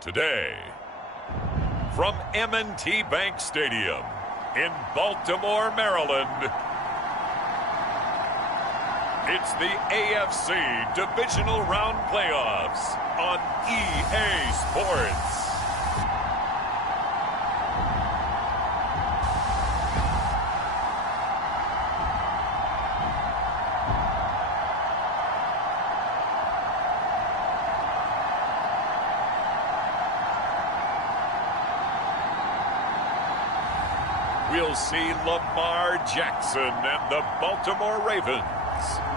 Today, from M&T Bank Stadium in Baltimore, Maryland, it's the AFC Divisional Round Playoffs on EA Sports. We'll see Lamar Jackson and the Baltimore Ravens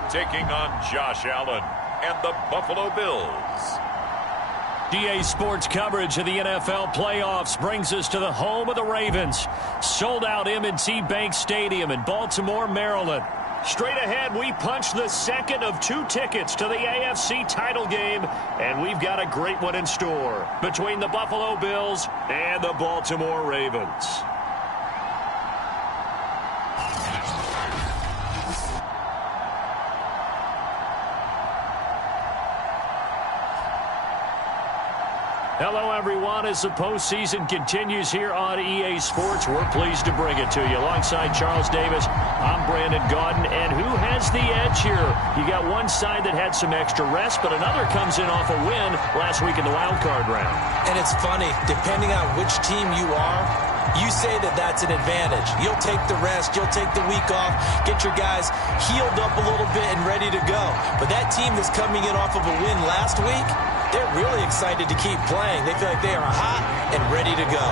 taking on Josh Allen and the Buffalo Bills. EA Sports coverage of the NFL playoffs brings us to the home of the Ravens. Sold out M&T Bank Stadium in Baltimore, Maryland. Straight ahead, we punch the second of two tickets to the AFC title game, and we've got a great one in store between the Buffalo Bills and the Baltimore Ravens. Hello, everyone. As the postseason continues here on EA Sports, we're pleased to bring it to you. Alongside Charles Davis, I'm Brandon Gaudin. And who has the edge here? You got one side that had some extra rest, but another comes in off a win last week in the wild card round. And it's funny, depending on which team you are, you say that that's an advantage. You'll take the rest, you'll take the week off, get your guys healed up a little bit and ready to go. But that team that's coming in off of a win last week, they're really excited to keep playing. They feel like they are hot and ready to go.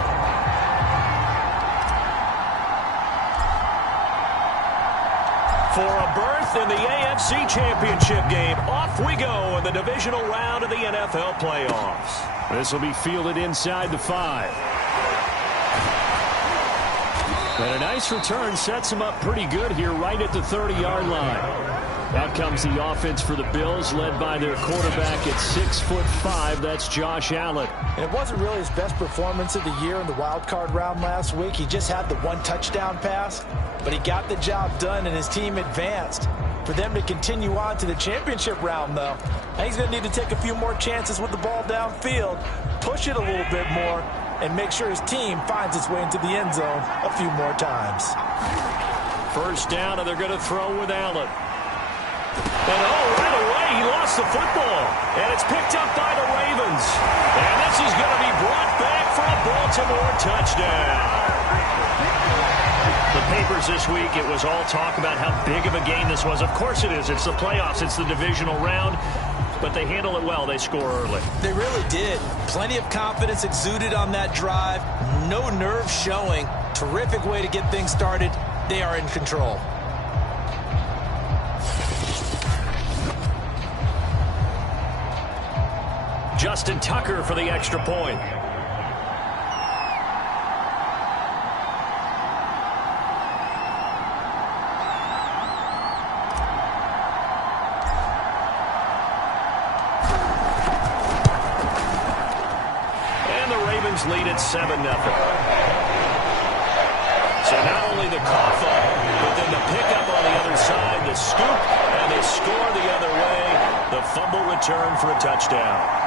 For a berth in the AFC Championship game, off we go in the divisional round of the NFL playoffs. This will be fielded inside the 5. And a nice return sets him up pretty good here right at the 30-yard line. Out comes the offense for the Bills, led by their quarterback at 6'5". That's Josh Allen. And it wasn't really his best performance of the year in the wild card round last week. He just had the one touchdown pass, but he got the job done and his team advanced. For them to continue on to the championship round, though, I think he's going to need to take a few more chances with the ball downfield, push it a little bit more, and make sure his team finds its way into the end zone a few more times. First down, and they're going to throw with Allen. And right away, he lost the football. And it's picked up by the Ravens. And this is going to be brought back for a Baltimore touchdown. The papers this week, it was all talk about how big of a game this was. Of course it is. It's the playoffs. It's the divisional round. But they handle it well. They score early. They really did. Plenty of confidence exuded on that drive. No nerve showing. Terrific way to get things started. They are in control. Justin Tucker for the extra point. And the Ravens lead at 7-0. So not only the cough up, but then the pickup on the other side, the scoop, and they score the other way. The fumble return for a touchdown.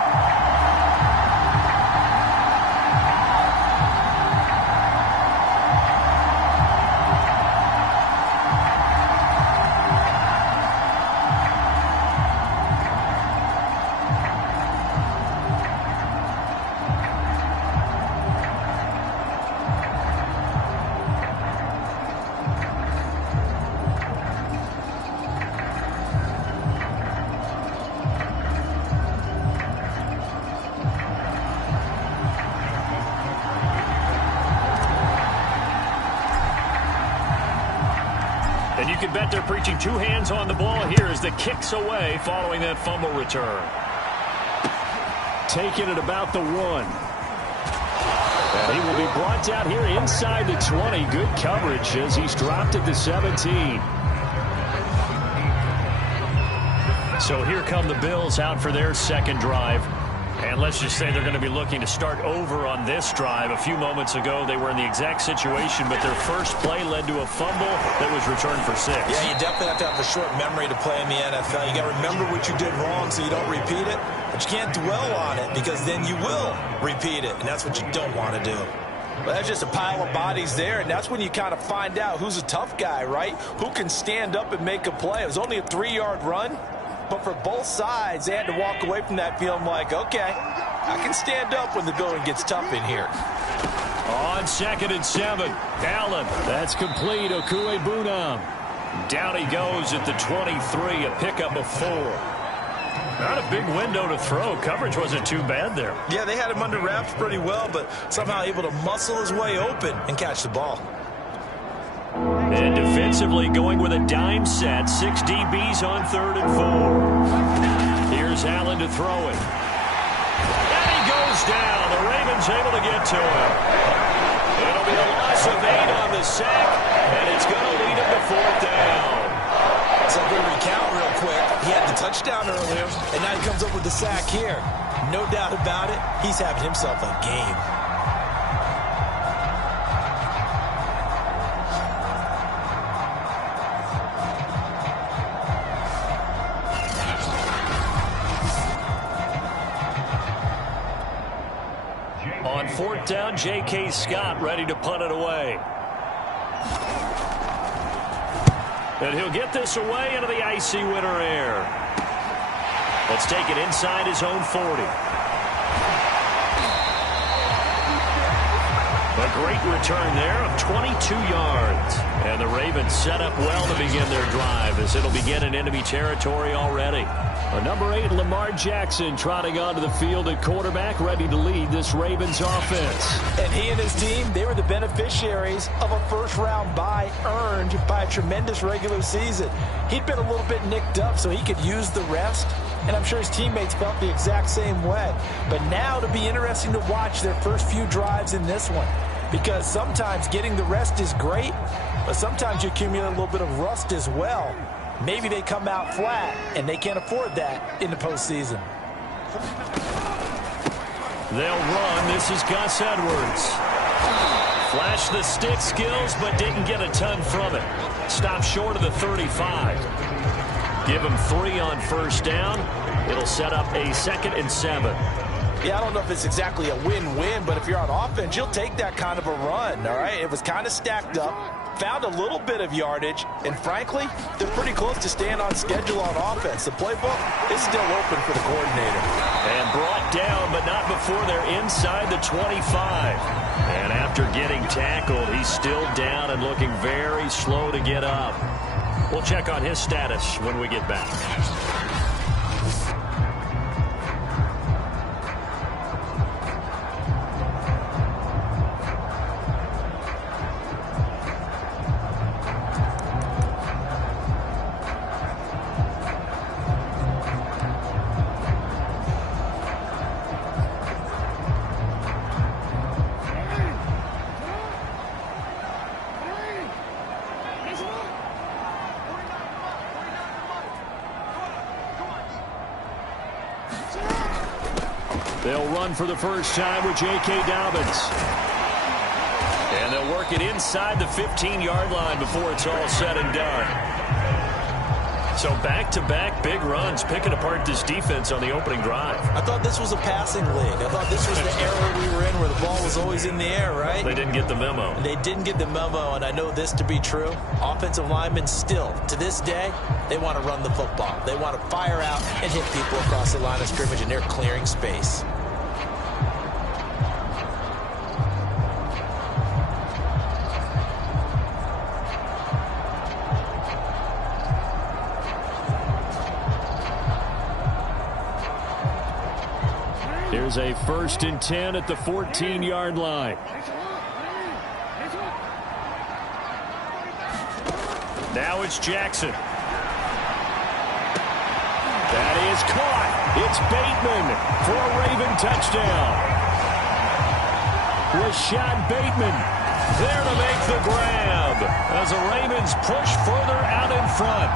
And you can bet they're preaching two hands on the ball here as the kick's away following that fumble return. Taking it about the 1. And he will be brought down here inside the 20. Good coverage as he's dropped at the 17. So here come the Bills out for their second drive. And let's just say they're going to be looking to start over on this drive. A few moments ago, they were in the exact situation, but their first play led to a fumble that was returned for 6. Yeah, you definitely have to have a short memory to play in the NFL. You got to remember what you did wrong so you don't repeat it, but you can't dwell on it because then you will repeat it, and that's what you don't want to do. Well, that's just a pile of bodies there, and that's when you kind of find out who's a tough guy, right? Who can stand up and make a play. It was only a 3-yard run, but for both sides, they had to walk away from that feeling like, okay, I can stand up when the going gets tough in here. On 2nd and 7, Allen. That's complete. Okuebunam. Down he goes at the 23, a pickup of 4. Not a big window to throw. Coverage wasn't too bad there. Yeah, they had him under wraps pretty well, but somehow able to muscle his way open and catch the ball. And defensively going with a dime set. 6 DBs on 3rd and 4. Here's Allen to throw it. And he goes down. The Ravens able to get to him. It'll be a loss of 8 on the sack, and it's going to lead him to 4th down. So if we recount real quick, he had the touchdown earlier, and now he comes up with the sack here. No doubt about it, he's having himself a game. On 4th down, J.K. Scott ready to punt it away. And he'll get this away into the icy winter air. Let's take it inside his own 40. A great return there of 22 yards. And the Ravens set up well to begin their drive as it'll begin in enemy territory already. Number 8, Lamar Jackson, trotting onto the field at quarterback, ready to lead this Ravens offense. And he and his team, they were the beneficiaries of a first-round bye earned by a tremendous regular season. He'd been a little bit nicked up, so he could use the rest, and I'm sure his teammates felt the exact same way. But now it'll be interesting to watch their first few drives in this one, because sometimes getting the rest is great, but sometimes you accumulate a little bit of rust as well. Maybe they come out flat, and they can't afford that in the postseason. They'll run. This is Gus Edwards. Flashed the stick skills, but didn't get a ton from it. Stopped short of the 35. Give him 3 on 1st down. It'll set up a 2nd and 7. Yeah, I don't know if it's exactly a win-win, but if you're on offense, you'll take that kind of a run, all right? It was kind of stacked up, found a little bit of yardage, and frankly, they're pretty close to staying on schedule on offense. The playbook is still open for the coordinator. And brought down, but not before they're inside the 25. And after getting tackled, he's still down and looking very slow to get up. We'll check on his status when we get back. They'll run for the first time with J.K. Dobbins. And they'll work it inside the 15-yard line before it's all said and done. So back-to-back big runs, picking apart this defense on the opening drive. I thought this was a passing league. I thought this was the era we were in where the ball was always in the air, right? They didn't get the memo. They didn't get the memo, and I know this to be true. Offensive linemen still, to this day, they want to run the football. They want to fire out and hit people across the line of scrimmage, and they're clearing space. Here's a 1st and 10 at the 14-yard line. Now it's Jackson. That is caught. It's Bateman for a Raven touchdown. Rashad Bateman there to make the grab as the Ravens push further out in front.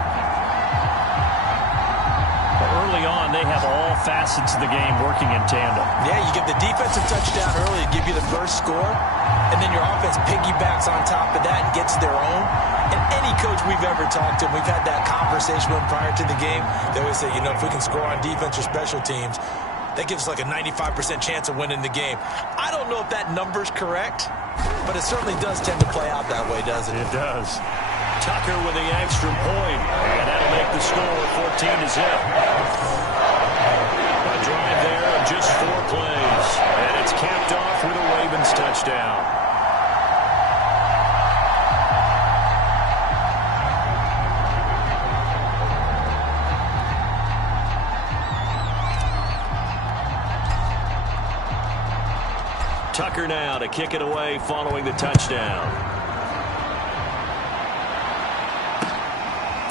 early on, they have all facets of the game working in tandem. Yeah, you get the defensive touchdown early to give you the first score, and then your offense piggybacks on top of that and gets their own. And any coach we've ever talked to, we've had that conversation with them prior to the game, they always say, if we can score on defense or special teams, that gives us like a 95% chance of winning the game. I don't know if that number's correct, but it certainly does tend to play out that way, doesn't it? It does. Tucker with the extra point, and that'll make the score 14-0. A drive there of just 4 plays, and it's capped off with a Ravens touchdown. Tucker now to kick it away following the touchdown.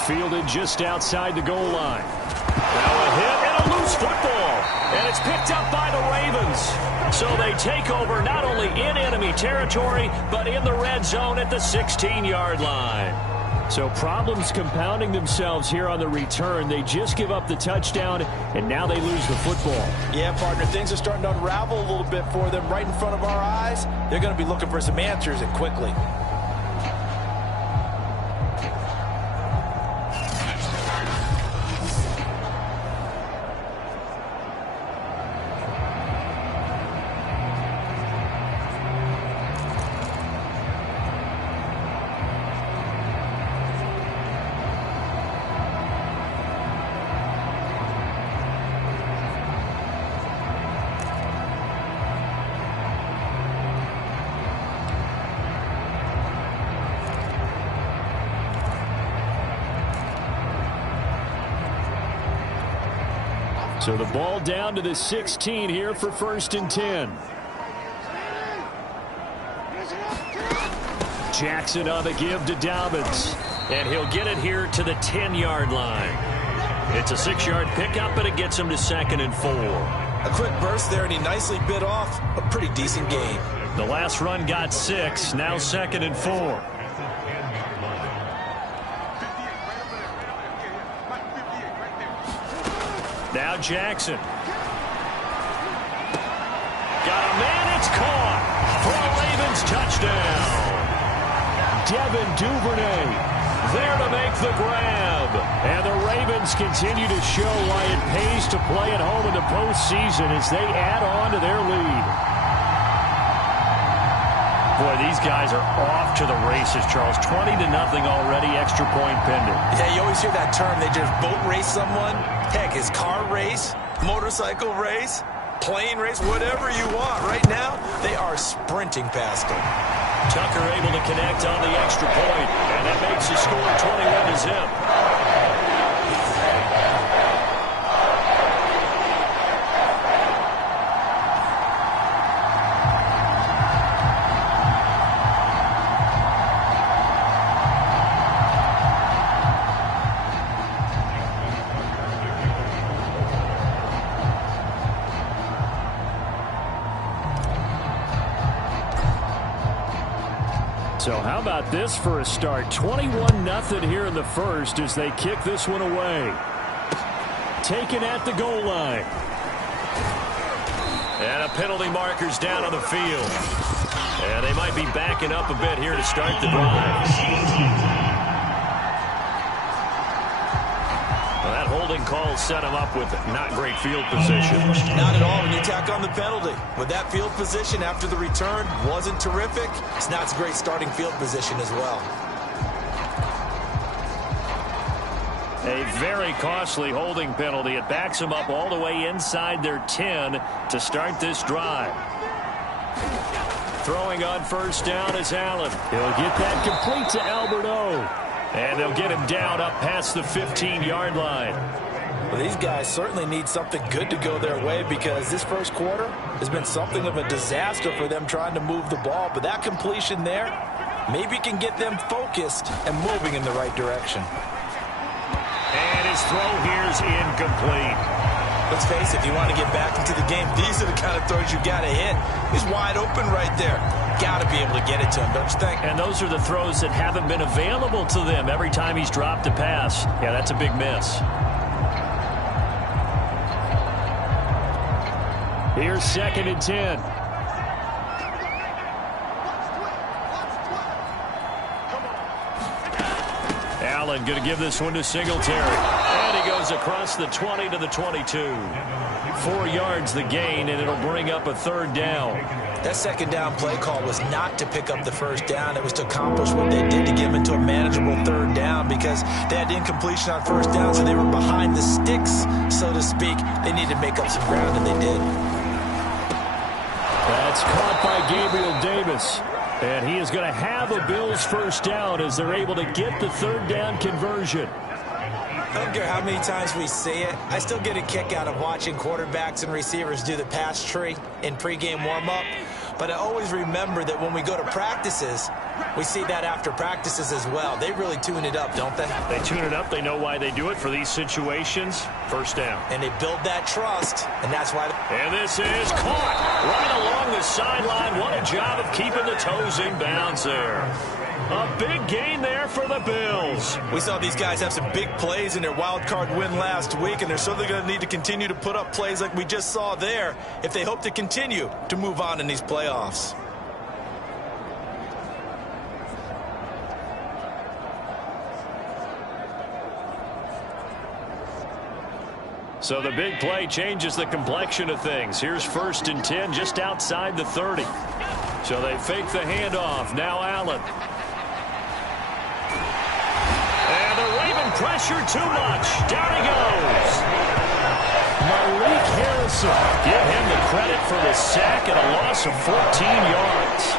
Fielded just outside the goal line. Now a hit and a loose football. And it's picked up by the Ravens. So they take over not only in enemy territory, but in the red zone at the 16-yard line. So problems compounding themselves here on the return. They just give up the touchdown, and now they lose the football. Yeah, partner, things are starting to unravel a little bit for them right in front of our eyes. They're going to be looking for some answers, and quickly. So the ball down to the 16 here for 1st and 10. Jackson on the give to Dobbins. And he'll get it here to the 10-yard line. It's a 6-yard pickup, but it gets him to 2nd and 4. A quick burst there, and he nicely bit off a pretty decent gain. The last run got 6, now 2nd and 4. Now Jackson. Got a man, it's caught for a Ravens touchdown. Devin Duvernay there to make the grab. And the Ravens continue to show why it pays to play at home in the postseason as they add on to their lead. Boy, these guys are off to the races, Charles. 20-0 already, extra point pending. Yeah, you always hear that term. They just boat race someone. Heck, his car race, motorcycle race, plane race, whatever you want. Right now, they are sprinting past him. Tucker able to connect on the extra point, and that makes the score 21-0. So how about this for a start? 21-0 here in the first as they kick this one away. Taken at the goal line. And a penalty marker's down on the field. And they might be backing up a bit here to start the drive. Well, that holding call set him up with not great field position. Not at all when you tack on the penalty. With that field position after the return wasn't terrific. It's not a great starting field position as well. A very costly holding penalty. It backs them up all the way inside their 10 to start this drive. Throwing on first down is Allen. He'll get that complete to Albert O. And they'll get him down up past the 15-yard line. Well, these guys certainly need something good to go their way because this first quarter has been something of a disaster for them trying to move the ball. But that completion there maybe can get them focused and moving in the right direction. And his throw here's incomplete. Let's face it, if you want to get back into the game, these are the kind of throws you got to hit. He's wide open right there. Got to be able to get it to him, don't you think? And those are the throws that haven't been available to them every time he's dropped a pass. Yeah, that's a big miss. Here's 2nd and 10. Allen going to give this one to Singletary. And he goes across the 20 to the 22. 4 yards the gain, and it'll bring up a 3rd down. That 2nd down play call was not to pick up the 1st down. It was to accomplish what they did to get them into a manageable 3rd down because they had incompletion on 1st down, so they were behind the sticks, so to speak. They needed to make up some ground, and they did. That's caught by Gabriel Davis. And he is going to have a Bills 1st down as they're able to get the 3rd down conversion. I don't care how many times we see it. I still get a kick out of watching quarterbacks and receivers do the pass tree in pregame warm-up. But I always remember that when we go to practices, we see that after practices as well. They really tune it up, don't they? They tune it up. They know why they do it for these situations. 1st down. And they build that trust, and that's why. And this is caught right along the sideline. What a job of keeping the toes in bounds there. A big gain there for the Bills. We saw these guys have some big plays in their wild card win last week, and they're certainly going to need to continue to put up plays like we just saw there if they hope to continue to move on in these playoffs. So the big play changes the complexion of things. Here's 1st and 10 just outside the 30. So they fake the handoff. Now Allen. And the Raven pressure too much. Down he goes. Malik Harrison. Give him the credit for the sack and a loss of 14 yards.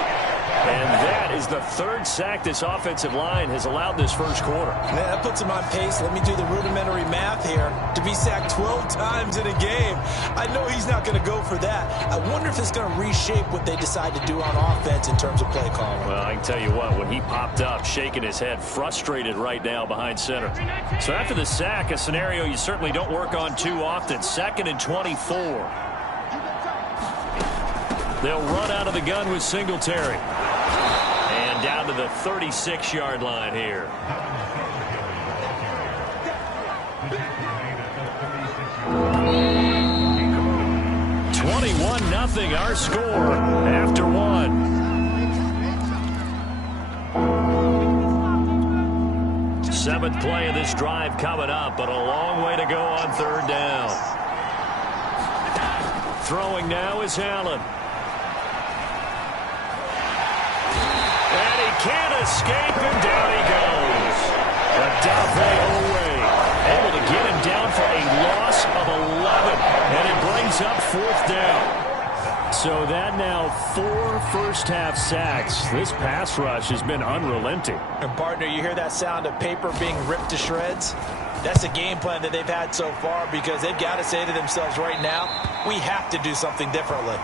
And that is the 3rd sack this offensive line has allowed this 1st quarter. Man, that puts him on pace. Let me do the rudimentary math here. To be sacked 12 times in a game, I know he's not going to go for that. I wonder if it's going to reshape what they decide to do on offense in terms of play calling. Well, I can tell you what, when he popped up, shaking his head, frustrated right now behind center. So after the sack, a scenario you certainly don't work on too often. 2nd and 24. They'll run out of the gun with Singletary. And down to the 36-yard line here. Nothing our score after 1. Seventh play of this drive coming up, but a long way to go on 3rd down. Throwing now is Allen. And he can't escape, and down he goes. Adave Owe able to get him down for a loss of 11, and it brings up 4th down. So that now 4 first-half sacks. This pass rush has been unrelenting. And, partner, you hear that sound of paper being ripped to shreds? That's a game plan that they've had so far because they've got to say to themselves right now, we have to do something differently.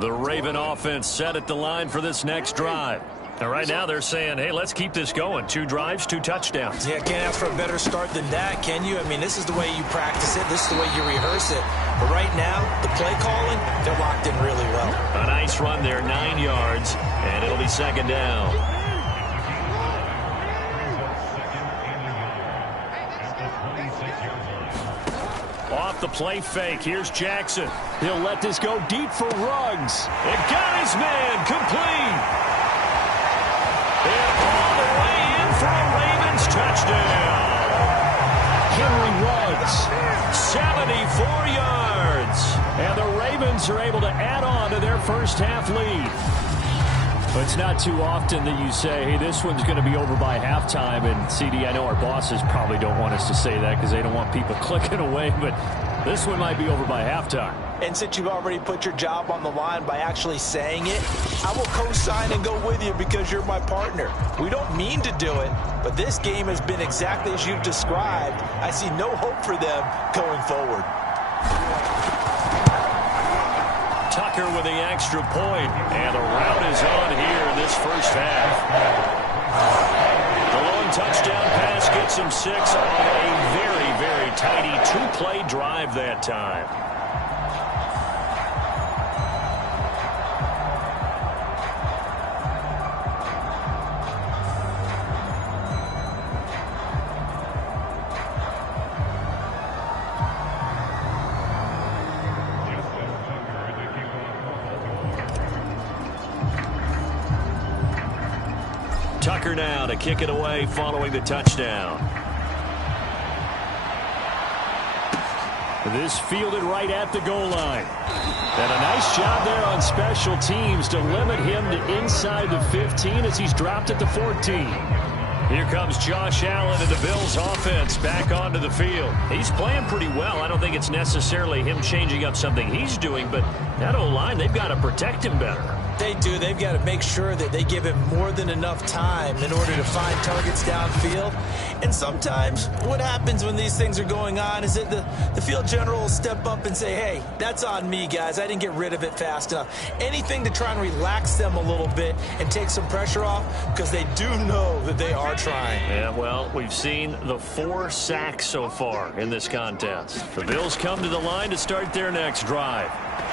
The Raven offense set at the line for this next drive. And right now they're saying, hey, let's keep this going. 2 drives, 2 touchdowns. Yeah, can't ask for a better start than that, can you? I mean, this is the way you practice it. This is the way you rehearse it. But right now, the play calling, they're locked in really well. A nice run there, 9 yards, and it'll be 2nd down. Off the play fake. Here's Jackson. He'll let this go deep for Ruggs. And got his man complete. And all the way in for a Ravens touchdown. Henry Ruggs, 74 yards. And the Ravens are able to add on to their first-half lead. But it's not too often that you say, hey, this one's going to be over by halftime. And, CD, I know our bosses probably don't want us to say that because they don't want people clicking away. But this one might be over by halftime. And since you've already put your job on the line by actually saying it, I will co-sign and go with you because you're my partner. We don't mean to do it, but this game has been exactly as you've described. I see no hope for them going forward. Tuck Tucker with the extra point, and the rout is on here in this first half. The long touchdown pass gets him 6 on a very, very tidy two-play drive that time. Tucker now to kick it away following the touchdown. This fielded right at the goal line. And a nice job there on special teams to limit him to inside the 15 as he's dropped at the 14. Here comes Josh Allen and the Bills offense back onto the field. He's playing pretty well. I don't think it's necessarily him changing up something he's doing, but that O-line, they've got to protect him better. They do. They've got to make sure that they give him more than enough time in order to find targets downfield. And sometimes what happens when these things are going on is that the field general will step up and say, hey, that's on me, guys. I didn't get rid of it fast enough. Anything to try and relax them a little bit and take some pressure off, because they do know that they are trying. Yeah, well, we've seen the 4 sacks so far in this contest. The Bills come to the line to start their next drive.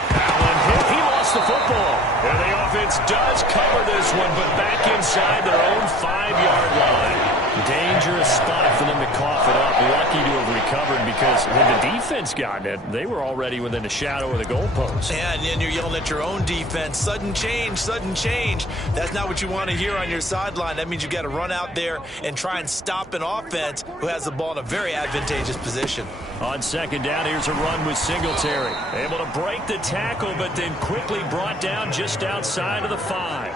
Allen hit. He lost the football. And the offense does cover this one, but back inside their own 5-yard line. Dangerous spot for them to cough it up. Lucky to have recovered, because had the defense gotten it, they were already within the shadow of the goalpost. Yeah, and you're yelling at your own defense. Sudden change, sudden change. That's not what you want to hear on your sideline. That means you got to run out there and try and stop an offense who has the ball in a very advantageous position. On second down, here's a run with Singletary. Able to break the tackle, but then quickly brought down just outside of the 5.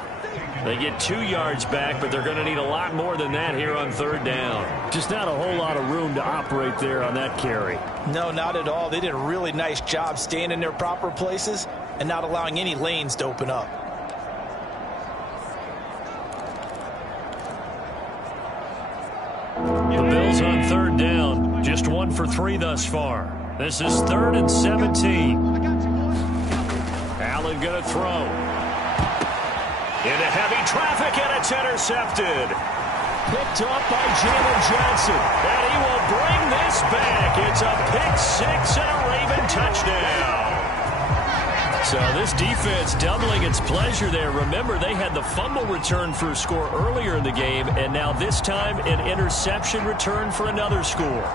They get 2 yards back, but they're going to need a lot more than that here on third down. Just not a whole lot of room to operate there on that carry. No, not at all. They did a really nice job staying in their proper places and not allowing any lanes to open up. The Bills on third down, just 1 for 3 thus far. This is 3rd and 17. Allen going to throw. Into heavy traffic, and it's intercepted. Picked up by Jalen Johnson. And he will bring this back. It's a pick 6 and a Raven touchdown. So this defense doubling its pleasure there. Remember, they had the fumble return for a score earlier in the game, and now this time an interception return for another score.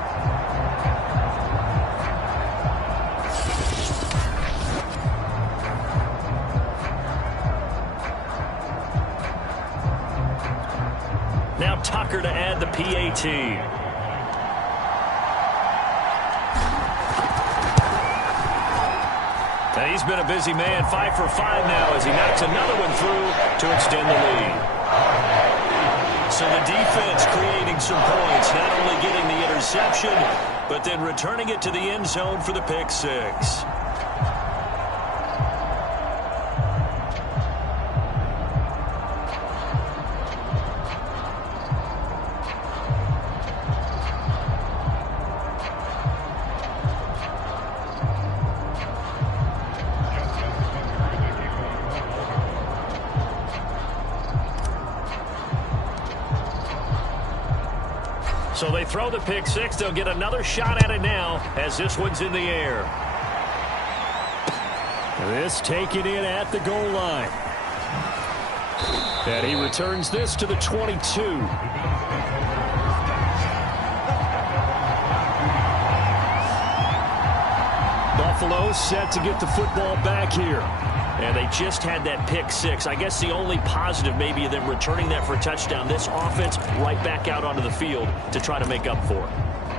Now Tucker to add the PAT. And he's been a busy man, 5 for 5 now as he knocks another one through to extend the lead. So the defense creating some points, not only getting the interception, but then returning it to the end zone for the pick 6. So they throw the pick 6. They'll get another shot at it now as this one's in the air. This taken in at the goal line. And he returns this to the 22. Buffalo set to get the football back here. And they just had that pick 6. I guess the only positive maybe of them returning that for a touchdown. This offense right back out onto the field to try to make up for it.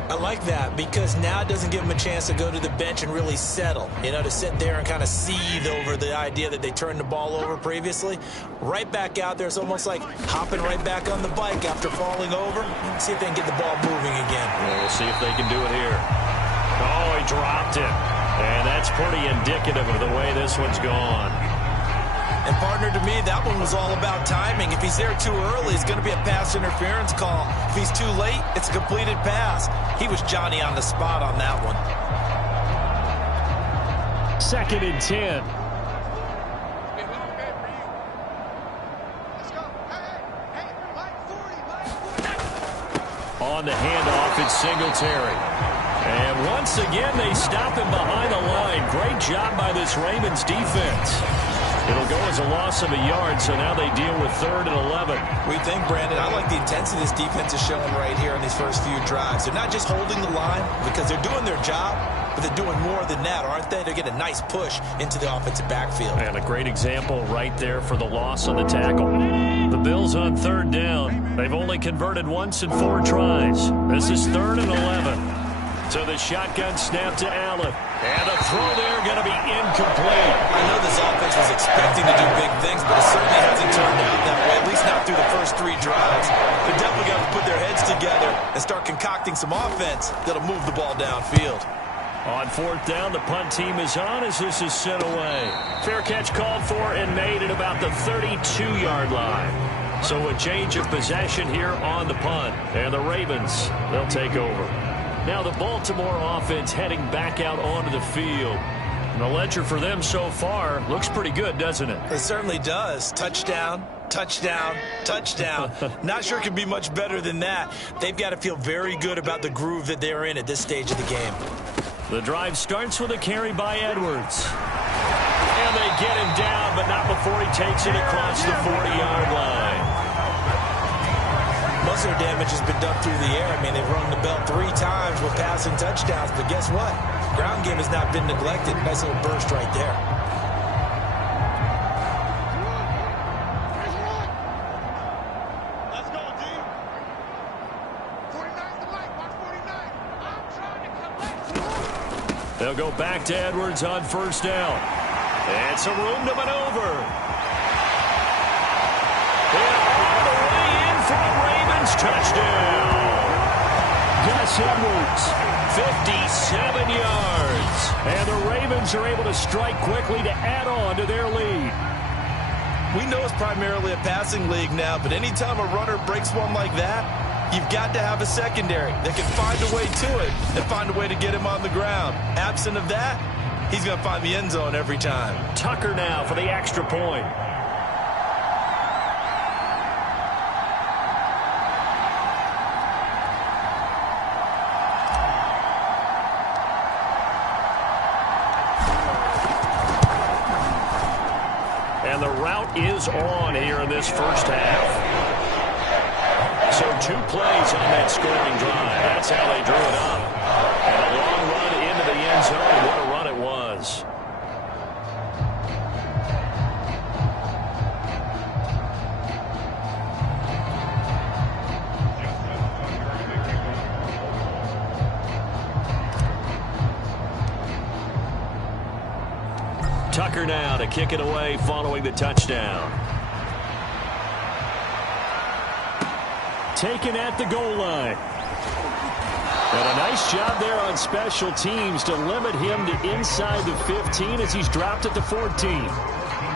I like that, because now it doesn't give them a chance to go to the bench and really settle, to sit there and kind of seethe over the idea that they turned the ball over previously. Right back out there, it's almost like hopping right back on the bike after falling over. See if they can get the ball moving again. Well, we'll see if they can do it here. Oh, he dropped it. And that's pretty indicative of the way this one's gone. And, partner, to me, that one was all about timing. If he's there too early, it's going to be a pass interference call. If he's too late, it's a completed pass. He was Johnny on the spot on that one. 2nd and 10. On the handoff, it's Singletary. And once again, they stop him behind the line. Great job by this Ravens defense. It'll go as a loss of a yard, so now they deal with 3rd and 11. We think, Brandon, I like the intensity this defense is showing right here in these first few drives. They're not just holding the line because they're doing their job, but they're doing more than that, aren't they? They're getting a nice push into the offensive backfield. And a great example right there for the loss on the tackle. The Bills on 3rd down. They've only converted once in 4 tries. This is 3rd and 11. So the shotgun snap to Allen. And the throw there going to be incomplete. I know this offense was expecting to do big things, but it certainly hasn't turned out that way, at least not through the first 3 drives. They're definitely going to put their heads together and start concocting some offense that'll move the ball downfield. On 4th down, the punt team is on as this is sent away. Fair catch called for and made at about the 32-yard line. So a change of possession here on the punt. And the Ravens, they'll take over. Now the Baltimore offense heading back out onto the field. And the ledger for them so far looks pretty good, doesn't it? It certainly does. Touchdown, touchdown, touchdown. Not sure it can be much better than that. They've got to feel very good about the groove that they're in at this stage of the game. The drive starts with a carry by Edwards. And they get him down, but not before he takes it across the 40-yard line. Most of their damage has been done through the air. I mean, they've rung the bell 3 times with passing touchdowns, but guess what? Ground game has not been neglected. Nice little burst right there. Let's go, D. 49's the mic. Watch 49. I'm trying to collect. They'll go back to Edwards on 1st down. And some room to maneuver. And all the way in for a Ravens touchdown. Gus Edwards, 57 yards. And the Ravens are able to strike quickly to add on to their lead. We know it's primarily a passing league now, but anytime a runner breaks one like that, you've got to have a secondary that can find a way to it and find a way to get him on the ground. Absent of that, he's going to find the end zone every time. Tucker now for the extra point. And the route is on here in this first half. So 2 plays on that scoring drive. That's how they drew it up. And a long run into the end zone. What a run it was. Tucker now to kick it away following the touchdown. Taken at the goal line. And a nice job there on special teams to limit him to inside the 15 as he's dropped at the 14.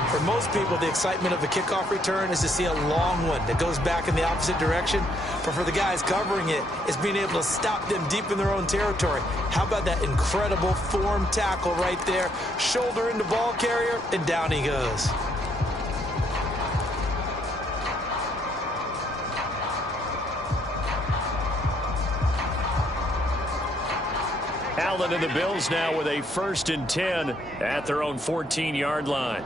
For most people, the excitement of a kickoff return is to see a long one that goes back in the opposite direction. But for the guys covering it, it's being able to stop them deep in their own territory. How about that incredible form tackle right there? Shoulder into ball carrier, and down he goes. Allen and the Bills now with a 1st and 10 at their own 14-yard line.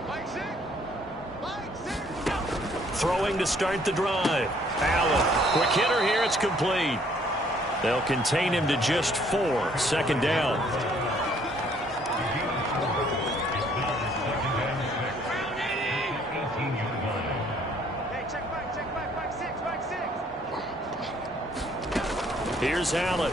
Throwing to start the drive. Allen, quick hitter here, it's complete. They'll contain him to just 4, 2nd down. Here's Allen.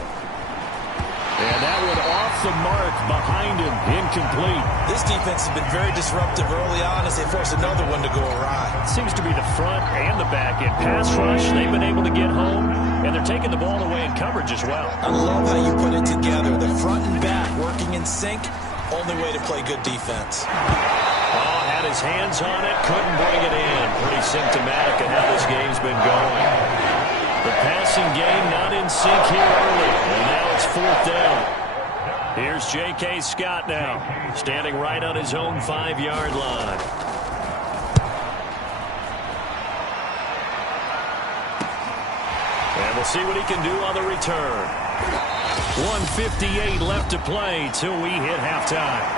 And that one off the mark behind him, incomplete. This defense has been very disruptive early on as they force another one to go awry. Seems to be the front and the back end. Pass rush, they've been able to get home, and they're taking the ball away in coverage as well. I love how you put it together. The front and back working in sync, only way to play good defense. Oh, had his hands on it, couldn't bring it in. Pretty symptomatic of how this game's been going. The passing game not in sync here early, and now it's 4th down. Here's J.K. Scott now, standing right on his own 5-yard line. And We'll see what he can do on the return. 1:58 left to play till we hit halftime.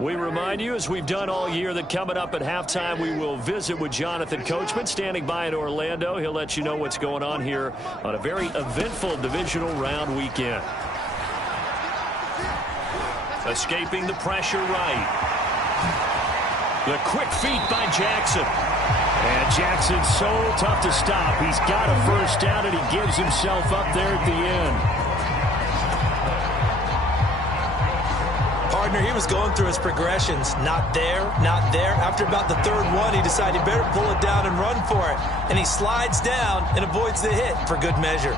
We remind you, as we've done all year, that coming up at halftime, we will visit with Jonathan Coachman, standing by in Orlando. He'll let you know what's going on here on a very eventful divisional round weekend. Escaping the pressure right. The quick feet by Jackson. And Jackson's so tough to stop. He's got a first down, and he gives himself up there at the end. Partner, he was going through his progressions. Not there, not there. After about the third one, he decided he better pull it down and run for it. And he slides down and avoids the hit for good measure.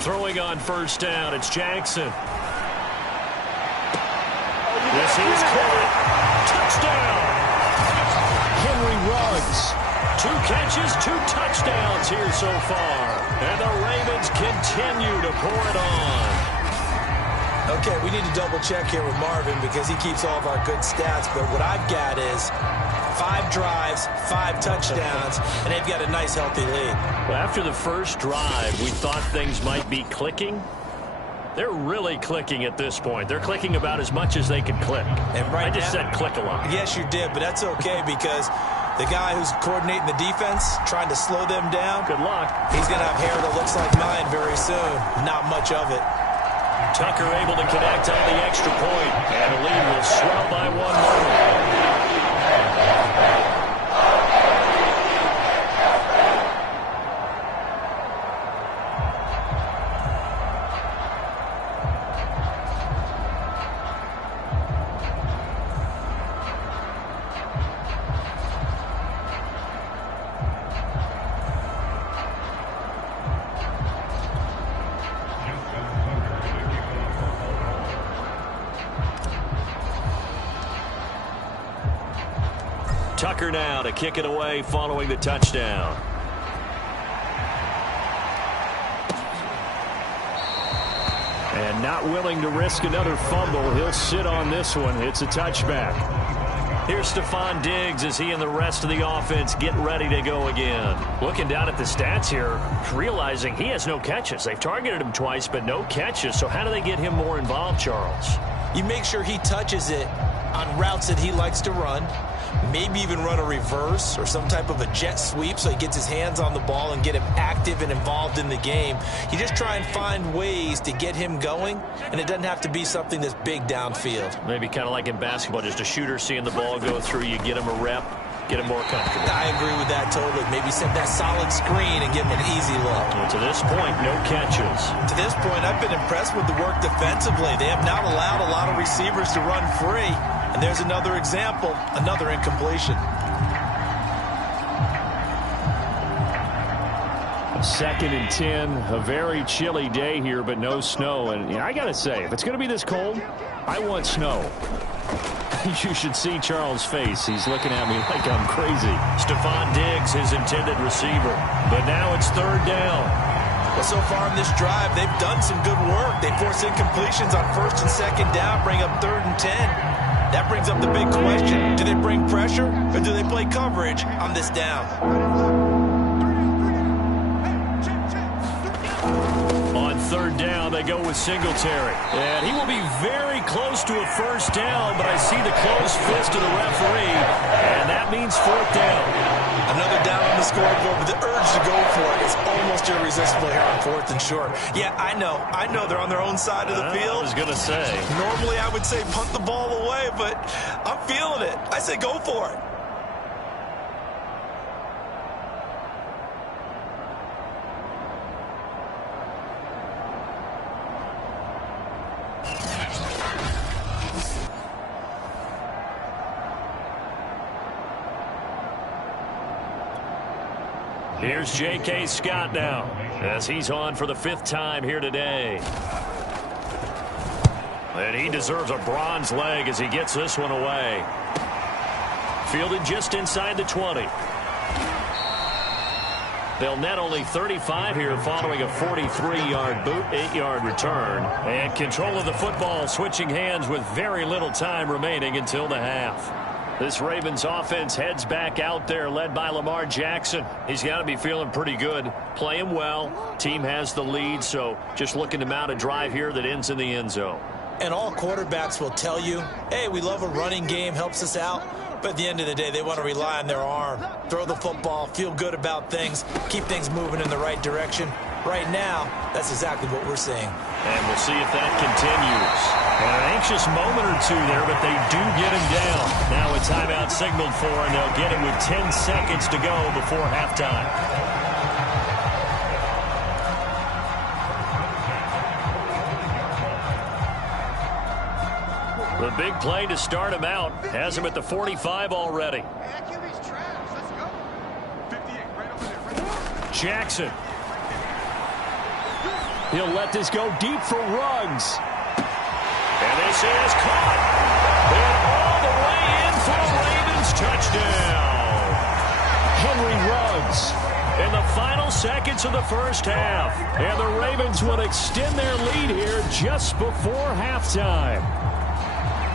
Throwing on first down, it's Jackson. This is caught. Touchdown. Henry Ruggs. 2 catches, 2 touchdowns here so far. And the Ravens continue to pour it on. Okay, we need to double check here with Marvin because he keeps all of our good stats. But what I've got is 5 drives, 5 touchdowns, and they've got a nice, healthy lead. Well, after the first drive, we thought things might be clicking. They're really clicking at this point. They're clicking about as much as they can click. And I just said click a lot. Yes, you did, but that's okay because the guy who's coordinating the defense, trying to slow them down, good luck. He's going to have hair that looks like mine very soon. Not much of it. Tucker able to connect on the extra point, and the lead will swell by 1 more. Tucker now to kick it away following the touchdown. And not willing to risk another fumble. He'll sit on this one. It's a touchback. Here's Stephon Diggs as he and the rest of the offense get ready to go again. Looking down at the stats here, realizing he has no catches. They've targeted him twice, but no catches. So how do they get him more involved, Charles? You make sure he touches it on routes that he likes to run. Maybe even run a reverse or some type of a jet sweep so he gets his hands on the ball and get him active and involved in the game. You just try and find ways to get him going, and it doesn't have to be something that's big downfield. Maybe kind of like in basketball, just a shooter seeing the ball go through, you get him a rep, get him more comfortable. I agree with that totally. Maybe set that solid screen and give him an easy look. Well, to this point, no catches. To this point, I've been impressed with the work defensively. They have not allowed a lot of receivers to run free. And there's another example, another incompletion. 2nd and 10, a very chilly day here, but no snow. And I got to say, if it's going to be this cold, I want snow. You should see Charles' face. He's looking at me like I'm crazy. Stephon Diggs, his intended receiver. But now it's 3rd down. Well, so far in this drive, they've done some good work. They force incompletions on 1st and 2nd down, bring up 3rd and 10. That brings up the big question. Do they bring pressure or do they play coverage on this down? third down. They go with Singletary. And he will be very close to a first down, but I see the closed fist of the referee, and that means fourth down. Another down on the scoreboard, but the urge to go for it is almost irresistible here on fourth and short. Yeah, I know they're on their own side of the field. I was going to say. Normally I would say punt the ball away, but I'm feeling it. I say go for it. Here's J.K. Scott now, as he's on for the 5th time here today. And he deserves a bronze leg as he gets this one away. Fielded just inside the 20. They'll net only 35 here following a 43-yard boot, 8-yard return. And control of the football switching hands with very little time remaining until the half. This Ravens offense heads back out there, led by Lamar Jackson. He's got to be feeling pretty good, playing well. Team has the lead, so just looking to mount a drive here that ends in the end zone. And all quarterbacks will tell you, hey, we love a running game, helps us out. But at the end of the day, they want to rely on their arm. Throw the football, feel good about things, keep things moving in the right direction. Right now, that's exactly what we're seeing. And we'll see if that continues. And an anxious moment or two there, but they do get him down. Now a timeout signaled for, and they'll get him with 10 seconds to go before halftime. The big play to start him out has him at the 45 already. Jackson. He'll let this go deep for Ruggs. And this is caught. And all the way in for a Ravens touchdown. Henry Ruggs in the final seconds of the first half. And the Ravens will extend their lead here just before halftime.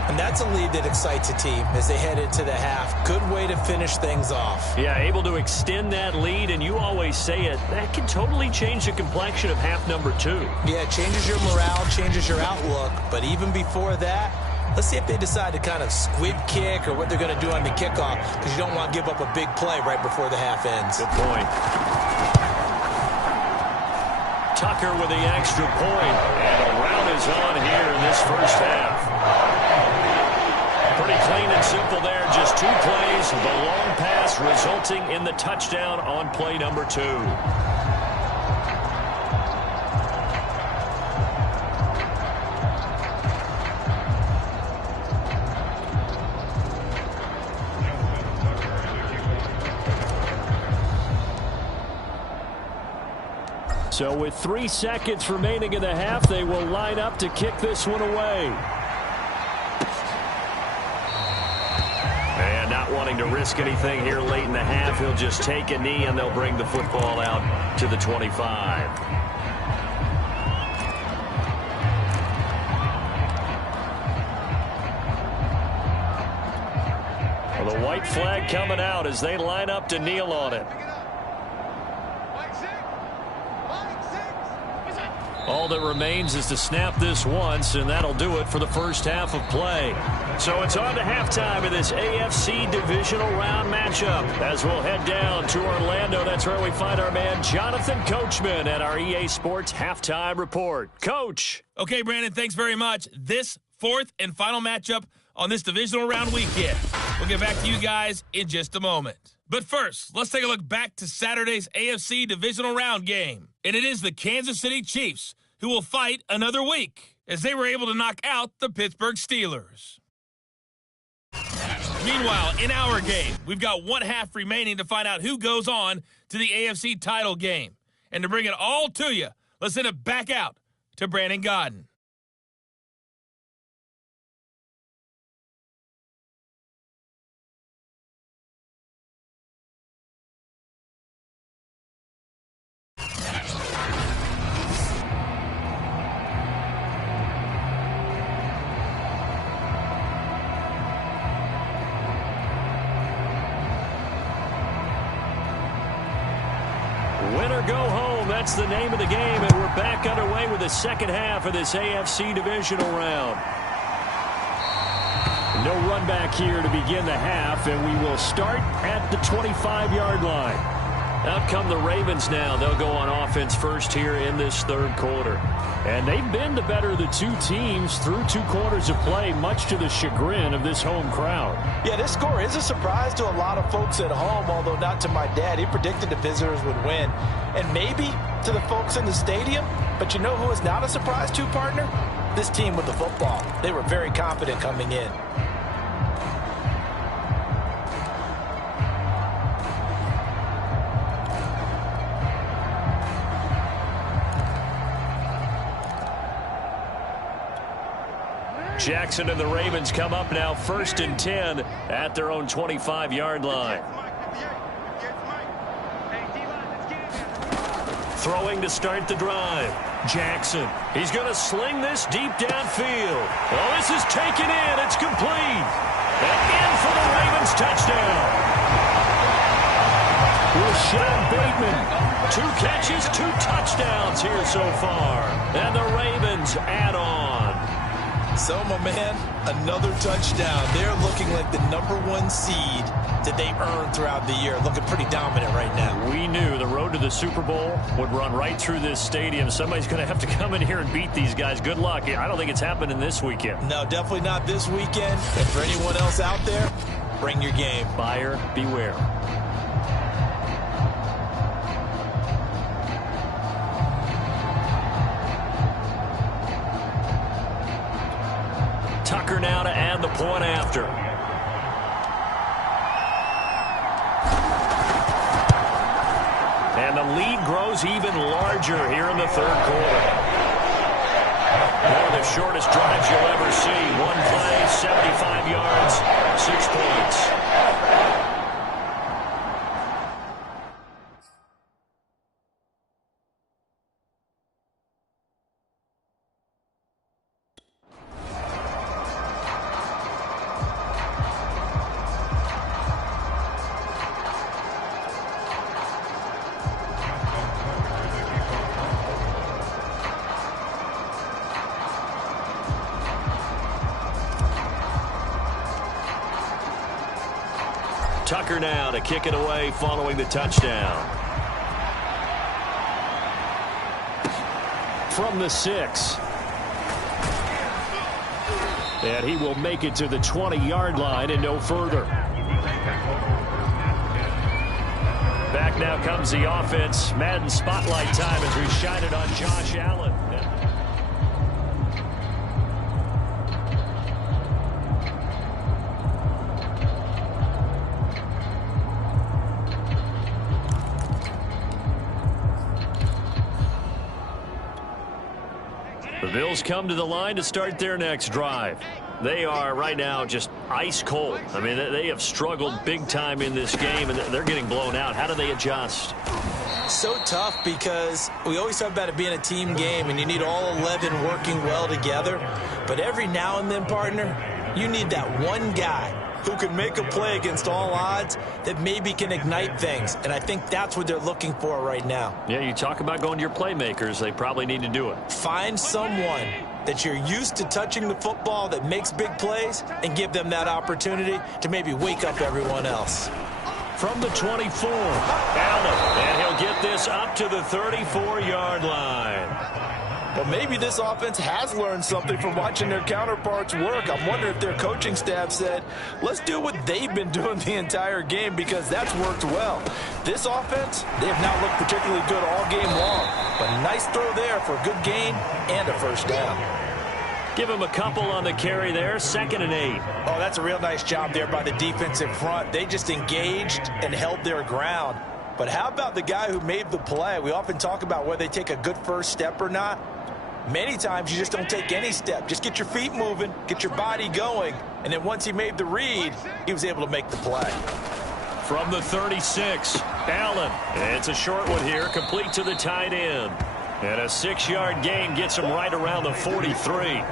And that's a lead that excites a team as they head into the half. Good way to finish things off. Yeah, able to extend that lead, and you always say it, that can totally change the complexion of half number 2. Yeah, it changes your morale, changes your outlook. But even before that, let's see if they decide to kind of squib kick or what they're going to do on the kickoff, because you don't want to give up a big play right before the half ends. Good point. Tucker with the extra point, and a rout is on here in this first half. Pretty clean and simple there. Just 2 plays. The long pass resulting in the touchdown on play number 2. So with 3 seconds remaining in the half, they will line up to kick this one away. And not wanting to risk anything here late in the half, he'll just take a knee and they'll bring the football out to the 25. Well, the white flag coming out as they line up to kneel on it. All that remains is to snap this once, and that'll do it for the first half of play. So it's on to halftime of this AFC divisional round matchup as we'll head down to Orlando. That's where we find our man Jonathan Coachman at our EA Sports Halftime Report. Coach. Okay, Brandon, thanks very much. This 4th and final matchup on this divisional round weekend. We'll get back to you guys in just a moment. But first, let's take a look back to Saturday's AFC divisional round game. And it is the Kansas City Chiefs who will fight another week as they were able to knock out the Pittsburgh Steelers. Meanwhile, in our game, we've got 1 half remaining to find out who goes on to the AFC title game. And to bring it all to you, let's send it back out to Brandon Godden. Win or go home, that's the name of the game, and we're back underway with the second half of this AFC divisional round. No run back here to begin the half, and we will start at the 25-yard line. Out come the Ravens now. They'll go on offense first here in this third quarter. And they've been the better of the two teams through 2 quarters of play, much to the chagrin of this home crowd. Yeah, this score is a surprise to a lot of folks at home, although not to my dad. He predicted the visitors would win. And maybe to the folks in the stadium. But you know who is not a surprise to, partner? This team with the football. They were very confident coming in. Jackson and the Ravens come up now 1st and 10 at their own 25-yard line. Throwing to start the drive. Jackson. He's going to sling this deep downfield. Oh, this is taken in. It's complete. And in for the Ravens touchdown. Rashad Bateman. 2 catches, 2 touchdowns here so far. And the Ravens add on. So, my man, another touchdown. They're looking like the #1 seed that they earned throughout the year. Looking pretty dominant right now. We knew the road to the Super Bowl would run right through this stadium. Somebody's going to have to come in here and beat these guys. Good luck. I don't think it's happening this weekend. No, definitely not this weekend. And for anyone else out there, bring your game. Buyer beware. Tucker now to add the point after. And the lead grows even larger here in the third quarter. One of the shortest drives you'll ever see. 1 play, 75 yards, 6 points. Tucker now to kick it away following the touchdown. From the 6. And he will make it to the 20-yard line and no further. Back now comes the offense. Madden spotlight time as we shine it on Josh Allen. The Bills come to the line to start their next drive. They are right now just ice cold. I mean, they have struggled big time in this game, and they're getting blown out. How do they adjust? So tough because we always talk about it being a team game, and you need all 11 working well together. But every now and then, partner, you need that one guy who can make a play against all odds that maybe can ignite things. And I think that's what they're looking for right now. Yeah, you talk about going to your playmakers. They probably need to do it. Find someone that you're used to touching the football that makes big plays and give them that opportunity to maybe wake up everyone else. From the 24, Allen, and he'll get this up to the 34-yard line. Well, maybe this offense has learned something from watching their counterparts work. I'm wondering if their coaching staff said, let's do what they've been doing the entire game, because that's worked well. This offense, they have not looked particularly good all game long, but a nice throw there for a good gain and a first down. Give him a couple on the carry there, 2nd and 8. Oh, that's a real nice job there by the defensive front. They just engaged and held their ground. But how about the guy who made the play? We often talk about whether they take a good first step or not. Many times you just don't take any step. Just get your feet moving, get your body going, and then once he made the read, he was able to make the play. From the 36, Allen. It's a short one here, complete to the tight end. And a 6-yard gain gets him right around the 43.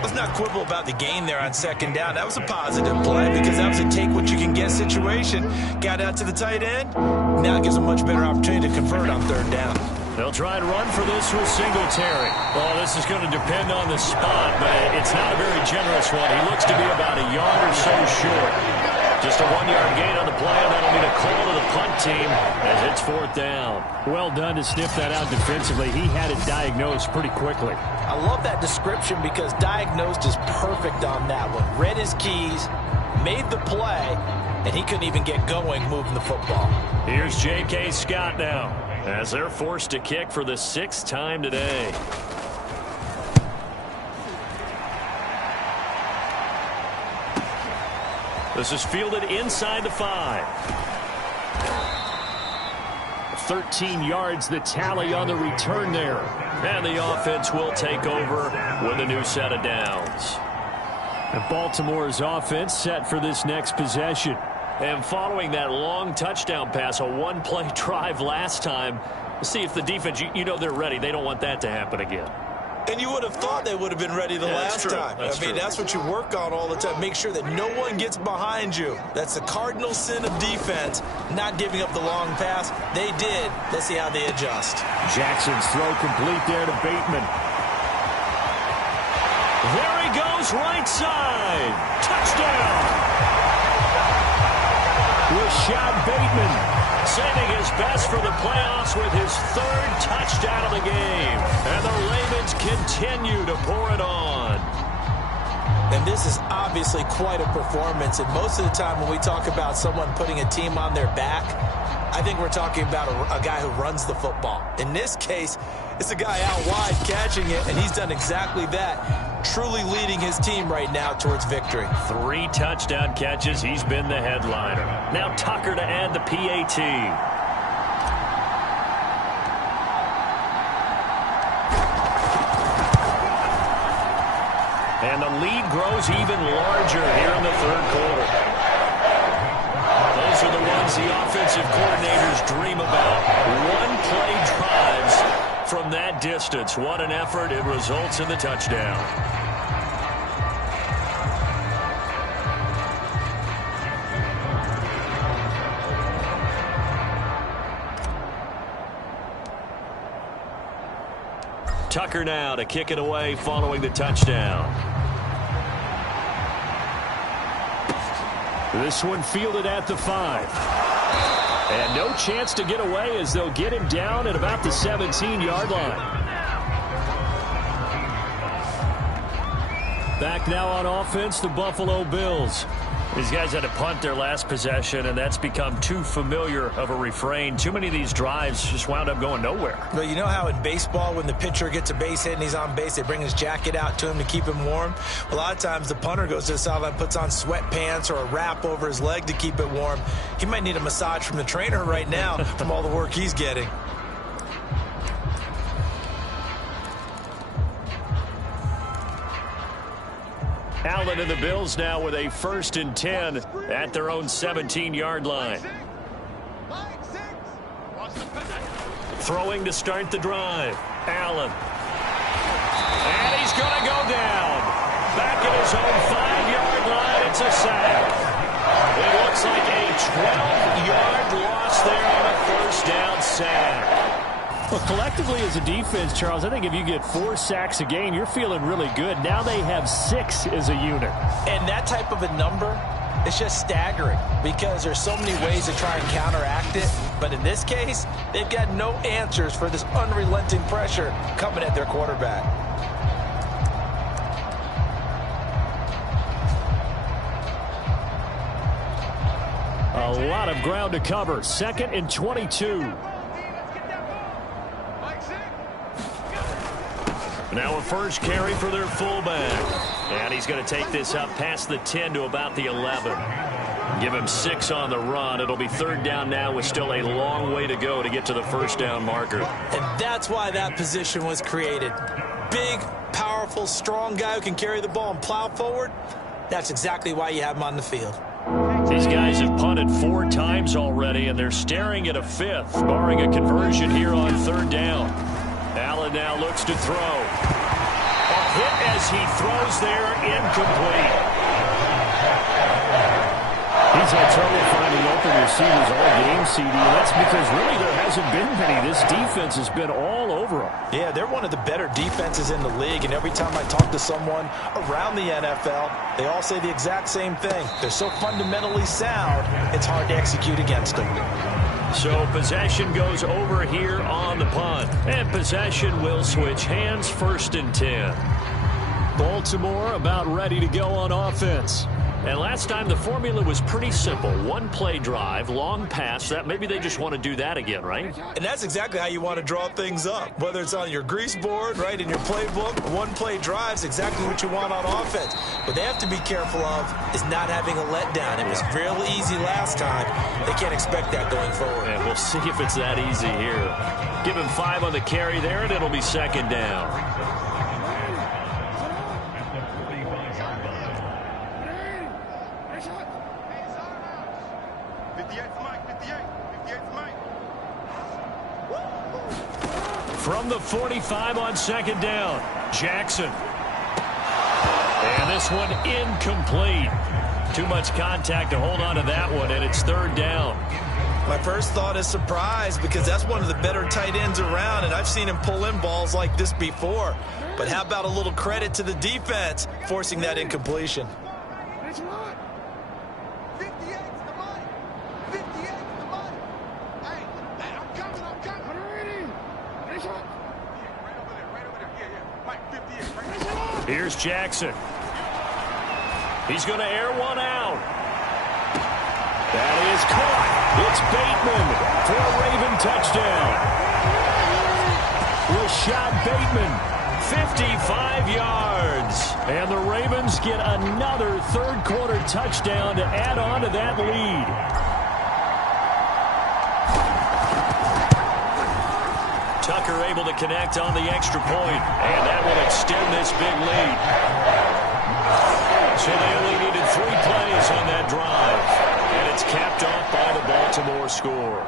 Let's not quibble about the gain there on second down. That was a positive play because that was a take-what-you-can-get situation. Got out to the tight end. Now it gives him a much better opportunity to convert on third down. They'll try and run for this with Singletary. Well, this is going to depend on the spot, but it's not a very generous one. He looks to be about a yard or so short. Just a 1-yard gain on the play, and that'll mean a call to the punt team as it's fourth down. Well done to sniff that out defensively. He had it diagnosed pretty quickly. I love that description because diagnosed is perfect on that one. Read his keys, made the play, and he couldn't even get going moving the football. Here's J.K. Scott now as they're forced to kick for the 6th time today. This is fielded inside the 5. 13 yards the tally on the return there. And the offense will take over with a new set of downs. And Baltimore's offense set for this next possession. And following that long touchdown pass, a one-play drive last time, we'll see if the defense, you know they're ready. They don't want that to happen again. And you would have thought they would have been ready the last time. That's what you work on all the time. Make sure that no one gets behind you. That's the cardinal sin of defense, not giving up the long pass. They did. Let's see how they adjust. Jackson's throw complete there to Bateman. There he goes, right side. Touchdown. Rashad Bateman saving his best for the playoffs with his 3rd touchdown of the game. And the Ravens continue to pour it on. And this is obviously quite a performance. And most of the time when we talk about someone putting a team on their back, I think we're talking about a guy who runs the football. In this case, it's a guy out wide catching it, and he's done exactly that, truly leading his team right now towards victory. 3 touchdown catches. He's been the headliner. Now Tucker to add the PAT. And the lead grows even larger here in the 3rd quarter. Those are the ones the offensive coordinators dream about. One-play drives from that distance. What an effort. It results in the touchdown. Tucker now to kick it away following the touchdown. This one fielded at the 5. And no chance to get away as they'll get him down at about the 17-yard line. Back now on offense, the Buffalo Bills. These guys had to punt their last possession, and that's become too familiar of a refrain. Too many of these drives just wound up going nowhere. But you know how in baseball, when the pitcher gets a base hit and he's on base, they bring his jacket out to him to keep him warm? A lot of times the punter goes to the sideline, puts on sweatpants or a wrap over his leg to keep it warm. He might need a massage from the trainer right now from all the work he's getting. Allen and the Bills now with a 1st and 10 at their own 17-yard line. Throwing to start the drive. Allen. And he's going to go down. Back at his own 5-yard line. It's a sack. It looks like a 12-yard loss there on a 1st down sack. Well, collectively as a defense, Charles, I think if you get 4 sacks a game, you're feeling really good. Now they have 6 as a unit. And that type of a number, it's just staggering because there's so many ways to try and counteract it. But in this case, they've got no answers for this unrelenting pressure coming at their quarterback. A lot of ground to cover. 2nd and 22. Now a first carry for their fullback. And he's going to take this up past the 10 to about the 11. Give him 6 on the run. It'll be 3rd down now with still a long way to go to get to the 1st down marker. And that's why that position was created. Big, powerful, strong guy who can carry the ball and plow forward. That's exactly why you have him on the field. These guys have punted 4 times already, and they're staring at a 5th, barring a conversion here on 3rd down. Allen now looks to throw. A hit as he throws there, incomplete. He's had trouble finding open receivers all game, CD, and that's because really there hasn't been many. This defense has been all over them. Yeah, they're one of the better defenses in the league, and every time I talk to someone around the NFL, they all say the exact same thing. They're so fundamentally sound, it's hard to execute against them. So possession goes over here on the punt, and possession will switch hands, 1st and 10. Baltimore about ready to go on offense. And last time the formula was pretty simple. 1-play drive, long pass. That maybe they just want to do that again, right? And that's exactly how you want to draw things up. Whether it's on your grease board, right, in your playbook, 1-play drive is exactly what you want on offense. What they have to be careful of is not having a letdown. It was real easy last time. They can't expect that going forward. And we'll see if it's that easy here. Give him 5 on the carry there, and it'll be 2nd down. From the 45 on 2nd down, Jackson. And this one incomplete. Too much contact to hold on to that one, and it's 3rd down. My first thought is surprise because that's one of the better tight ends around, and I've seen him pull in balls like this before. But how about a little credit to the defense forcing that incompletion? That's right. 58's the money. 58's the money. Hey, I'm coming. Ready. Right over there. Yeah. Mike, 58, right there. Here's Jackson. He's going to air one out. That is caught. It's Bateman for a Raven touchdown. Rashad Bateman, 55 yards. And the Ravens get another 3rd quarter touchdown to add on to that lead. Tucker able to connect on the extra point, and that will extend this big lead. So they only needed 3 plays on that drive, and it's capped off by the Baltimore score.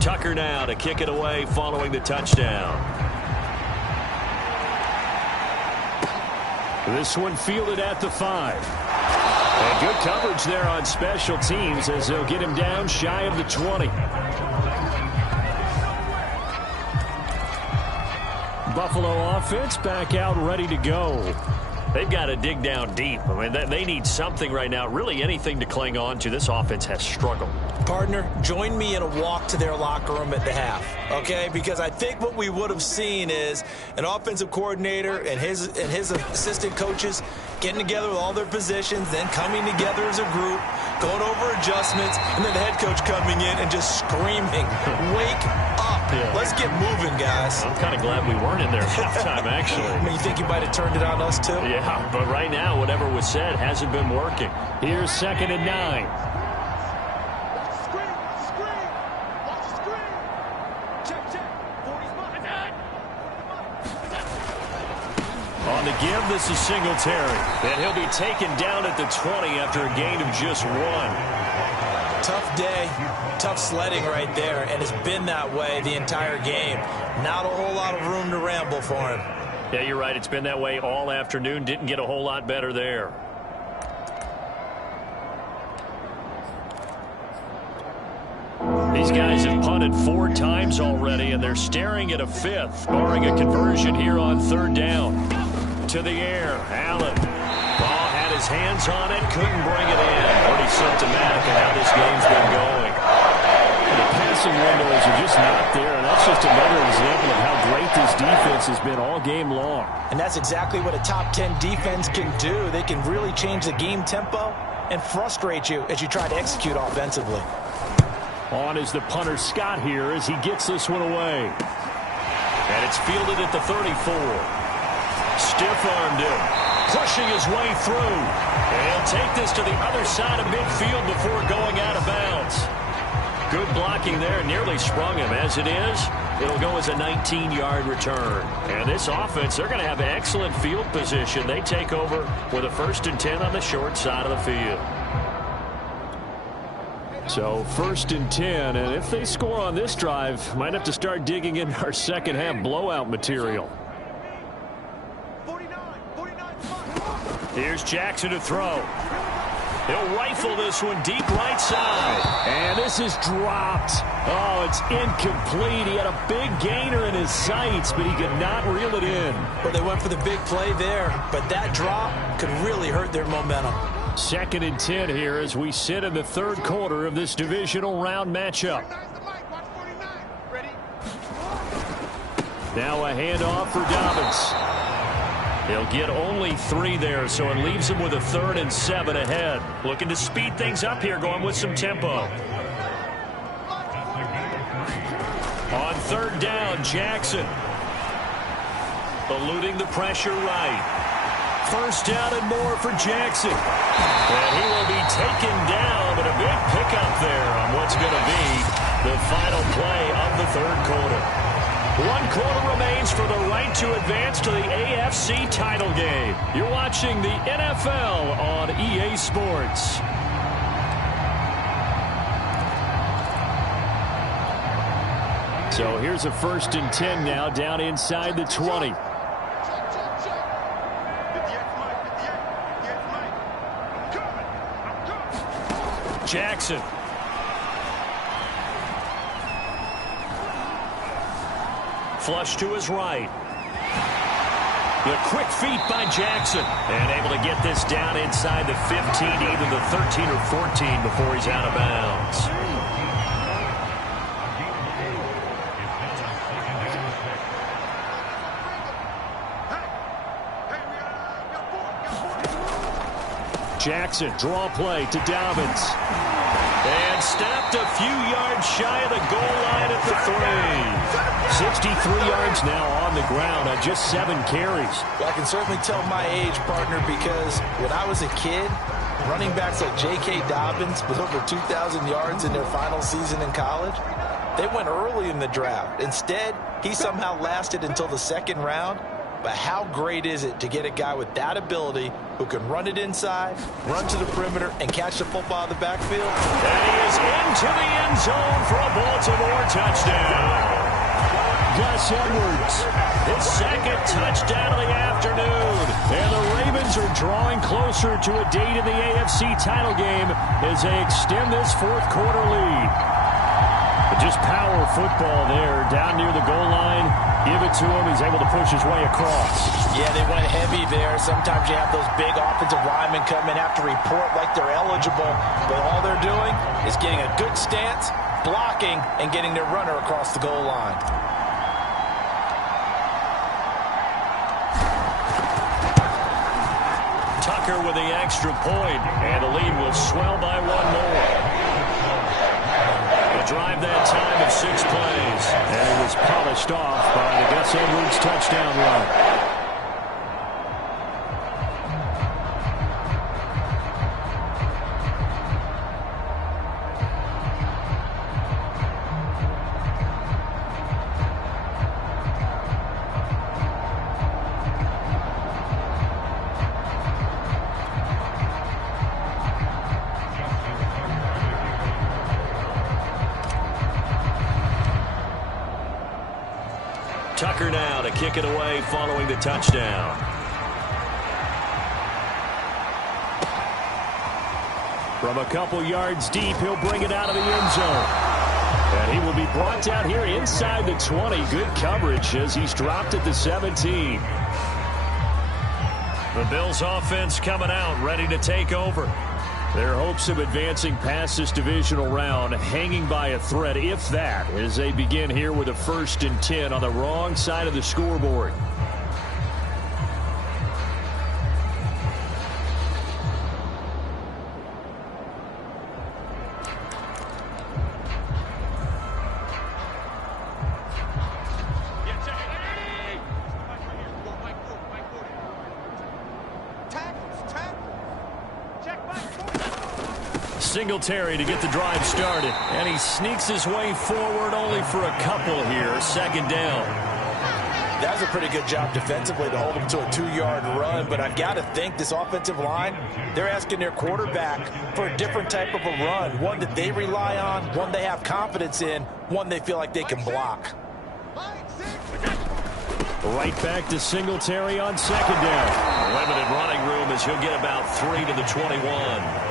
Tucker now to kick it away following the touchdown. This one fielded at the 5. And good coverage there on special teams as they'll get him down shy of the 20. Buffalo offense back out ready to go. They've got to dig down deep. I mean, they need something right now, really anything to cling on to. This offense has struggled. Partner, join me in a walk to their locker room at the half, okay? Because I think what we would have seen is an offensive coordinator and his assistant coaches getting together with all their positions, then coming together as a group, going over adjustments, and then the head coach coming in and just screaming, "Wake up. Yeah. Let's get moving, guys." I'm kind of glad we weren't in there at halftime, actually. I mean, you think you might have turned it on us, too? Yeah, but right now, whatever was said hasn't been working. Here's 2nd and 9. On the give, this is Singletary. And he'll be taken down at the 20 after a gain of just 1. Tough day, tough sledding right there, and it's been that way the entire game. Not a whole lot of room to ramble for him. Yeah, you're right. It's been that way all afternoon. Didn't get a whole lot better there. These guys have punted 4 times already, and they're staring at a 5th, barring a conversion here on 3rd down. To the air, Allen. Ball had his hands on it, couldn't bring it in. Pretty symptomatic of how this game's been going. The passing windows are just not there, and that's just another example of how great this defense has been all game long. And that's exactly what a top 10 defense can do. They can really change the game tempo and frustrate you as you try to execute offensively. On is the punter Scott here as he gets this one away. And it's fielded at the 34. Stiff-armed him. pushing his way through. And he'll take this to the other side of midfield before going out of bounds. Good blocking there, nearly sprung him. As it is, it'll go as a 19-yard return. And this offense, they're going to have excellent field position. They take over with a 1st and 10 on the short side of the field. So 1st and 10, and if they score on this drive, might have to start digging in our second half blowout material. 49. Here's Jackson to throw. He'll rifle this one deep right side. And this is dropped. Oh, it's incomplete. He had a big gainer in his sights, but he could not reel it in. Well, they went for the big play there, but that drop could really hurt their momentum. 2nd and 10 here as we sit in the 3rd quarter of this divisional round matchup. Now a handoff for Dobbins. He'll get only 3 there, so it leaves him with a 3rd and 7 ahead. Looking to speed things up here, going with some tempo. On 3rd down, Jackson. Eluding the pressure right. 1st down and more for Jackson. And he will be taken down, but a big pickup there on what's going to be the final play of the 3rd quarter. 1 quarter remains for the right to advance to the AFC title game. You're watching the NFL on EA Sports. So here's a 1st and 10 now, down inside the 20. Jackson. Flush to his right. The quick feet by Jackson. And able to get this down inside the 15, either the 13 or 14 before he's out of bounds. Jackson, draw play to Dobbins. And stopped a few yards shy of the goal line at the 3. 63 yards now on the ground on just 7 carries. Well, I can certainly tell my age, partner, because when I was a kid, running backs like J.K. Dobbins with over 2,000 yards in their final season in college, they went early in the draft. Instead, he somehow lasted until the 2nd round. But how great is it to get a guy with that ability who can run it inside, run to the perimeter, and catch the football out of the backfield? And he is into the end zone for a Baltimore touchdown. Gus Edwards, his 2nd touchdown of the afternoon. And the Ravens are drawing closer to a date in the AFC title game as they extend this 4th quarter lead. But just power football there down near the goal line. Give it to him. He's able to push his way across. Yeah, they went heavy there. Sometimes you have those big offensive linemen come in, have to report like they're eligible. But all they're doing is getting a good stance, blocking, and getting their runner across the goal line. Tucker with the extra point, and the lead will swell by 1 more. Drive that time of 6 plays. And it was polished off by the Gus Edwards touchdown run. Tucker now to kick it away following the touchdown. From a couple yards deep, he'll bring it out of the end zone. And he will be brought down here inside the 20. Good coverage as he's dropped at the 17. The Bills offense coming out, ready to take over. Their hopes of advancing past this divisional round hanging by a thread, if that, as they begin here with a 1st and 10 on the wrong side of the scoreboard. Singletary to get the drive started. And he sneaks his way forward only for a couple here. Second down. That was a pretty good job defensively to hold them to a 2-yard run, but I've got to think this offensive line, they're asking their quarterback for a different type of a run, one that they rely on, one they have confidence in, one they feel like they can block. Right back to Singletary on second down. Limited running room as he'll get about 3 to the 21.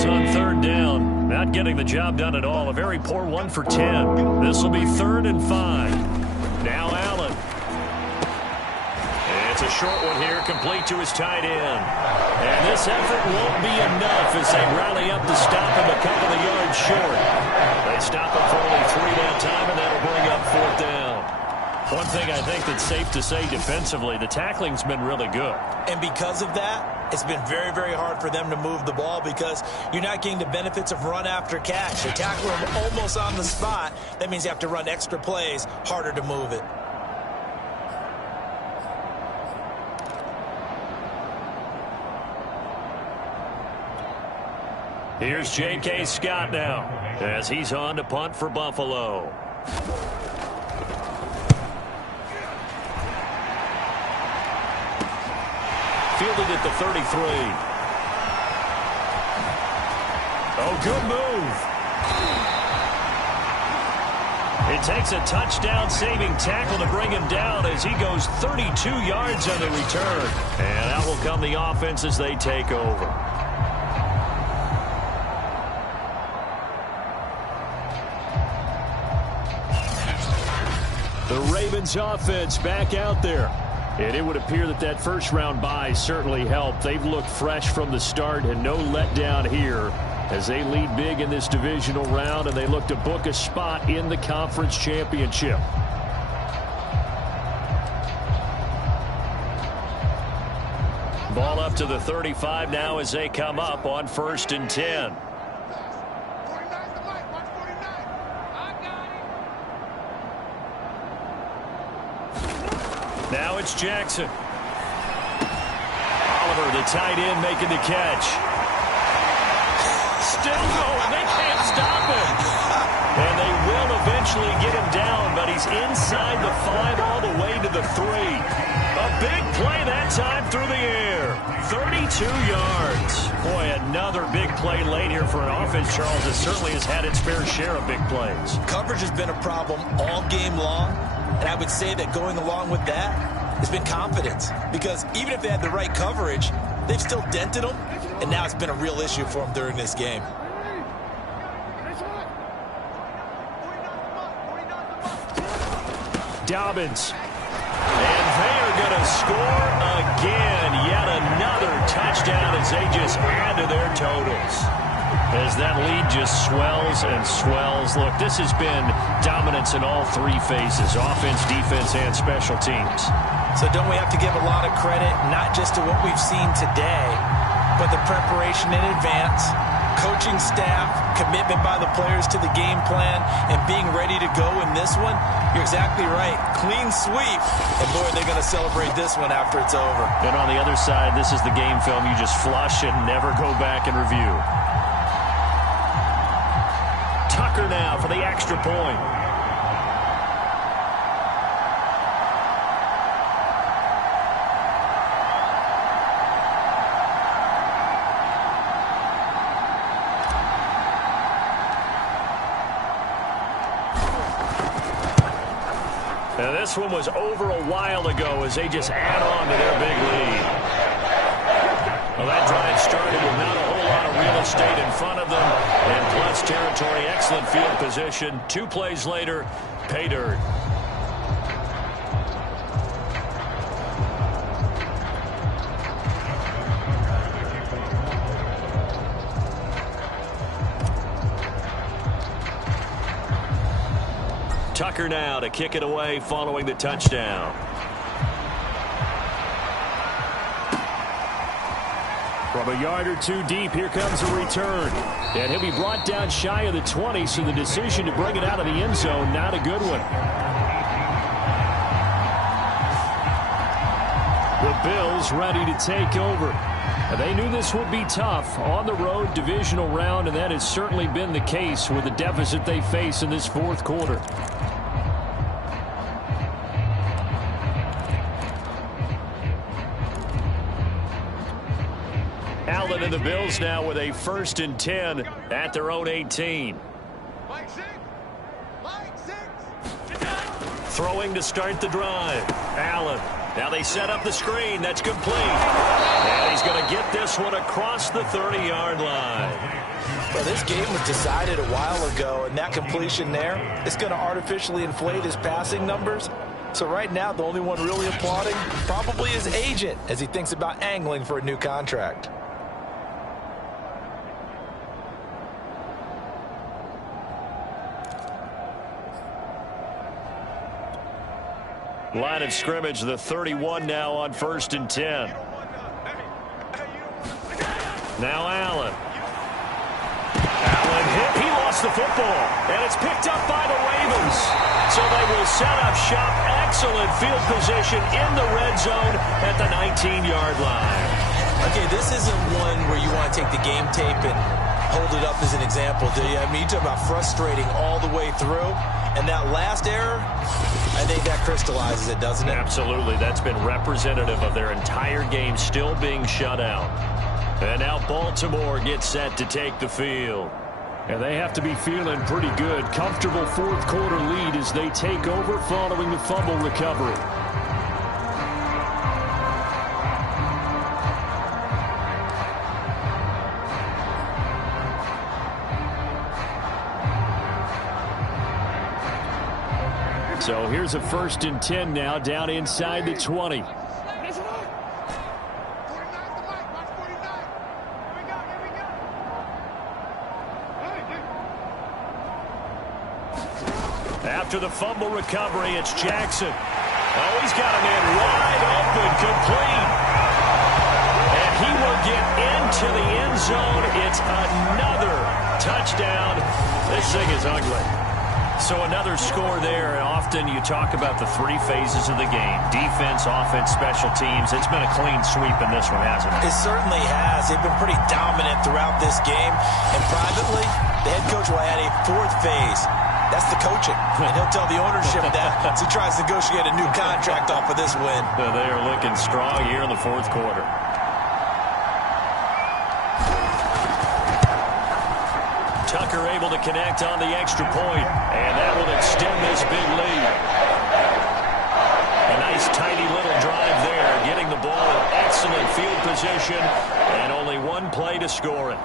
On third down, not getting the job done at all. A very poor 1 for 10. This will be 3rd and 5. Now Allen. It's a short one here, complete to his tight end. And this effort won't be enough as they rally up to stop him a couple of yards short. They stop him for only 3 that time, and that'll bring up 4th down. One thing I think that's safe to say defensively, the tackling's been really good. And because of that, it's been very, very hard for them to move the ball because you're not getting the benefits of run after catch. They tackle him almost on the spot. That means you have to run extra plays, harder to move it. Here's J.K. Scott now as he's on to punt for Buffalo. Fielded at the 33. Oh, good move. It takes a touchdown-saving tackle to bring him down as he goes 32 yards on the return. And out will come the offense as they take over. The Ravens offense back out there. And it would appear that that first-round bye certainly helped. They've looked fresh from the start and no letdown here as they lead big in this divisional round, and they look to book a spot in the conference championship. Ball up to the 35 now as they come up on 1st and 10. Now it's Jackson. Oliver, the tight end, making the catch. Still going. They can't stop him. And they will eventually get him down, but he's inside the 5 all the way to the 3. A big play that time through the air. 32 yards. Boy, another big play late here for an offense, Charles, that certainly has had its fair share of big plays. Coverage has been a problem all game long. And I would say that going along with that has been confidence. Because even if they had the right coverage, they've still dented them. And now it's been a real issue for them during this game. Dobbins. And they are going to score again. Yet another touchdown as they just add to their totals. As that lead just swells and swells. Look, this has been dominance in all 3 phases, offense, defense, and special teams. So don't we have to give a lot of credit, not just to what we've seen today, but the preparation in advance, coaching staff, commitment by the players to the game plan, and being ready to go in this one? You're exactly right. Clean sweep. And boy, they're going to celebrate this one after it's over. And on the other side, this is the game film you just flush and never go back and review. Tucker now for the extra point. Now this one was over a while ago as they just add on to their big lead. Well, that drive started with not a whole lot of real estate in front of them. And plus territory, excellent field position. 2 plays later, pay dirt. Tucker now to kick it away following the touchdown. From a yard or 2 deep, here comes a return. And he'll be brought down shy of the 20, so the decision to bring it out of the end zone, not a good one. Bills ready to take over. They knew this would be tough on the road divisional round, and that has certainly been the case with the deficit they face in this fourth quarter. Allen and the Bills now with a 1st and 10 at their own 18. Throwing to start the drive. Allen. Now they set up the screen. That's complete. And he's going to get this one across the 30-yard line. Well, this game was decided a while ago, and that completion there is going to artificially inflate his passing numbers. So right now, the only one really applauding probably his agent as he thinks about angling for a new contract. Line of scrimmage, the 31 now on 1st and 10. Now Allen. Allen hit. He lost the football. And it's picked up by the Ravens. So they will set up shop. Excellent field position in the red zone at the 19-yard line. Okay, this isn't one where you want to take the game tape and hold it up as an example, do you? I mean, you talk about frustrating all the way through. And that last error, I think that crystallizes it, doesn't it? Absolutely. That's been representative of their entire game still being shut out. And now Baltimore gets set to take the field. And they have to be feeling pretty good. Comfortable fourth quarter lead as they take over following the fumble recovery. So here's a 1st and 10 now down inside the 20. After the fumble recovery, it's Jackson. Oh, he's got a man wide open, complete. And he will get into the end zone. It's another touchdown. This thing is ugly. So another score there, and often you talk about the 3 phases of the game. Defense, offense, special teams. It's been a clean sweep in this one, hasn't it? It certainly has. They've been pretty dominant throughout this game. And privately, the head coach will add a 4th phase. That's the coaching. And he'll tell the ownership that as he tries to negotiate a new contract off of this win. They are looking strong here in the fourth quarter. Tucker able to connect on the extra point, and that will extend this big lead. A nice tiny little drive there, getting the ball in excellent field position, and only one play to score it.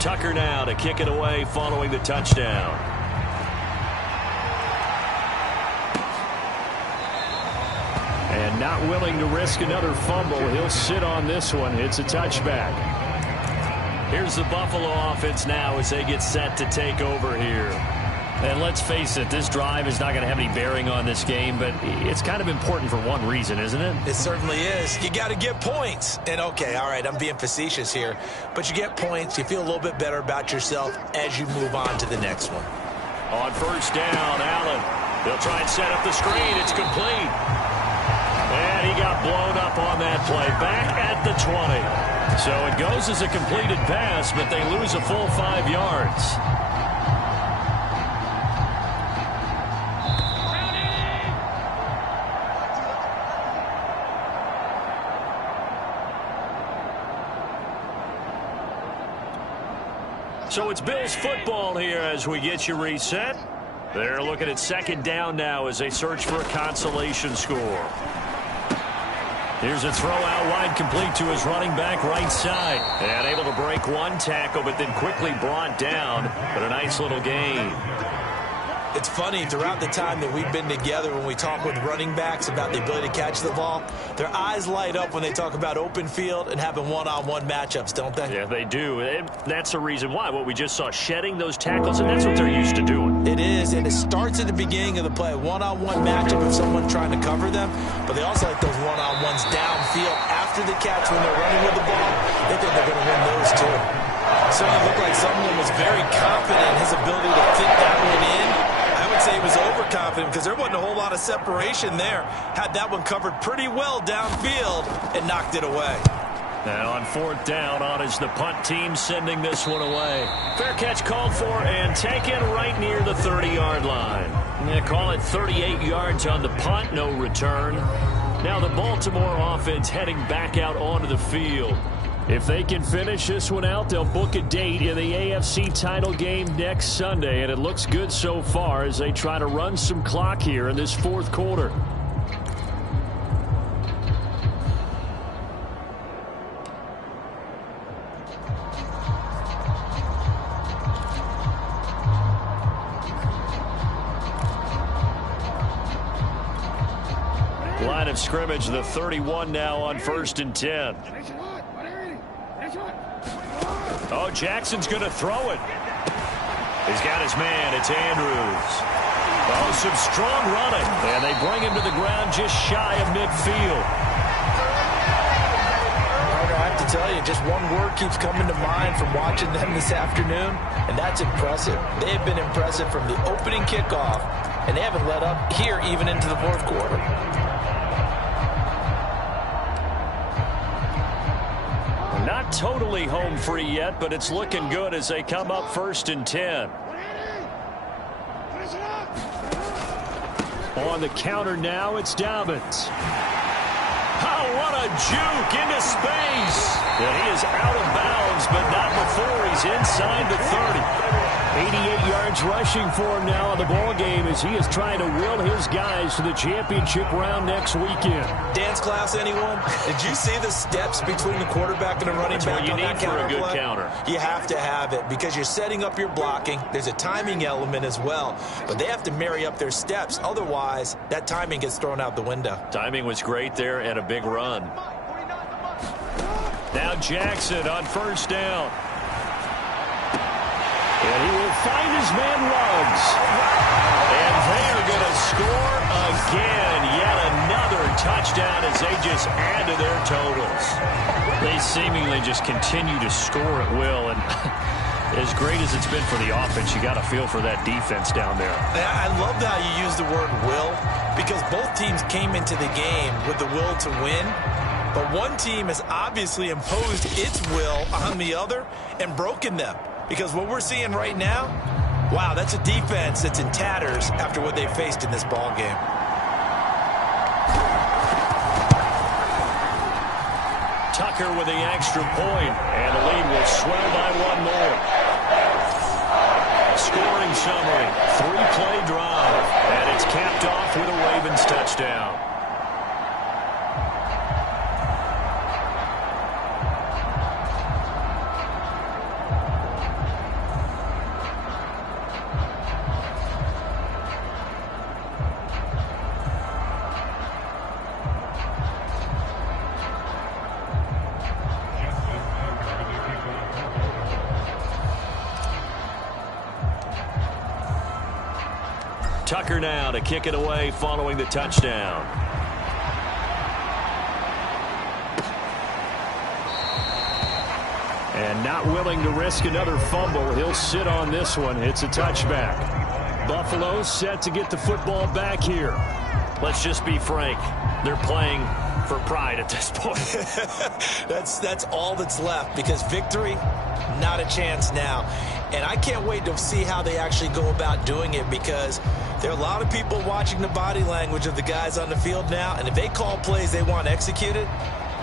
Tucker now to kick it away following the touchdown. And not willing to risk another fumble. He'll sit on this one. It's a touchback. Here's the Buffalo offense now as they get set to take over here. And let's face it, this drive is not going to have any bearing on this game, but it's kind of important for one reason, isn't it? It certainly is. You got to get points. And, okay, all right, I'm being facetious here, but you get points, you feel a little bit better about yourself as you move on to the next one. On first down, Allen. They'll try and set up the screen. It's complete. And he got blown up on that play. Back at the 20. So it goes as a completed pass, but they lose a full 5 yards. So it's Bills football here as we get you reset. They're looking at second down now as they search for a consolation score. Here's a throw out wide, complete to his running back right side. And able to break one tackle, but then quickly brought down. But a nice little gain. It's funny, throughout the time that we've been together, when we talk with running backs about the ability to catch the ball, their eyes light up when they talk about open field and having one-on-one matchups, don't they? Yeah, they do. And that's the reason why. What we just saw, shedding those tackles, and that's what they're used to doing. It is, and it starts at the beginning of the play. One-on-one matchup if someone's trying to cover them, but they also like those one-on-ones downfield after the catch when they're running with the ball. They think they're going to win those, too. Certainly looked like someone was very confident in his ability to fit that one in. I would say he was overconfident because there wasn't a whole lot of separation there. Had that one covered pretty well downfield and knocked it away. And on fourth down, on is the punt team sending this one away. Fair catch called for and taken right near the 30-yard line. They call it 38 yards on the punt, no return. Now the Baltimore offense heading back out onto the field. If they can finish this one out, they'll book a date in the AFC title game next Sunday, and it looks good so far as they try to run some clock here in this fourth quarter. Line of scrimmage, the 31 now on 1st and 10. Oh, Jackson's going to throw it. He's got his man. It's Andrews. Oh, some strong running. And they bring him to the ground just shy of midfield. I have to tell you, just one word keeps coming to mind from watching them this afternoon, and that's impressive. They have been impressive from the opening kickoff, and they haven't let up here even into the fourth quarter. Not totally home free yet, but it's looking good as they come up 1st and 10. On the counter now, it's Dobbins. Oh, what a juke into space. And he is out of bounds, but not before he's inside the 30. 88 yards rushing for him now in the ball game as he is trying to will his guys to the championship round next weekend. Dance class, anyone? Did you see the steps between the quarterback and the running back on that counter play? That's what you need for a good counter. You have to have it because you're setting up your blocking. There's a timing element as well, but they have to marry up their steps. Otherwise, that timing gets thrown out the window. Timing was great there and a big run. Now Jackson on 1st down. And he will find his man Ruggs. And they are going to score again. Yet another touchdown as they just add to their totals. They seemingly just continue to score at will. And as great as it's been for the offense, you got to feel for that defense down there. I love how you use the word will because both teams came into the game with the will to win. But one team has obviously imposed its will on the other and broken them. Because what we're seeing right now, wow, that's a defense that's in tatters after what they faced in this ball game. Tucker with the extra point, and the lead will swell by one more. Scoring summary, 3-play drive, and it's capped off with a Ravens touchdown. Tucker now to kick it away following the touchdown. And not willing to risk another fumble. He'll sit on this one. It's a touchback. Buffalo set to get the football back here. Let's just be frank. They're playing for pride at this point. That's all that's left, because victory, not a chance now. And I can't wait to see how they actually go about doing it, because there are a lot of people watching the body language of the guys on the field now, and if they call plays they want executed,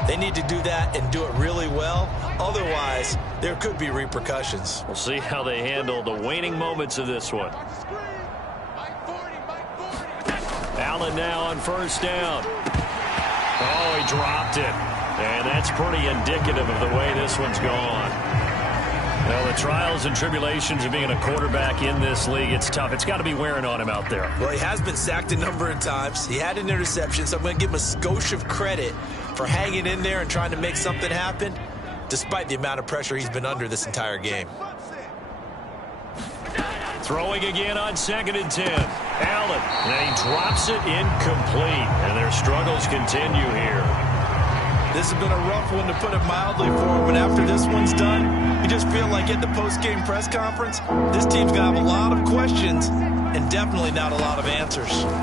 they need to do that and do it really well. Otherwise, there could be repercussions. We'll see how they handle the waning moments of this one. Allen now on first down. Oh, he dropped it. And that's pretty indicative of the way this one's gone. Well, the trials and tribulations of being a quarterback in this league, it's tough. It's got to be wearing on him out there. Well, he has been sacked a number of times. He had an interception, so I'm going to give him a skosh of credit for hanging in there and trying to make something happen, despite the amount of pressure he's been under this entire game. Throwing again on 2nd and 10. Allen, and he drops it incomplete. And their struggles continue here. This has been a rough one, to put it mildly, for him. And after this one's done, you just feel like at the post-game press conference, this team's going to have a lot of questions and definitely not a lot of answers. And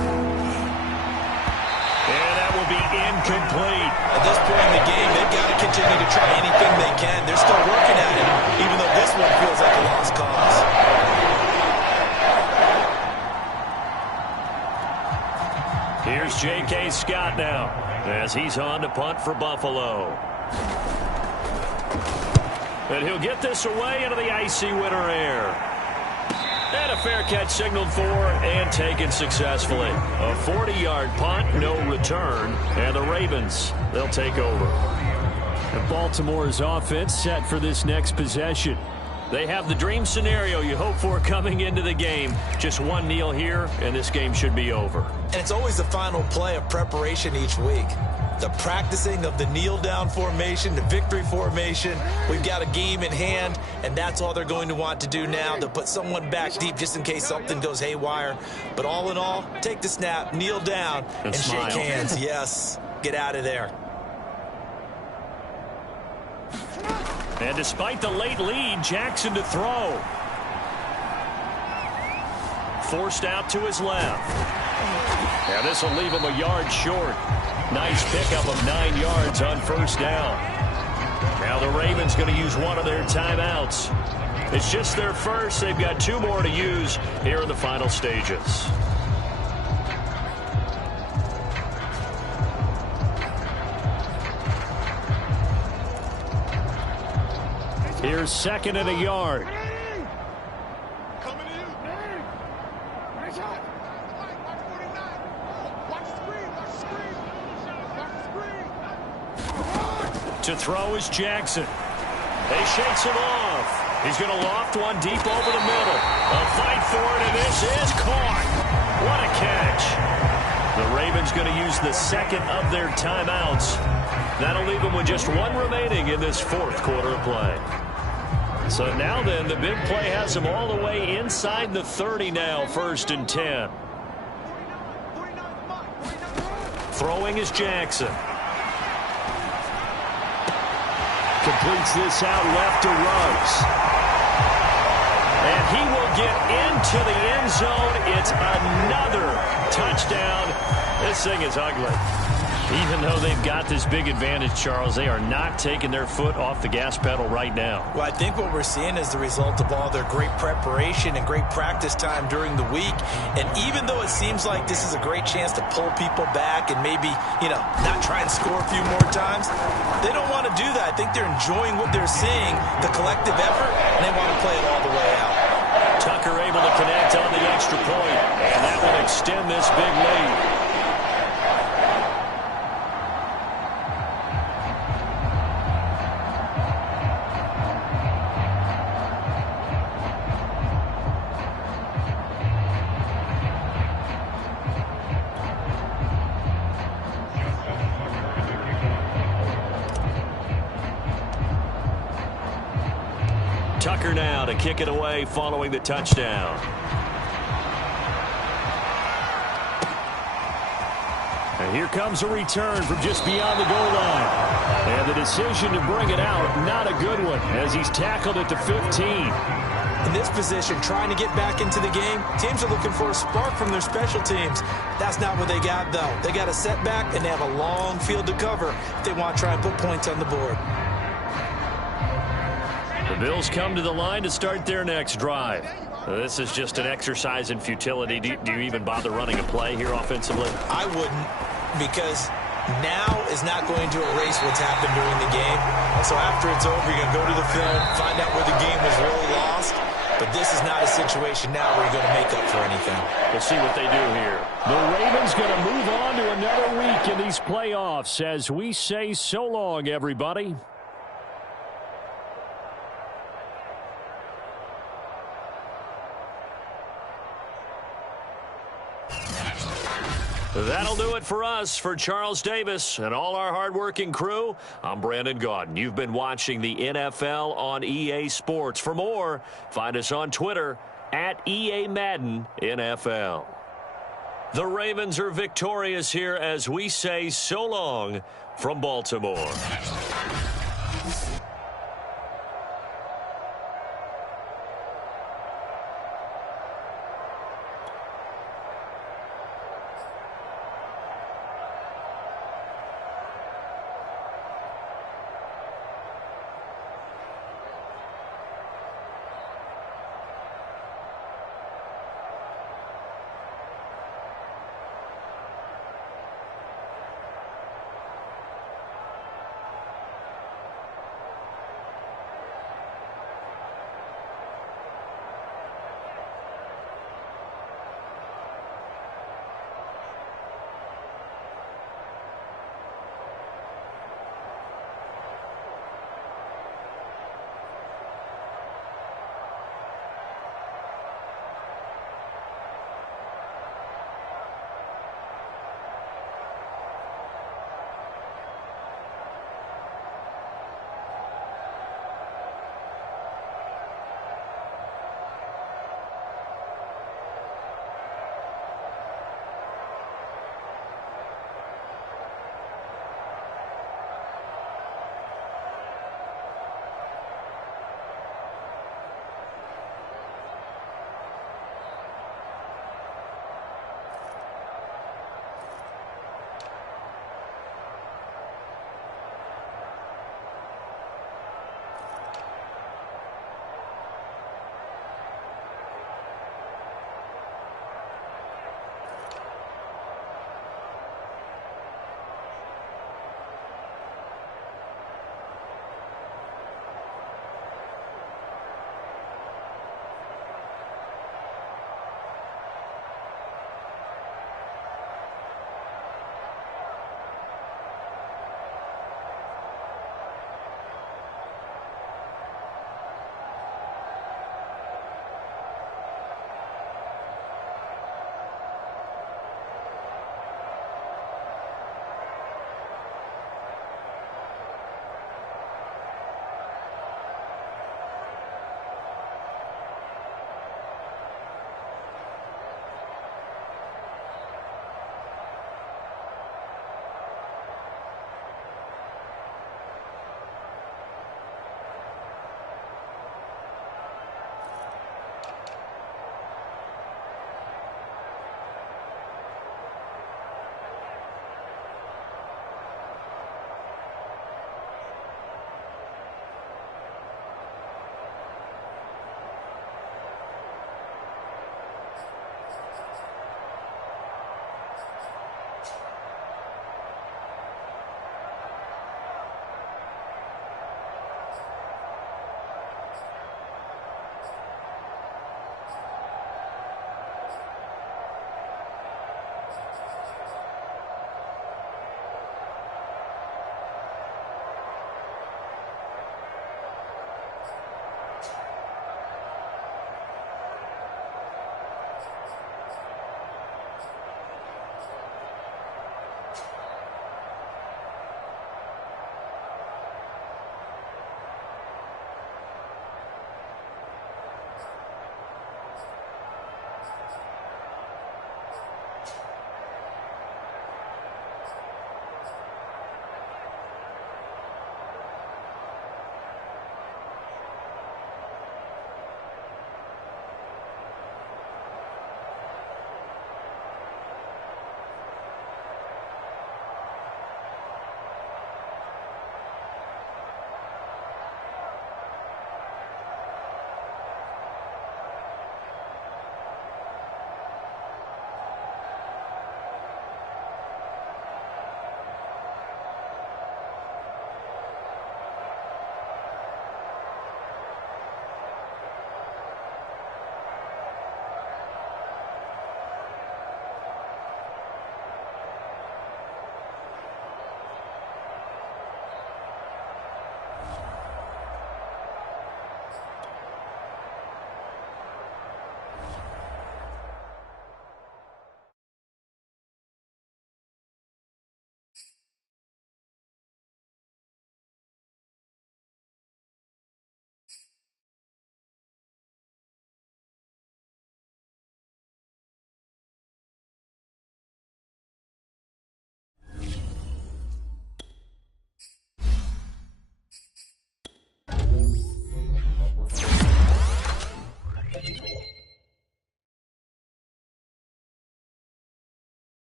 that will be incomplete. At this point in the game, they've got to continue to try anything they can. They're still working at it, even though this one feels like a lost cause. Here's J.K. Scott now, as he's on to punt for Buffalo. And he'll get this away into the icy winter air. And a fair catch signaled for and taken successfully. A 40-yard punt, no return, and the Ravens, they'll take over. And Baltimore's offense set for this next possession. They have the dream scenario you hope for coming into the game. Just one kneel here, and this game should be over. And it's always the final play of preparation each week. The practicing of the kneel-down formation, the victory formation. We've got a game in hand, and that's all they're going to want to do now. They'll put someone back deep just in case something goes haywire. But all in all, take the snap, kneel down, and shake hands. Yes, get out of there. And despite the late lead, Jackson to throw. Forced out to his left. And this will leave him a yard short. Nice pickup of 9 yards on first down. Now the Ravens going to use one of their timeouts. It's just their first. They've got 2 more to use here in the final stages. Here's 2nd and a yard. To throw is Jackson. He shakes him off. He's going to loft one deep over the middle. A fight for it, and this is caught. What a catch. The Ravens going to use the 2nd of their timeouts. That'll leave them with just 1 remaining in this 4th quarter of play. So now then, the big play has them all the way inside the 30 now, 1st and 10. Throwing is Jackson. Completes this out left to Ruggs. And he will get into the end zone. It's another touchdown. This thing is ugly. Even though they've got this big advantage, Charles, they are not taking their foot off the gas pedal right now. Well, I think what we're seeing is the result of all their great preparation and great practice time during the week. And even though it seems like this is a great chance to pull people back and maybe, not try and score a few more times, they don't want to do that. I think they're enjoying what they're seeing, the collective effort, and they want to play it all the way out. Tucker able to connect on the extra point, and that will extend this big lead. Tucker now to kick it away following the touchdown. And here comes a return from just beyond the goal line. And the decision to bring it out, not a good one, as he's tackled at the 15. In this position, trying to get back into the game, teams are looking for a spark from their special teams. That's not what they got, though. They got a setback, and they have a long field to cover if they want to try and put points on the board. The Bills come to the line to start their next drive. This is just an exercise in futility. Do you even bother running a play here offensively? I wouldn't, because now is not going to erase what's happened during the game. So after it's over, you're going to go to the film, find out where the game was really lost. But this is not a situation now where you're going to make up for anything. We'll see what they do here. The Ravens going to move on to another week in these playoffs as we say so long, everybody. That'll do it for us. For Charles Davis and all our hardworking crew, I'm Brandon Gaudin. You've been watching the NFL on EA Sports. For more, find us on Twitter at EA Madden NFL. The Ravens are victorious here as we say so long from Baltimore.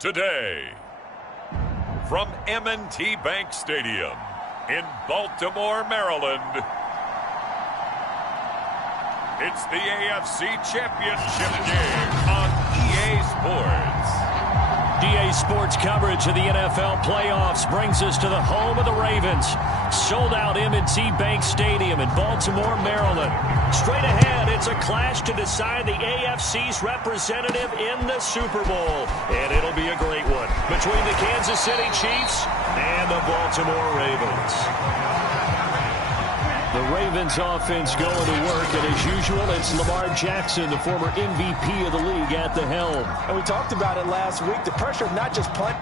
Today, from M&T Bank Stadium in Baltimore, Maryland, it's the AFC Championship game on EA Sports. EA Sports coverage of the NFL playoffs brings us to the home of the Ravens. Sold out M&T Bank Stadium in Baltimore, Maryland. Straight ahead, it's a clash to decide the AFC's representative in the Super Bowl. And it'll be a great one between the Kansas City Chiefs and the Baltimore Ravens. The Ravens offense going to work, and as usual, it's Lamar Jackson, the former MVP of the league, at the helm. And we talked about it last week, the pressure of not just punt.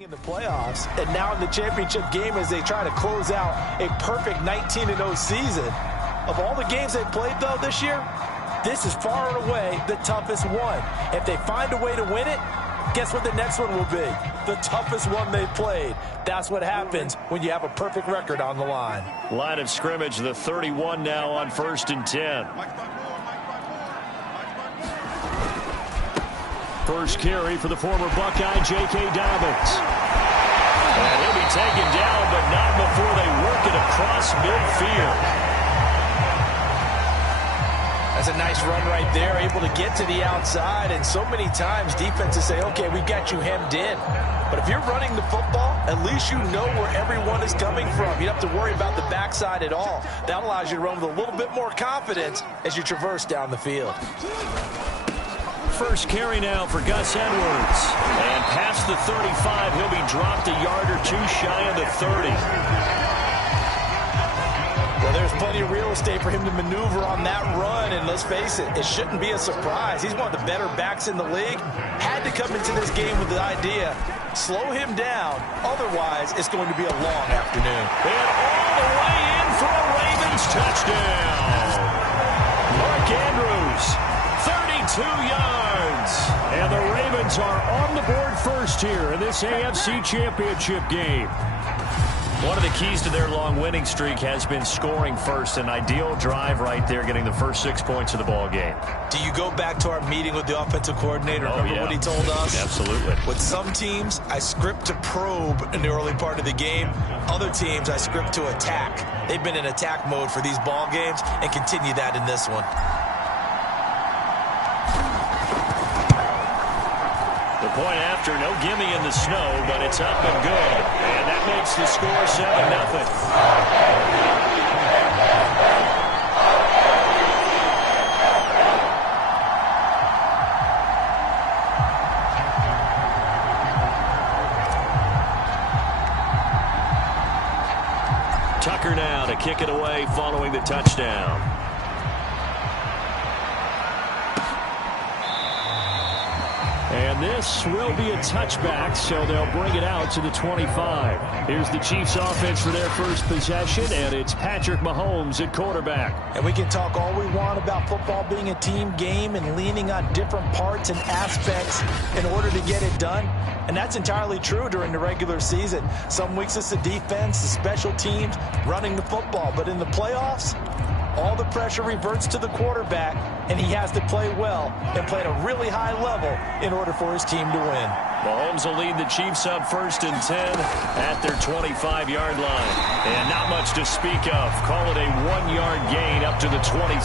In the playoffs, and now in the championship game as they try to close out a perfect 19-0 season. Of all the games they played, though, this year, this is far and away the toughest one. If they find a way to win it, guess what the next one will be? The toughest one they played. That's what happens when you have a perfect record on the line. Line of scrimmage, the 31 now on 1st and 10. First carry for the former Buckeye, J.K. Dobbins. And he'll be taken down, but not before they work it across midfield. That's a nice run right there, able to get to the outside. And so many times defenses say, okay, we got you hemmed in. But if you're running the football, at least you know where everyone is coming from. You don't have to worry about the backside at all. That allows you to run with a little bit more confidence as you traverse down the field. First carry now for Gus Edwards. And past the 35, he'll be dropped a yard or two shy of the 30. Well, there's plenty of real estate for him to maneuver on that run. And let's face it, it shouldn't be a surprise. He's one of the better backs in the league. Had to come into this game with the idea, slow him down. Otherwise, it's going to be a long afternoon. And all the way in for a Ravens touchdown. Mark Andrews, 32 yards. And the Ravens are on the board first here in this AFC Championship game. One of the keys to their long winning streak has been scoring first. An ideal drive right there, getting the first 6 points of the ball game. Do you go back to our meeting with the offensive coordinator? Remember what he told us? Absolutely. With some teams, I script to probe in the early part of the game. Other teams, I script to attack. They've been in attack mode for these ball games and continue that in this one. The point after, no gimme in the snow, but it's up and good. And that makes the score 7-0. Tucker now to kick it away following the touchdown. And this will be a touchback, so they'll bring it out to the 25. Here's the Chiefs offense for their first possession, and it's Patrick Mahomes at quarterback. And we can talk all we want about football being a team game and leaning on different parts and aspects in order to get it done. And that's entirely true during the regular season. Some weeks it's the defense, the special teams, running the football. But in the playoffs, all the pressure reverts to the quarterback, and he has to play well and play at a really high level in order for his team to win. Mahomes will lead the Chiefs up 1st and 10 at their 25-yard line. And not much to speak of. Call it a 1-yard gain up to the 26.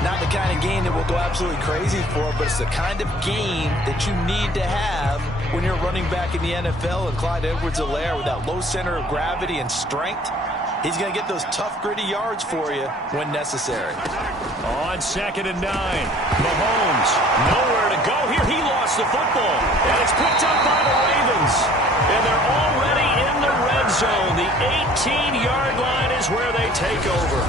Not the kind of game that will go absolutely crazy for, but it's the kind of game that you need to have when you're running back in the NFL. And Clyde Edwards-Helaire, with that low center of gravity and strength, he's going to get those tough, gritty yards for you when necessary. On 2nd and 9, Mahomes nowhere to go here. He lost the football, and it's picked up by the Ravens. And they're already in the red zone. The 18-yard line is where they take over.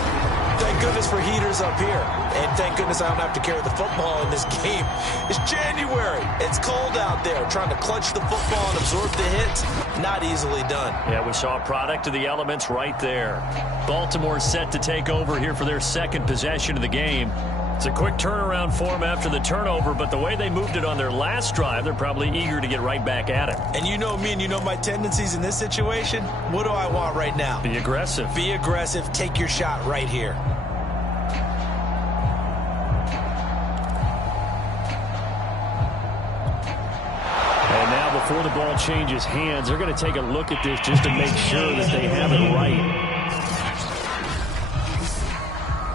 Thank goodness for heaters up here. And thank goodness I don't have to carry the football in this game. It's January. It's cold out there. Trying to clutch the football and absorb the hits, not easily done. Yeah, we saw a product of the elements right there. Baltimore set to take over here for their second possession of the game. It's a quick turnaround for them after the turnover, but the way they moved it on their last drive, they're probably eager to get right back at it. And you know me and you know my tendencies in this situation. What do I want right now? Be aggressive. Be aggressive. Take your shot right here. And now before the ball changes hands, they're going to take a look at this just to make sure that they have it right.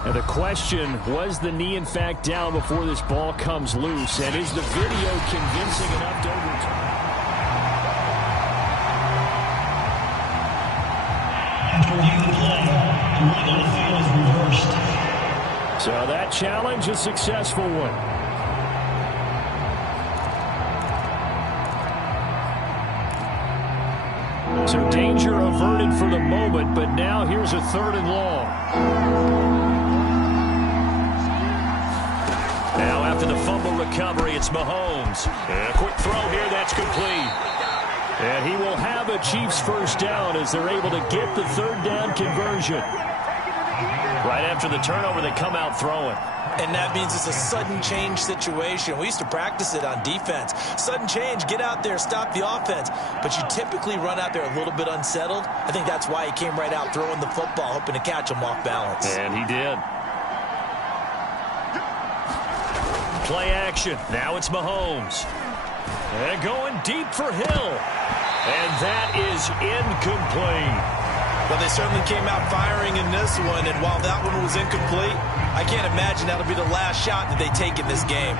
Now the question, was the knee in fact down before this ball comes loose? And is the video convincing enough to overturn? After reviewing the play, the ring on the field is reversed. So that challenge, a successful one. So danger averted for the moment, but now here's a 3rd and long. Now after the fumble recovery, it's Mahomes. And a quick throw here, that's complete. And he will have a Chiefs first down as they're able to get the 3rd down conversion. Right after the turnover, they come out throwing. And that means it's a sudden change situation. We used to practice it on defense. Sudden change, get out there, stop the offense. But you typically run out there a little bit unsettled. I think that's why he came right out throwing the football, hoping to catch him off balance. And he did. Play action. Now it's Mahomes. And going deep for Hill. And that is incomplete. Well, they certainly came out firing in this one, and while that one was incomplete, I can't imagine that'll be the last shot that they take in this game.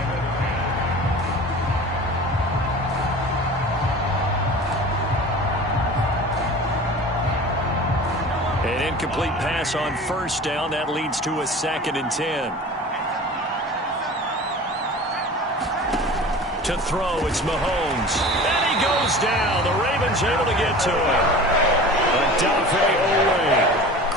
An incomplete pass on first down. That leads to a 2nd and 10. To throw, it's Mahomes. And he goes down. The Ravens able to get to him.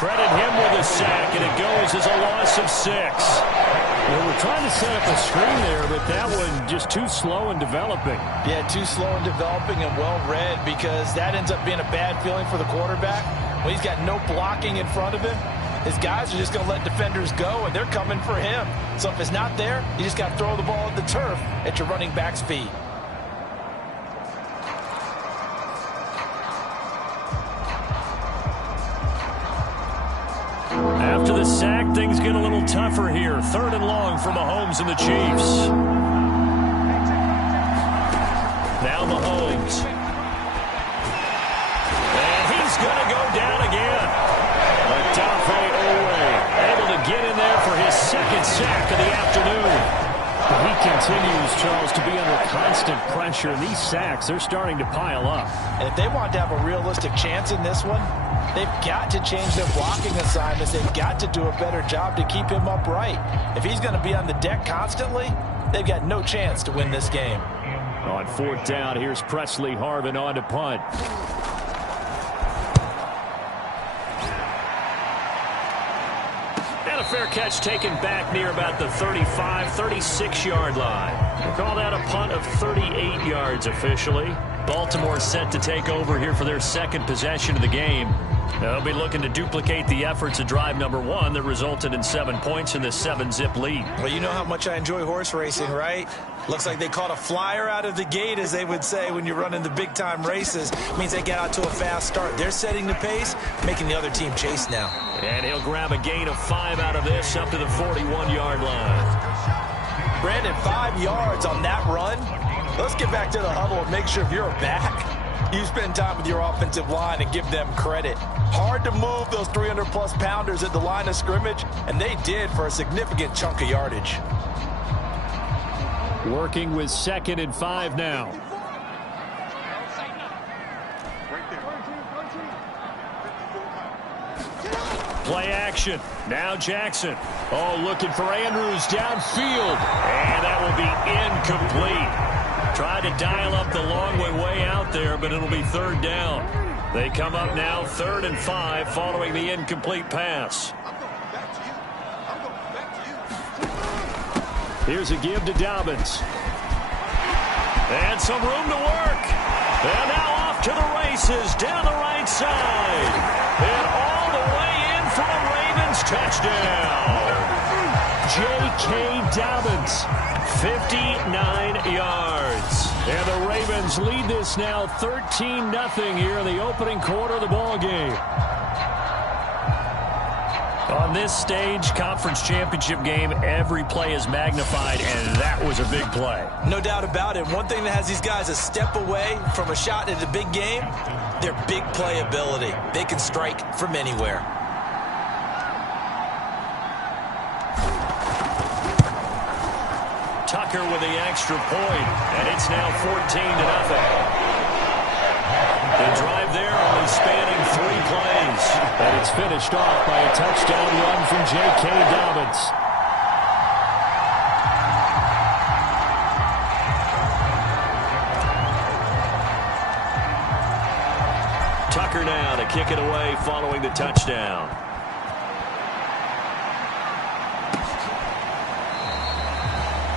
Credit him with a sack, and it goes as a loss of 6. Well, we're trying to set up a screen there, but that one just too slow in developing. Yeah, too slow in developing and well read, because that ends up being a bad feeling for the quarterback. When he's got no blocking in front of him, his guys are just going to let defenders go, and they're coming for him. So if it's not there, you just got to throw the ball at the turf at your running back's feet. After the sack, things get a little tougher here. 3rd and long for Mahomes and the Chiefs. Now Mahomes. And he's going to go down again. Able to get in there for his 2nd sack of the afternoon. He continues, Charles, to be under constant pressure. And these sacks, they're starting to pile up. And if they want to have a realistic chance in this one, they've got to change their blocking assignments. They've got to do a better job to keep him upright. If he's going to be on the deck constantly, they've got no chance to win this game. On 4th down, here's Presley Harvin on to punt. And a fair catch taken back near about the 35, 36-yard line. We'll call that a punt of 38 yards officially. Baltimore set to take over here for their 2nd possession of the game. They'll be looking to duplicate the efforts of drive number 1 that resulted in 7 points in this 7-zip lead. Well, you know how much I enjoy horse racing, right? Looks like they caught a flyer out of the gate, as they would say when you're running the big-time races. It means they get out to a fast start. They're setting the pace, making the other team chase now. And he'll grab a gain of 5 out of this up to the 41-yard line. Brandon, 5 yards on that run. Let's get back to the huddle and make sure if you're back, you spend time with your offensive line and give them credit. Hard to move those 300-plus pounders at the line of scrimmage, and they did for a significant chunk of yardage. Working with 2nd and 5 now. Play action. Now Jackson. Oh, looking for Andrews downfield. And that will be incomplete. Tried to dial up the long way out there, but it'll be 3rd down. They come up now 3rd and 5 following the incomplete pass. Here's a give to Dobbins. And some room to work. And now off to the races down the right side. And all the way in for a Ravens touchdown. J.K. Dobbins, 59 yards. And the Ravens lead this now 13-0 here in the opening quarter of the ballgame. On this stage, conference championship game, every play is magnified, and that was a big play. No doubt about it. One thing that has these guys a step away from a shot at a big game, their big play ability. They can strike from anywhere. Tucker with the extra point, and it's now 14-0. The drive there only spanning 3 plays. And it's finished off by a touchdown run from J.K. Dobbins. Tucker now to kick it away following the touchdown.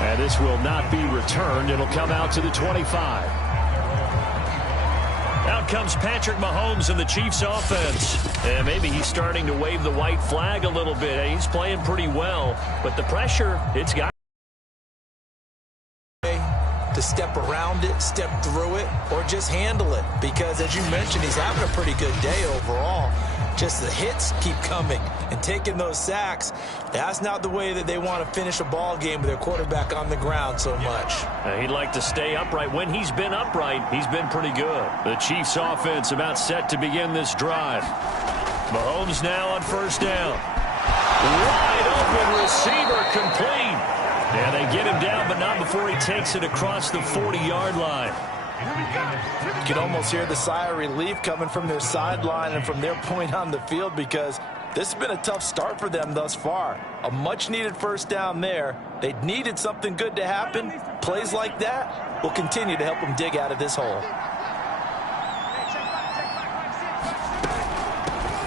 And this will not be returned. It'll come out to the 25. Out comes Patrick Mahomes in the Chiefs offense. And maybe he's starting to wave the white flag a little bit. He's playing pretty well, but the pressure, it's got to step around it, step through it, or just handle it. Because as you mentioned, he's having a pretty good day overall. Just the hits keep coming and taking those sacks. That's not the way that they want to finish a ball game with their quarterback on the ground so much. He'd like to stay upright. When he's been upright, he's been pretty good. The Chiefs offense about set to begin this drive. Mahomes now on first down. Wide open receiver complete. And they get him down, but not before he takes it across the 40-yard line. You can almost hear the sigh of relief coming from their sideline and from their point on the field, because this has been a tough start for them thus far. A much-needed first down there. They needed something good to happen. Plays like that will continue to help them dig out of this hole.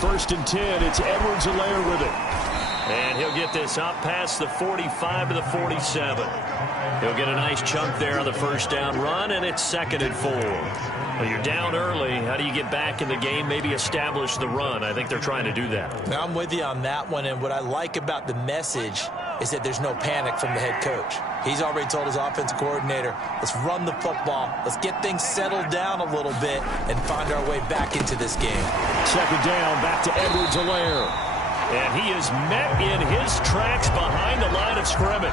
First and 10, it's Edwards-Helaire with it. And he'll get this up past the 45 to the 47. He'll get a nice chunk there on the first down run, and it's 2nd and 4. Well, you're down early. How do you get back in the game, maybe establish the run? I think they're trying to do that. Now, I'm with you on that one, and what I like about the message is that there's no panic from the head coach. He's already told his offensive coordinator, let's run the football, let's get things settled down a little bit, and find our way back into this game. 2nd down, back to Edwards-Helaire. And he is met in his tracks behind the line of scrimmage.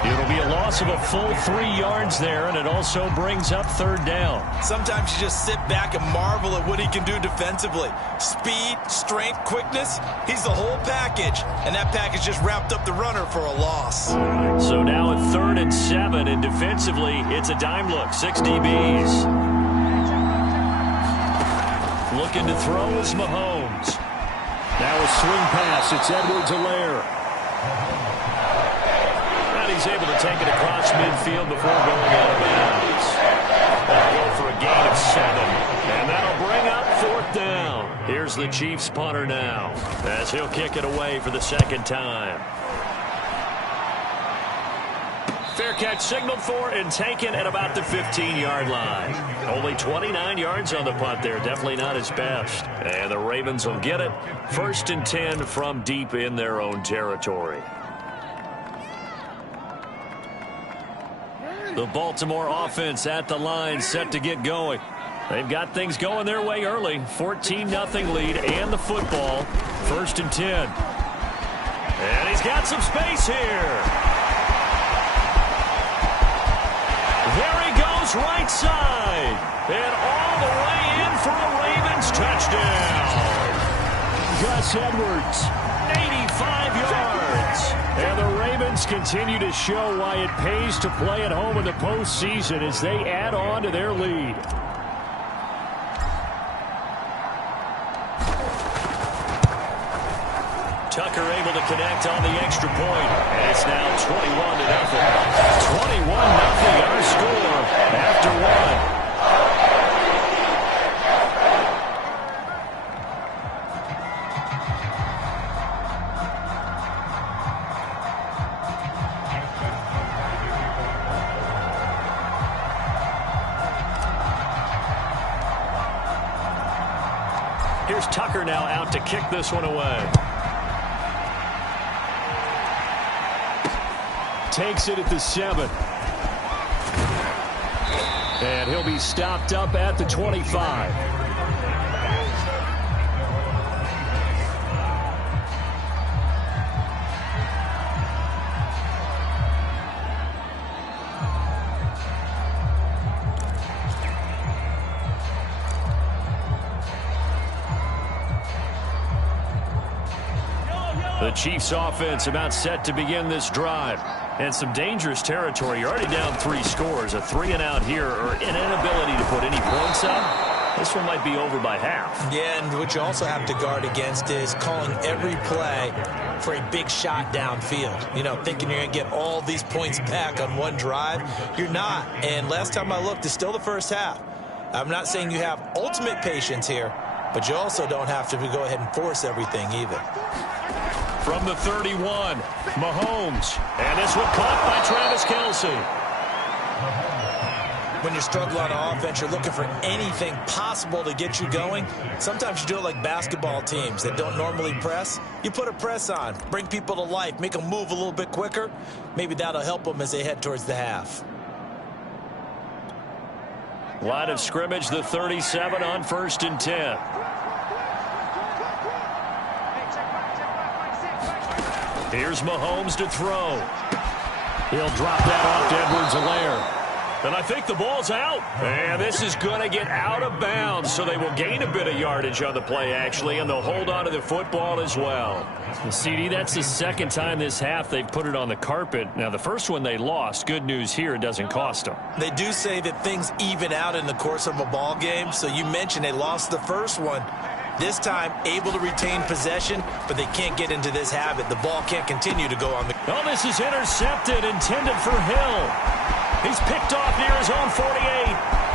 It'll be a loss of a full 3 yards there, and it also brings up 3rd down. Sometimes you just sit back and marvel at what he can do defensively. Speed, strength, quickness, he's the whole package. And that package just wrapped up the runner for a loss. So now at 3rd and 7, and defensively, it's a dime look, 6 DBs. Looking to throw is Mahomes. Now a swing pass. It's Edwards-Helaire. And he's able to take it across midfield before going out of bounds. That'll go for a gain of 7. And that'll bring up 4th down. Here's the Chiefs punter now, as he'll kick it away for the 2nd time. Fair catch signaled for and taken at about the 15-yard line. Only 29 yards on the punt there. Definitely not his best. And the Ravens will get it. 1st and 10 from deep in their own territory. The Baltimore offense at the line, set to get going. They've got things going their way early. 14-0 lead and the football. 1st and 10. And he's got some space here. There he goes, right side. And all the way in for a Ravens touchdown. Gus Edwards, 85 yards. And the Ravens continue to show why it pays to play at home in the postseason as they add on to their lead. Tucker able to connect on the extra point. And it's now 21-0. 21-0 our score after 1. Here's Tucker now out to kick this one away. Takes it at the 7. And he'll be stopped up at the 25. The Chiefs offense about set to begin this drive. And some dangerous territory. You're already down 3 scores. A 3-and-out here or an inability to put any points up. This one might be over by half. Yeah, and what you also have to guard against is calling every play for a big shot downfield. You know, thinking you're going to get all these points back on one drive. You're not. And last time I looked, it's still the first half. I'm not saying you have ultimate patience here, but you also don't have to go ahead and force everything either. From the 31, Mahomes. And this one caught by Travis Kelce. When you struggle on offense, you're looking for anything possible to get you going. Sometimes you do it like basketball teams that don't normally press. You put a press on, bring people to life, make them move a little bit quicker. Maybe that'll help them as they head towards the half. Line of scrimmage, the 37 on 1st and 10. Here's Mahomes to throw. He'll drop that off to Edwards-Helaire. And I think the ball's out. And this is going to get out of bounds, so they will gain a bit of yardage on the play, actually, and they'll hold on to the football as well. CD, that's the second time this half they've put it on the carpet. Now, the first one they lost. Good news here, it doesn't cost them. They do say that things even out in the course of a ball game. So you mentioned they lost the first one. This time, able to retain possession, but they can't get into this habit. The ball can't continue to go on the... Oh, this is intercepted, intended for Hill. He's picked off near his own 48.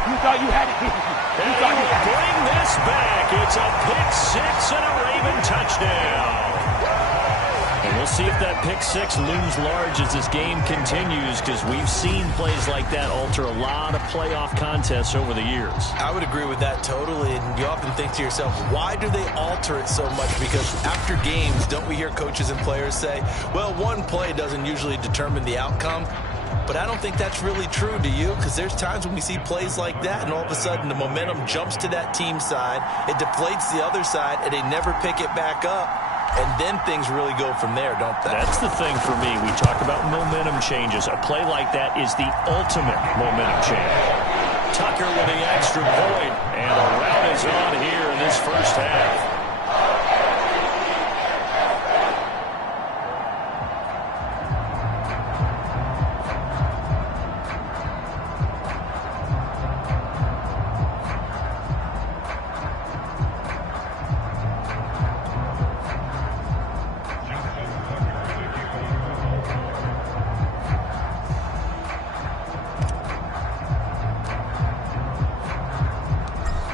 You thought you had it. And he will bring this back. It's a pick 6 and a Raven touchdown. And we'll see if that pick 6 looms large as this game continues, because we've seen plays like that alter a lot of playoff contests over the years. I would agree with that totally, and you often think to yourself, why do they alter it so much? Because after games, don't we hear coaches and players say, well, one play doesn't usually determine the outcome? But I don't think that's really true, do you? Because there's times when we see plays like that, and all of a sudden the momentum jumps to that team side, it deflates the other side, and they never pick it back up. And then things really go from there, don't they? That's the thing for me. We talk about momentum changes. A play like that is the ultimate momentum change. Tucker with the extra point, and a rout is on here in this first half.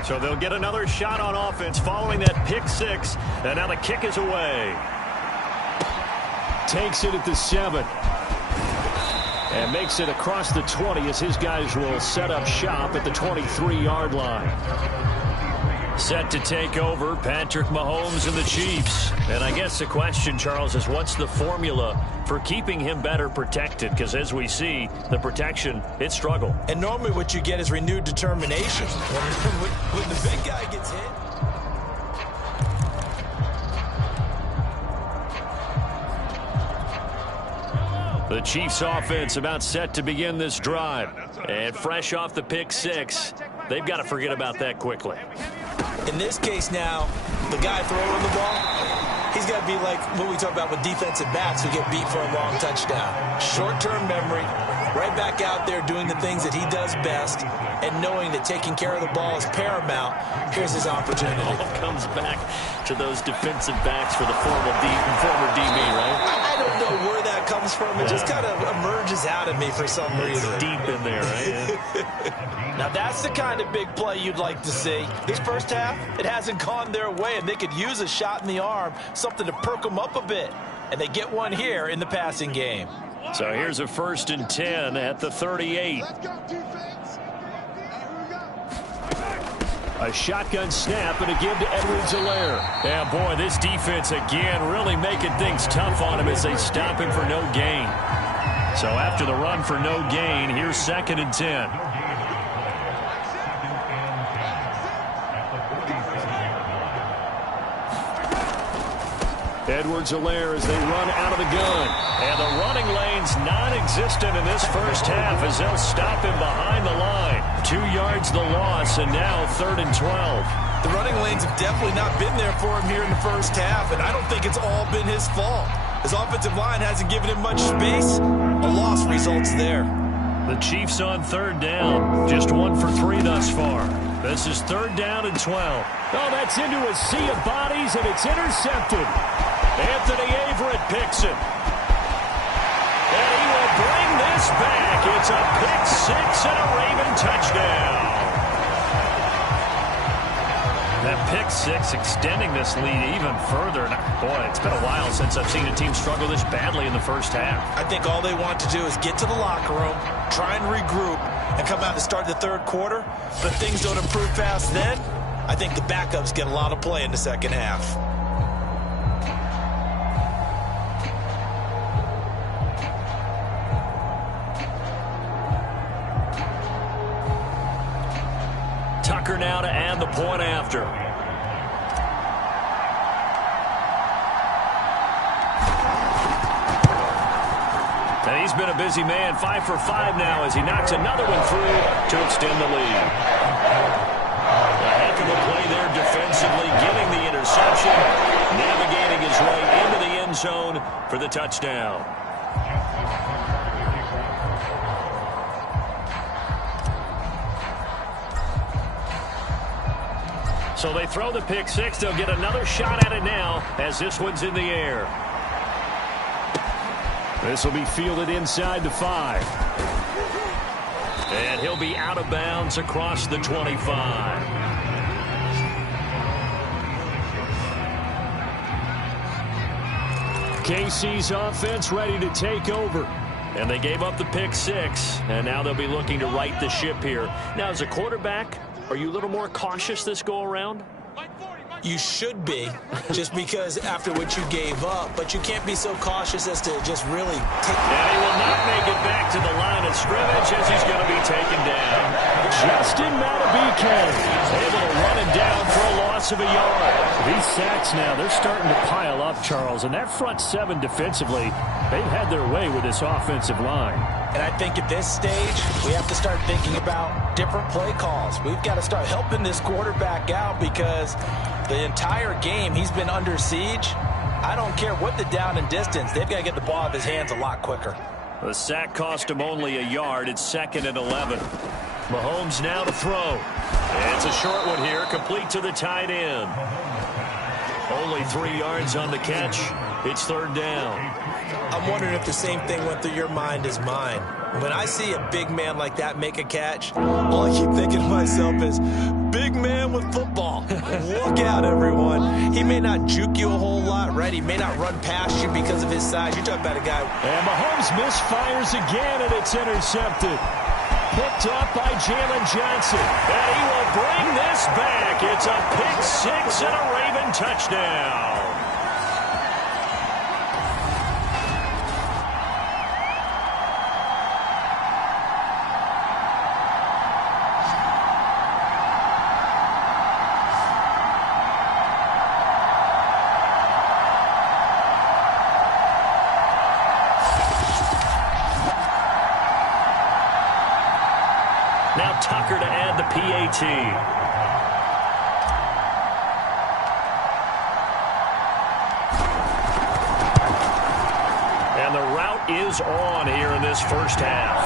So they'll get another shot on offense following that pick 6. And now the kick is away. Takes it at the 7. And makes it across the 20 as his guys will set up shop at the 23-yard line. Set to take over, Patrick Mahomes and the Chiefs. And I guess the question, Charles, is what's the formula for keeping him better protected? Because as we see, the protection, it struggled. And normally what you get is renewed determination. When the big guy gets hit. The Chiefs offense about set to begin this drive. And fresh off the pick 6, they've got to forget about that quickly. In this case now, the guy throwing the ball, he's got to be like what we talk about with defensive backs who get beat for a long touchdown. Short-term memory, right back out there doing the things that he does best, and knowing that taking care of the ball is paramount. Here's his opportunity. It all comes back to those defensive backs for the former DB, right? I don't know where that comes from. It just kind of emerges out of me for some reason. It's deep in there, right? Now that's the kind of big play you'd like to see. This first half, it hasn't gone their way, and they could use a shot in the arm, something to perk them up a bit. And they get one here in the passing game. So here's a 1st and 10 at the 38. Let's go, defense. A shotgun snap and a give to Edwards-Helaire. Yeah, boy, this defense again really making things tough on him as they stop him for no gain. So after the run for no gain, here's 2nd and 10. Edwards-Helaire as they run out of the gun. And the running lane's non-existent in this first half as they'll stop him behind the line. 2 yards the loss, and now 3rd and 12. The running lanes have definitely not been there for him here in the first half, and I don't think it's all been his fault. His offensive line hasn't given him much space. A loss results there. The Chiefs on 3rd down. Just 1 for 3 thus far. This is 3rd down and 12. Oh, that's into a sea of bodies, and it's intercepted. Anthony Averett picks it. And he will bring this back. It's a pick 6 and a Raven touchdown. That pick 6 extending this lead even further. Boy, it's been a while since I've seen a team struggle this badly in the first half. I think all they want to do is get to the locker room, try and regroup, and come out to start the 3rd quarter. But if things don't improve fast then, I think the backups get a lot of play in the second half. Tucker now to add the point after. And he's been a busy man, 5 for 5 now as he knocks another one through to extend the lead. A heck of a play there defensively, getting the interception, navigating his way into the end zone for the touchdown. So they throw the pick 6. They'll get another shot at it now as this one's in the air. This will be fielded inside the 5. And he'll be out of bounds across the 25. KC's offense ready to take over. And they gave up the pick 6. And now they'll be looking to right the ship here. Now, as a quarterback, are you a little more cautious this go-around? You should be, just because after what you gave up, but you can't be so cautious as to just really take... And he will not make it back to the line of scrimmage as he's going to be taken down. Justin Matabike able to run him down for a loss of a yard. These sacks now, they're starting to pile up, Charles, and that front 7 defensively, they've had their way with this offensive line. And I think at this stage, we have to start thinking about different play calls. We've got to start helping this quarterback out because the entire game he's been under siege. I don't care what the down and distance. They've got to get the ball out of his hands a lot quicker. The sack cost him only a yard. It's 2nd and 11. Mahomes now to throw. And it's a short one here, complete to the tight end. Only 3 yards on the catch. It's 3rd down. I'm wondering if the same thing went through your mind as mine. When I see a big man like that make a catch, all I keep thinking to myself is, big man with football. Look out, everyone. He may not juke you a whole lot, right? He may not run past you because of his size. You're talking about a guy. And Mahomes misfires again, and it's intercepted. Picked up by Jalen Johnson. And he will bring this back. It's a pick 6 and a Raven touchdown. Now Tucker to add the PAT. And the route is on here in this first half.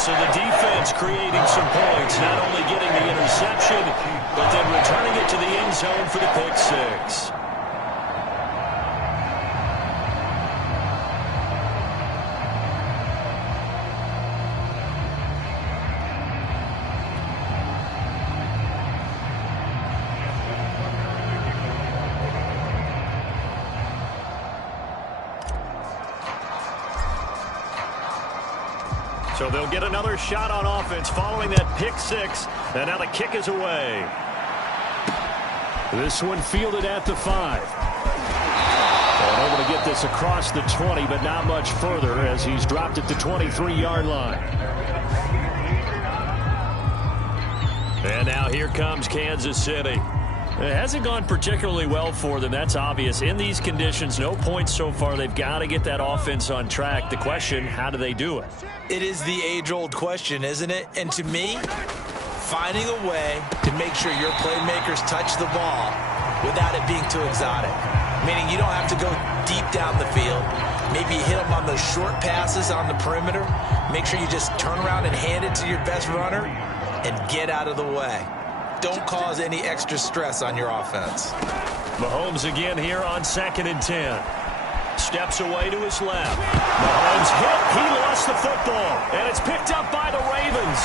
So the defense creating some points, not only getting the interception, but then returning it to the end zone for the pick 6. So So they'll get another shot on offense following that pick six. And now the kick is away. This one fielded at the 5. And able to get this across the 20, but not much further as he's dropped at the 23-yard line. And now here comes Kansas City. It hasn't gone particularly well for them. That's obvious. In these conditions, no points so far. They've got to get that offense on track. The question, how do they do it? It is the age-old question, isn't it? And to me, finding a way to make sure your playmakers touch the ball without it being too exotic. Meaning you don't have to go deep down the field. Maybe hit them on those short passes on the perimeter. Make sure you just turn around and hand it to your best runner and get out of the way. Don't cause any extra stress on your offense. Mahomes again here on 2nd and 10. Steps away to his left. Mahomes hit. He lost the football. And it's picked up by the Ravens.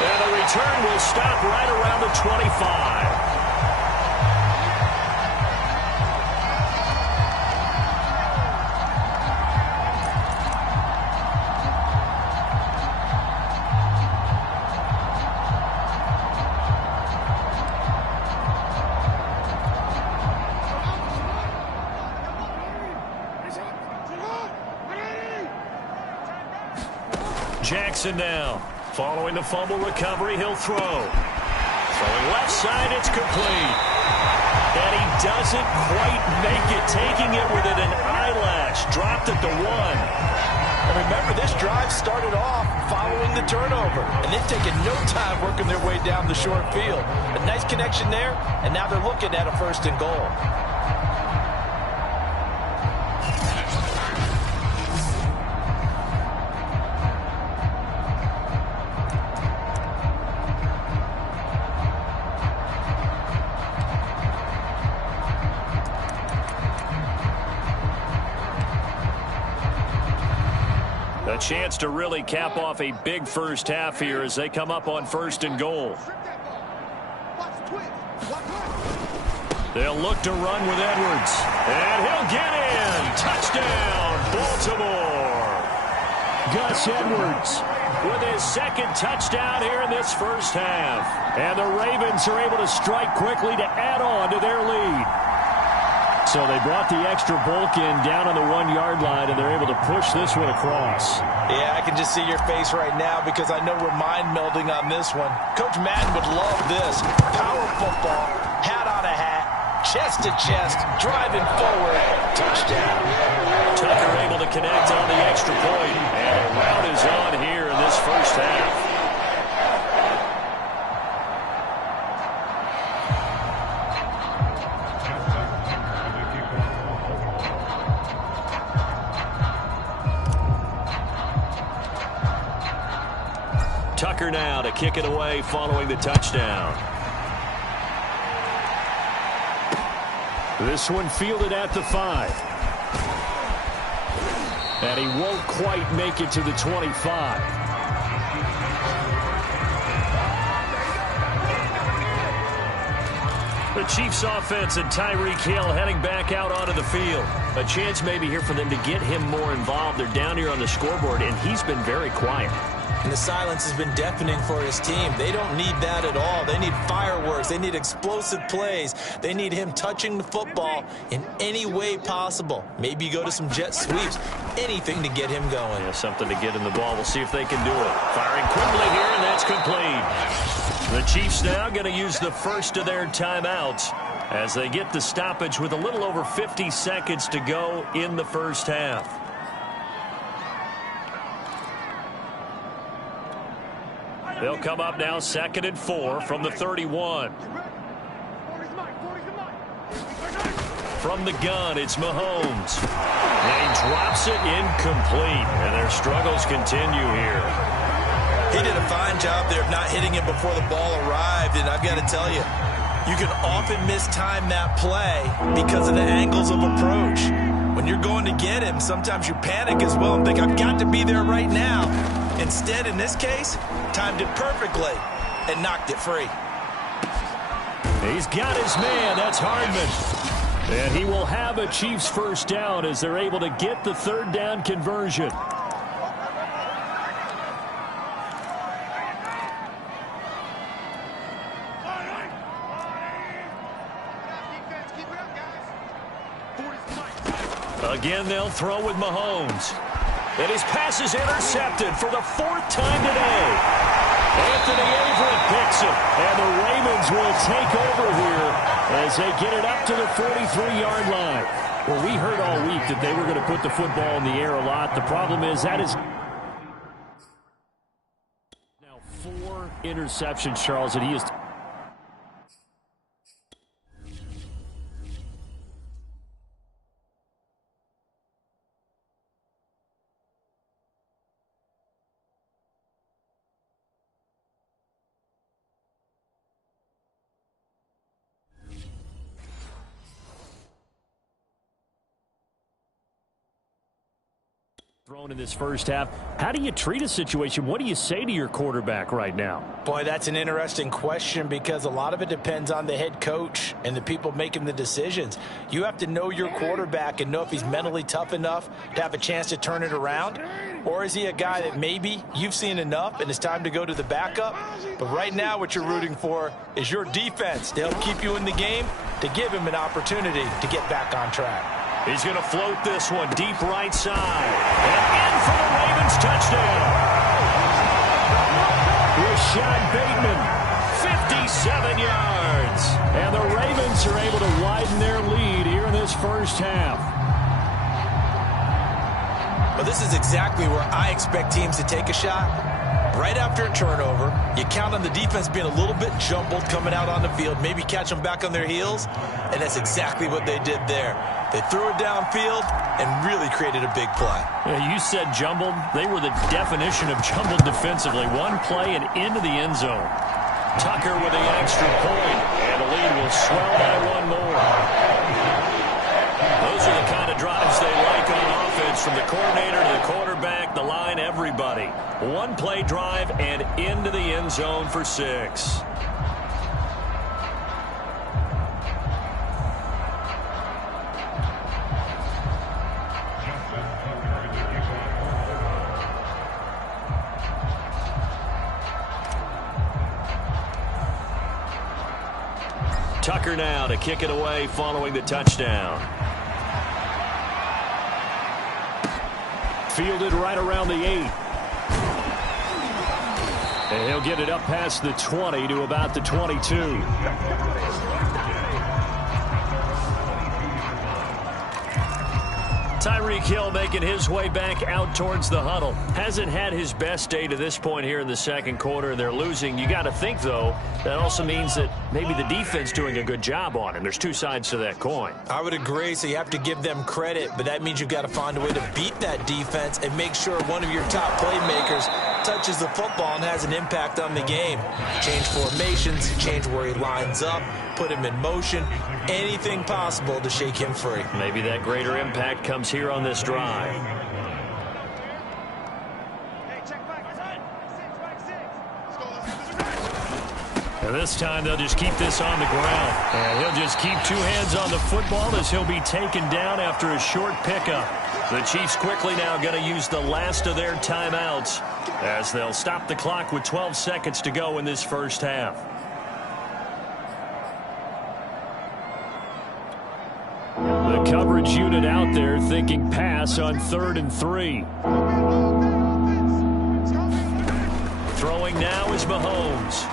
And the return will stop right around the 25. Jackson now. Following the fumble recovery, he'll throw. Throwing left side, it's complete. And he doesn't quite make it, taking it within an eyelash. Dropped at the 1. And remember, this drive started off following the turnover. And they've taken no time working their way down the short field. A nice connection there, and now they're looking at a 1st and goal. A chance to really cap off a big first half here as they come up on 1st and goal. They'll look to run with Edwards. And he'll get in. Touchdown, Baltimore. Gus Edwards with his 2nd touchdown here in this first half. And the Ravens are able to strike quickly to add on to their lead. So they brought the extra bulk in down on the 1-yard line, and they're able to push this one across. Yeah, I can just see your face right now because I know we're mind melding on this one. Coach Madden would love this. Power football, hat on a hat, chest to chest, driving forward, touchdown. Tucker able to connect on the extra point, and a rout is on here in this first half. Tucker now to kick it away following the touchdown. This one fielded at the 5. And he won't quite make it to the 25. The Chiefs offense and Tyreek Hill heading back out onto the field. A chance maybe here for them to get him more involved. They're down here on the scoreboard, and he's been very quiet. And the silence has been deafening for his team. They don't need that at all. They need fireworks. They need explosive plays. They need him touching the football in any way possible. Maybe go to some jet sweeps. Anything to get him going. Yeah, something to get in the ball. We'll see if they can do it. Firing quickly here, and that's complete. The Chiefs now going to use the first of their timeouts as they get the stoppage with a little over 50 seconds to go in the first half. They'll come up now 2nd and 4 from the 31. From the gun, it's Mahomes. And he drops it incomplete. And their struggles continue here. He did a fine job there of not hitting him before the ball arrived. And I've got to tell you, you can often mistime that play because of the angles of approach. When you're going to get him, sometimes you panic as well and think, I've got to be there right now. Instead, in this case, timed it perfectly and knocked it free. He's got his man. That's Hardman. And he will have a Chiefs first down as they're able to get the 3rd down conversion. Again, they'll throw with Mahomes. And his pass is intercepted for the 4th time today. Anthony Averett picks it. And the Ravens will take over here as they get it up to the 43-yard line. Well, we heard all week that they were going to put the football in the air a lot. The problem is that is now 4 interceptions, Charles, and he is... thrown in this first half. How do you treat a situation? What do you say to your quarterback right now? Boy, that's an interesting question because a lot of it depends on the head coach and the people making the decisions. You have to know your quarterback and know if he's mentally tough enough to have a chance to turn it around, or is he a guy that maybe you've seen enough and it's time to go to the backup? But right now what you're rooting for is your defense to help keep you in the game, to give him an opportunity to get back on track. He's going to float this one deep right side. And in for the Ravens touchdown. Rashad Bateman, 57 yards. And the Ravens are able to widen their lead here in this first half. Well, this is exactly where I expect teams to take a shot. Right after a turnover, you count on the defense being a little bit jumbled coming out on the field, maybe catch them back on their heels, and that's exactly what they did there. They threw it downfield and really created a big play. Yeah, you said jumbled. They were the definition of jumbled defensively. One play and into the end zone. Tucker with the extra point, and the lead will swell by 1 more. Those are the kind of drives they like on offense, from the coordinator to the quarterback, the line, everybody. 1 play drive and into the end zone for 6. Tucker now to kick it away following the touchdown. Fielded right around the 8. And he'll get it up past the 20 to about the 22. Tyreek Hill making his way back out towards the huddle. Hasn't had his best day to this point here in the second quarter. They're losing. You got to think, though, that also means that maybe the defense doing a good job on him. There's 2 sides to that coin. I would agree, so you have to give them credit, but that means you've got to find a way to beat that defense and make sure one of your top playmakers touches the football and has an impact on the game. Change formations, change where he lines up, put him in motion, anything possible to shake him free. Maybe that greater impact comes here on this drive. And this time they'll just keep this on the ground. And he'll just keep 2 hands on the football as he'll be taken down after a short pickup. The Chiefs quickly now going to use the last of their timeouts as they'll stop the clock with 12 seconds to go in this first half. The coverage unit out there thinking pass on 3rd and 3. Throwing now is Mahomes.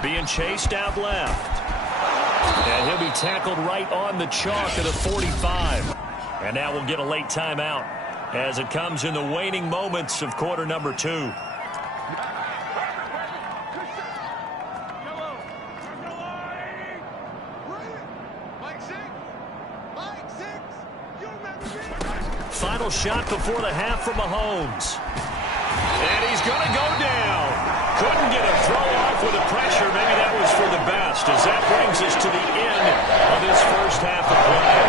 Being chased out left. And he'll be tackled right on the chalk of the 45. And now we'll get a late timeout as it comes in the waning moments of quarter number 2. Final shot before the half from Mahomes. And he's going to go down. Couldn't get a throw off with the pressure. Maybe that was for the best, as that brings us to the end of this first half of play.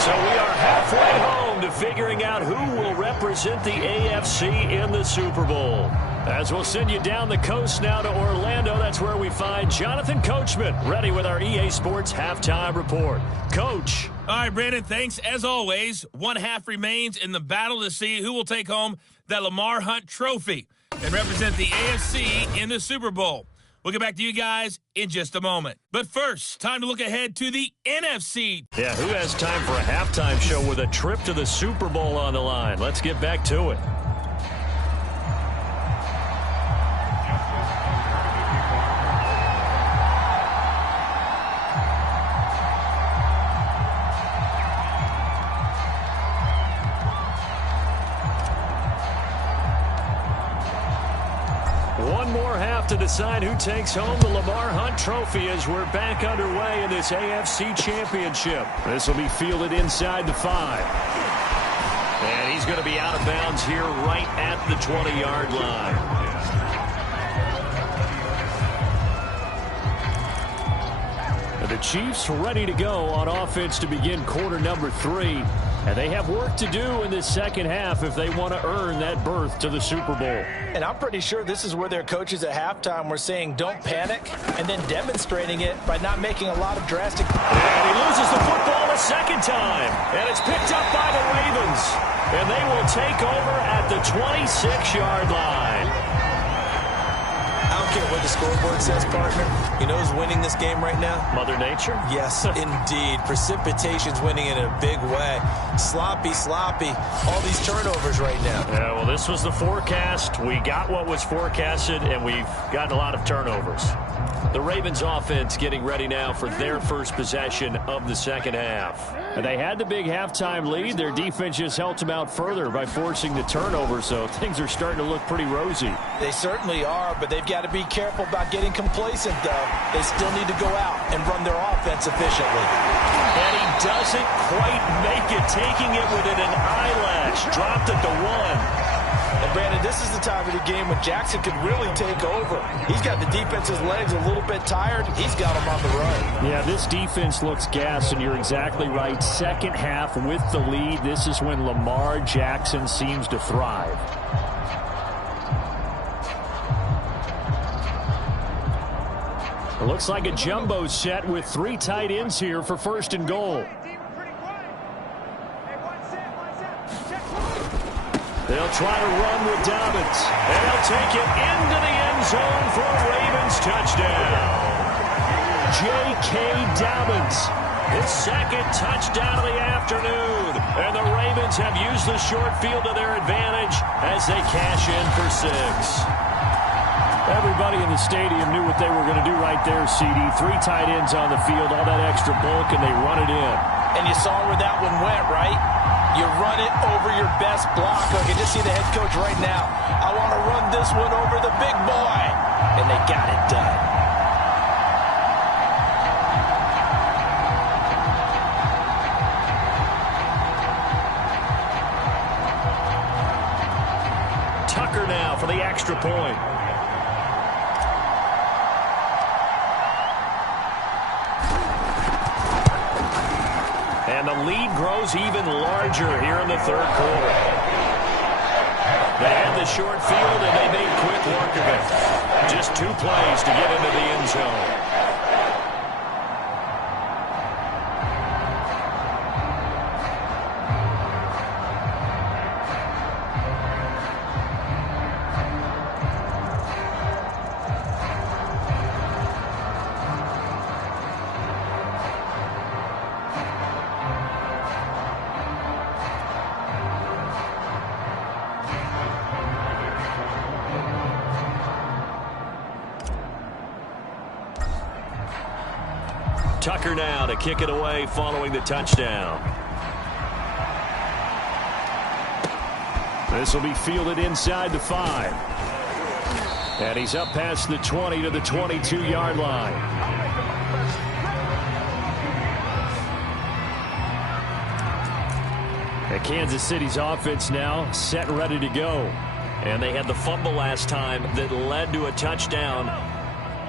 So we are halfway home to figuring out who will represent the AFC in the Super Bowl. As we'll send you down the coast now to Orlando, that's where we find Jonathan Coachman, ready with our EA Sports Halftime Report. Coach. All right, Brandon, thanks. As always, 1 half remains in the battle to see who will take home that Lamar Hunt trophy and represent the AFC in the Super Bowl. We'll get back to you guys in just a moment. But first, time to look ahead to the NFC. Yeah, who has time for a halftime show with a trip to the Super Bowl on the line? Let's get back to it. One more half to decide who takes home the Lamar Hunt Trophy as we're back underway in this AFC Championship. This will be fielded inside the 5. And he's going to be out of bounds here right at the 20-yard line. The Chiefs ready to go on offense to begin quarter number 3. And they have work to do in this second half if they want to earn that berth to the Super Bowl. And I'm pretty sure this is where their coaches at halftime were saying don't panic and then demonstrating it by not making a lot of drastic. And he loses the football a second time. And it's picked up by the Ravens. And they will take over at the 26-yard line. I don't care what the scoreboard says, partner. You know who's winning this game right now? Mother Nature? Yes, indeed. Precipitation's winning in a big way. Sloppy. All these turnovers right now. Yeah, well, this was the forecast. We got what was forecasted, and we've gotten a lot of turnovers. The Ravens offense getting ready now for their first possession of the second half. And they had the big halftime lead. Their defense just helped them out further by forcing the turnover, so things are starting to look pretty rosy. They certainly are, but they've got to be careful about getting complacent, though. They still need to go out and run their offense efficiently. And he doesn't quite make it, taking it within an eyelash. Dropped at the 1. And Brandon, this is the time of the game when Jackson could really take over. He's got the defense's legs a little bit tired. He's got them on the run. Yeah, this defense looks gassed, and you're exactly right. Second half with the lead, this is when Lamar Jackson seems to thrive. It looks like a jumbo set with 3 tight ends here for first and goal. They'll try to run with Dobbins. And they'll take it into the end zone for a Ravens touchdown. J.K. Dobbins, his second touchdown of the afternoon. And the Ravens have used the short field to their advantage as they cash in for 6. Everybody in the stadium knew what they were going to do right there, CD. 3 tight ends on the field, all that extra bulk, and they run it in. And you saw where that one went, right? You run it over your best block. I can just see the head coach right now. I want to run this one over the big boy. And they got it done. Tucker now for the extra point. And the lead grows even larger here in the third quarter. They had the short field, and they made quick work of it. Just 2 plays to get into the end zone. Tucker now to kick it away following the touchdown. This will be fielded inside the 5. And he's up past the 20 to the 22-yard line. And Kansas City's offense now set and ready to go. And they had the fumble last time that led to a touchdown.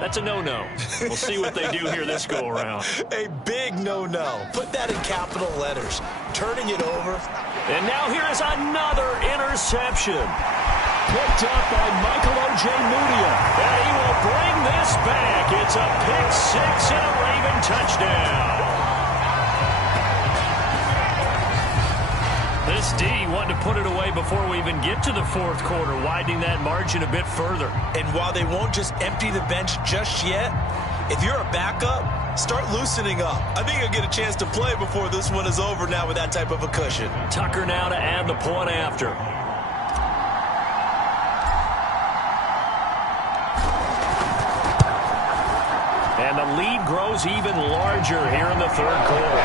That's a no-no. We'll see what they do here this go-around. A big no-no. Put that in capital letters. Turning it over. And now here is another interception. Picked up by Michael Ojemudia. And he will bring this back. It's a pick 6 and a Raven touchdown. This D wanting to put it away before we even get to the fourth quarter, widening that margin a bit further. And while they won't just empty the bench just yet, if you're a backup, start loosening up. I think you'll get a chance to play before this one is over now with that type of a cushion. Tucker now to add the point after. And the lead grows even larger here in the third quarter.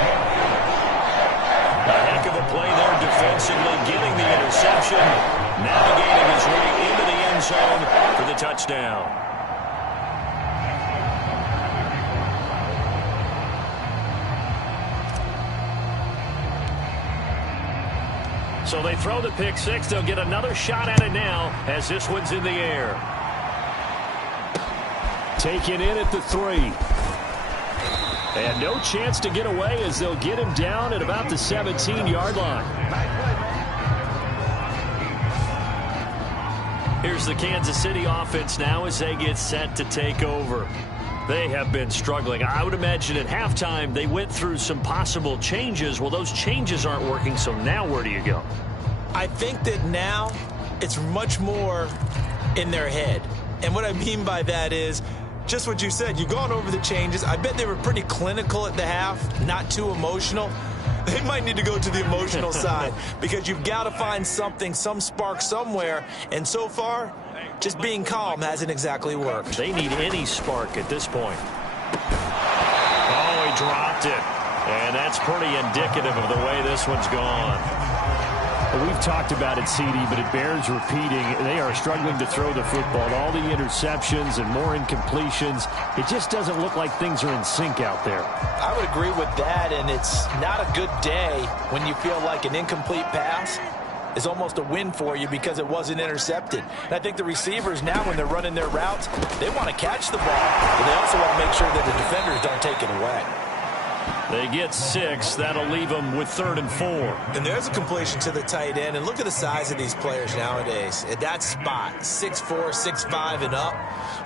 A heck of a play there defensively, getting the interception, navigating his way into the end zone for the touchdown. So they throw the pick six. They'll get another shot at it now as this one's in the air. Taken in at the 3. And no chance to get away as they'll get him down at about the 17-yard line. Here's the Kansas City offense now as they get set to take over. They have been struggling. I would imagine at halftime they went through some possible changes. Well, those changes aren't working, so now where do you go? I think that now it's much more in their head. And what I mean by that is just what you said. You've gone over the changes. I bet they were pretty clinical at the half, not too emotional. They might need to go to the emotional side because you've got to find something, some spark somewhere. And so far, just being calm hasn't exactly worked. They need any spark at this point. Oh, he dropped it. And that's pretty indicative of the way this one's gone. Well, we've talked about it, CD, but it bears repeating. They are struggling to throw the football. All the interceptions and more incompletions. It just doesn't look like things are in sync out there. I would agree with that, and it's not a good day when you feel like an incomplete pass is almost a win for you because it wasn't intercepted. And I think the receivers now, when they're running their routes, they want to catch the ball, but they also want to make sure that the defenders don't take it away. They get 6. That'll leave them with 3rd and 4. And there's a completion to the tight end. And look at the size of these players nowadays. At that spot, 6'4", 6'5", and up.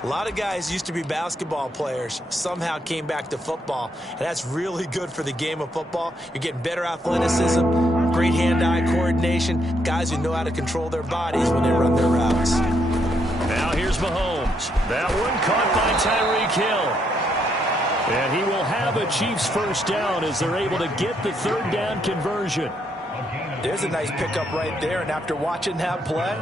A lot of guys used to be basketball players, somehow came back to football. And that's really good for the game of football. You're getting better athleticism, great hand-eye coordination, guys who know how to control their bodies when they run their routes. Now here's Mahomes. That one caught by Tyreek Hill. And he will have a Chiefs first down as they're able to get the 3rd down conversion. There's a nice pickup right there, and after watching that play,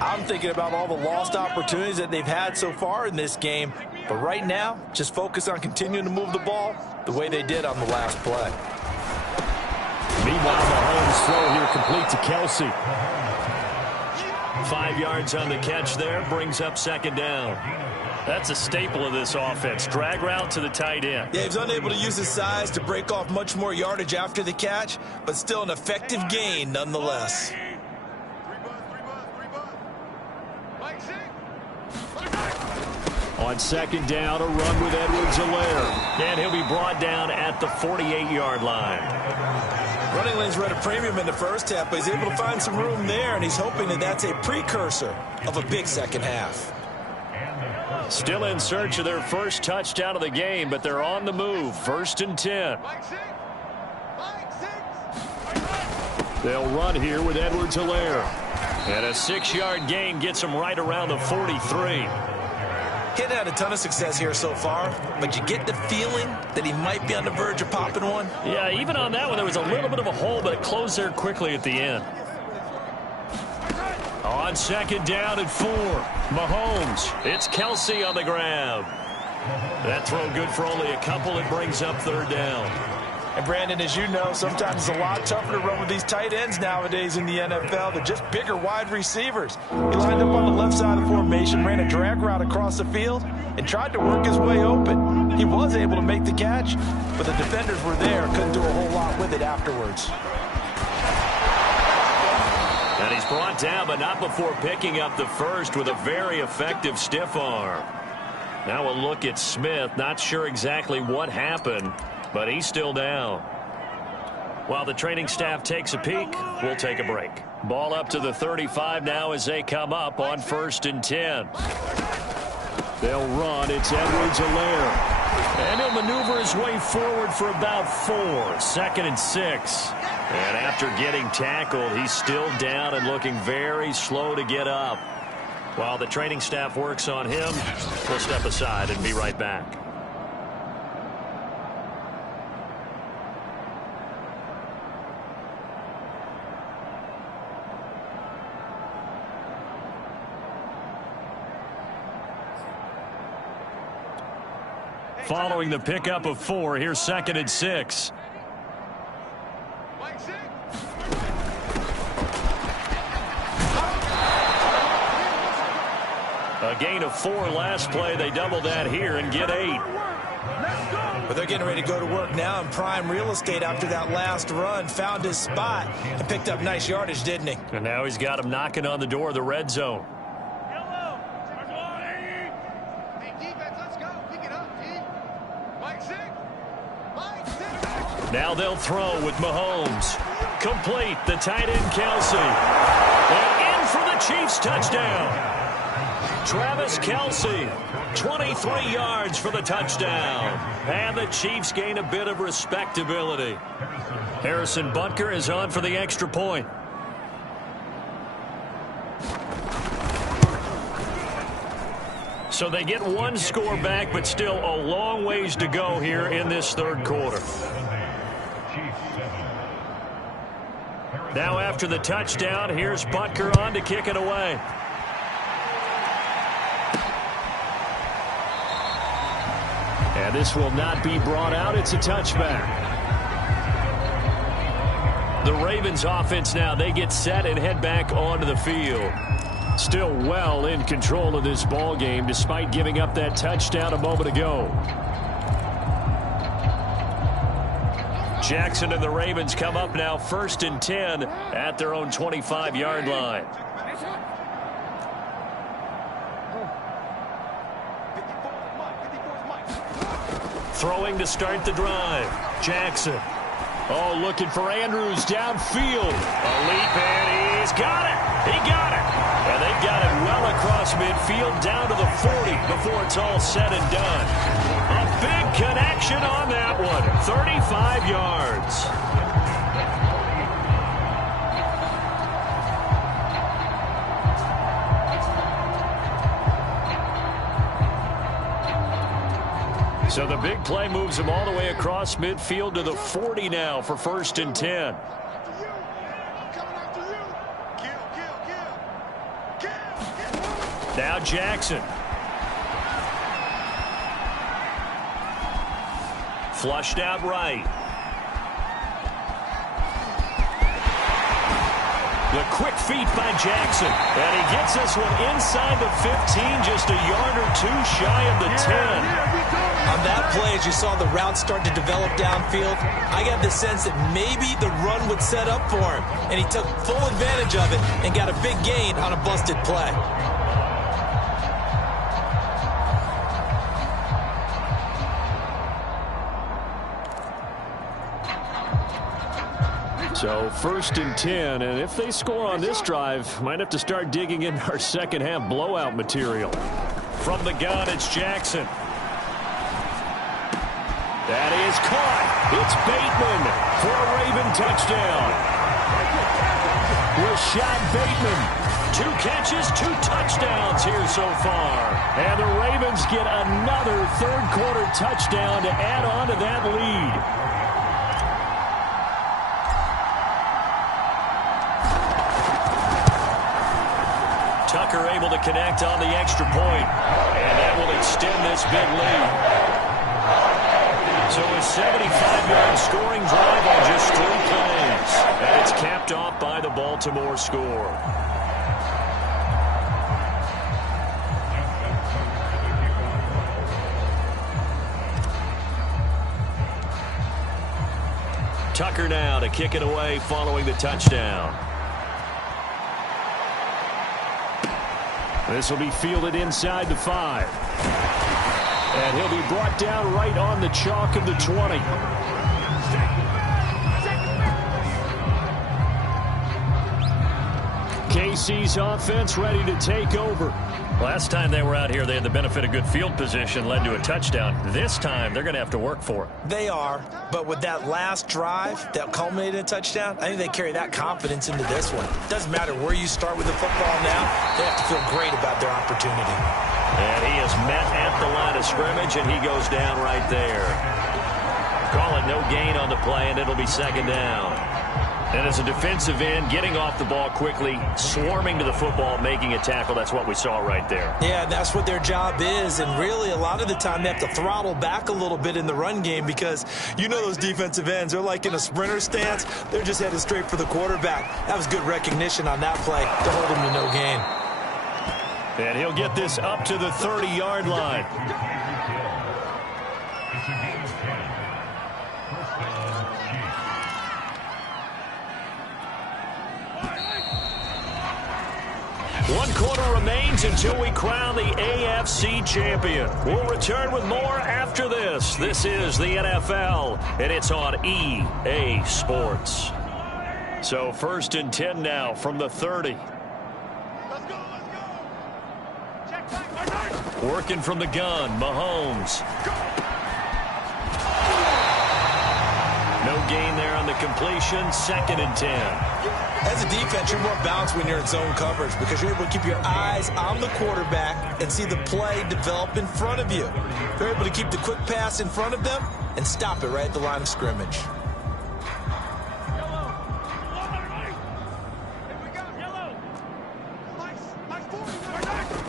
I'm thinking about all the lost opportunities that they've had so far in this game. But right now, just focus on continuing to move the ball the way they did on the last play. Meanwhile, Mahomes' throw here complete to Kelsey. 5 yards on the catch there, brings up 2nd down. That's a staple of this offense. Drag route to the tight end. Yeah, he's unable to use his size to break off much more yardage after the catch, but still an effective gain nonetheless. On 2nd down, a run with Edwards-Helaire. And he'll be brought down at the 48-yard line. Running lanes were at a premium in the first half, but he's able to find some room there, and he's hoping that that's a precursor of a big second half. Still in search of their first touchdown of the game, but they're on the move. 1st and 10. They'll run here with Edwards-Helaire. And a 6-yard gain gets him right around the 43. He hadn't had a ton of success here so far, but you get the feeling that he might be on the verge of popping one. Yeah, even on that one, there was a little bit of a hole, but it closed there quickly at the end. On 2nd down and 4, Mahomes. It's Kelsey on the ground. That throw good for only a couple. It brings up 3rd down. And Brandon, as you know, sometimes it's a lot tougher to run with these tight ends nowadays in the NFL. They're just bigger wide receivers. He lined up on the left side of the formation, ran a drag route across the field, and tried to work his way open. He was able to make the catch, but the defenders were there, couldn't do a whole lot with it afterwards. And he's brought down, but not before picking up the first with a very effective stiff arm. Now a look at Smith. Not sure exactly what happened, but he's still down. While the training staff takes a peek, we'll take a break. Ball up to the 35 now as they come up on 1st and 10. They'll run. It's Edwards-Helaire. And he'll maneuver his way forward for about 4. 2nd and 6. And after getting tackled, he's still down and looking very slow to get up. While the training staff works on him, we'll step aside and be right back. Following the pickup of 4, here's 2nd and 6. A gain of 4 last play. They double that here and get 8. But they're getting ready to go to work now in prime real estate after that last run. Found his spot and picked up nice yardage, didn't he? And now he's got him knocking on the door of the red zone. Now they'll throw with Mahomes. Complete, the tight end Kelsey. And in for the Chiefs touchdown. Travis Kelsey, 23 yards for the touchdown. And the Chiefs gain a bit of respectability. Harrison Butker is on for the extra point. So they get 1 score back, but still a long ways to go here in this 3rd quarter. Now after the touchdown, here's Butker on to kick it away. And this will not be brought out. It's a touchback. The Ravens offense now, they get set and head back onto the field. Still well in control of this ball game despite giving up that touchdown a moment ago. Jackson and the Ravens come up now 1st and 10 at their own 25-yard line. Throwing to start the drive. Jackson. Oh, looking for Andrews downfield. A leap, and he's got it. He got it. And they've got it well across midfield down to the 40 before it's all said and done. A big connection on that one. 35 yards. So the big play moves them all the way across midfield to the 40 now for 1st and 10. Now Jackson. Flushed out right. The quick feet by Jackson. And he gets this one inside the 15, just a yard or 2 shy of the 10. On that play, as you saw the route start to develop downfield, I got the sense that maybe the run would set up for him. And he took full advantage of it and got a big gain on a busted play. So 1st and 10, and if they score on this drive, might have to start digging in our second half blowout material. From the gun, it's Jackson. That is caught. It's Bateman for a Raven touchdown. Rashad Bateman, 2 catches, 2 touchdowns here so far. And the Ravens get another 3rd quarter touchdown to add on to that lead. Tucker able to connect on the extra point, and that will extend this big lead. So a 75-yard scoring drive on just 3 plays, and it's capped off by the Baltimore score. Tucker now to kick it away following the touchdown. This will be fielded inside the 5. And he'll be brought down right on the chalk of the 20. KC's offense ready to take over. Last time they were out here, they had the benefit of good field position, led to a touchdown. This time, they're going to have to work for it. They are, but with that last drive that culminated in a touchdown, I think they carry that confidence into this one. Doesn't matter where you start with the football now, they have to feel great about their opportunity. And he is met at the line of scrimmage, and he goes down right there. Call it no gain on the play, and it'll be second down. And as a defensive end, getting off the ball quickly, swarming to the football, making a tackle, that's what we saw right there. Yeah, that's what their job is, and really a lot of the time they have to throttle back a little bit in the run game because you know those defensive ends, they're like in a sprinter stance. They're just headed straight for the quarterback. That was good recognition on that play to hold him to no gain. And he'll get this up to the 30-yard line. One quarter remains until we crown the AFC champion. We'll return with more after this. This is the NFL, and it's on EA Sports. So 1st and 10 now from the 30. Let's go, let's go. Check back. Working from the gun, Mahomes. No gain there on the completion, 2nd and 10. As a defense, you're more balanced when you're in zone coverage because you're able to keep your eyes on the quarterback and see the play develop in front of you. You're able to keep the quick pass in front of them and stop it right at the line of scrimmage.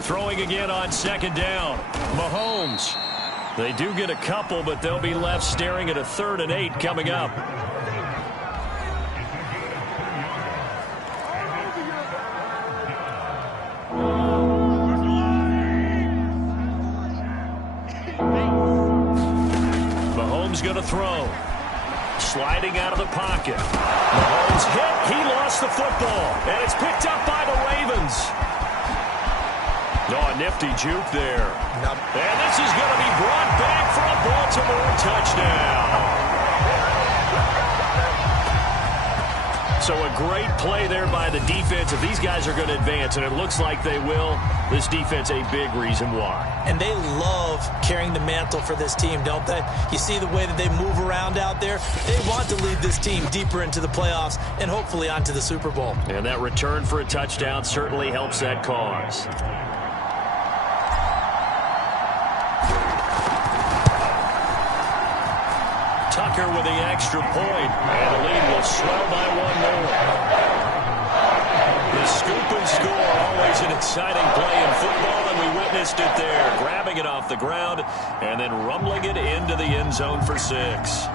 Throwing again on 2nd down. Mahomes. They do get a couple, but they'll be left staring at a 3rd and 8 coming up. Going to throw. Sliding out of the pocket. Mahomes hit. He lost the football. And it's picked up by the Ravens. Oh, a nifty juke there. And this is going to be brought back for a Baltimore touchdown. So a great play there by the defense. If these guys are going to advance, and it looks like they will, this defense a big reason why. And they love carrying the mantle for this team, don't they? You see the way that they move around out there? They want to lead this team deeper into the playoffs and hopefully onto the Super Bowl. And that return for a touchdown certainly helps that cause. Tucker with the extra point, and the lead will swell by one more. The scoop and score, always an exciting play in football, and we witnessed it there, grabbing it off the ground and then rumbling it into the end zone for 6.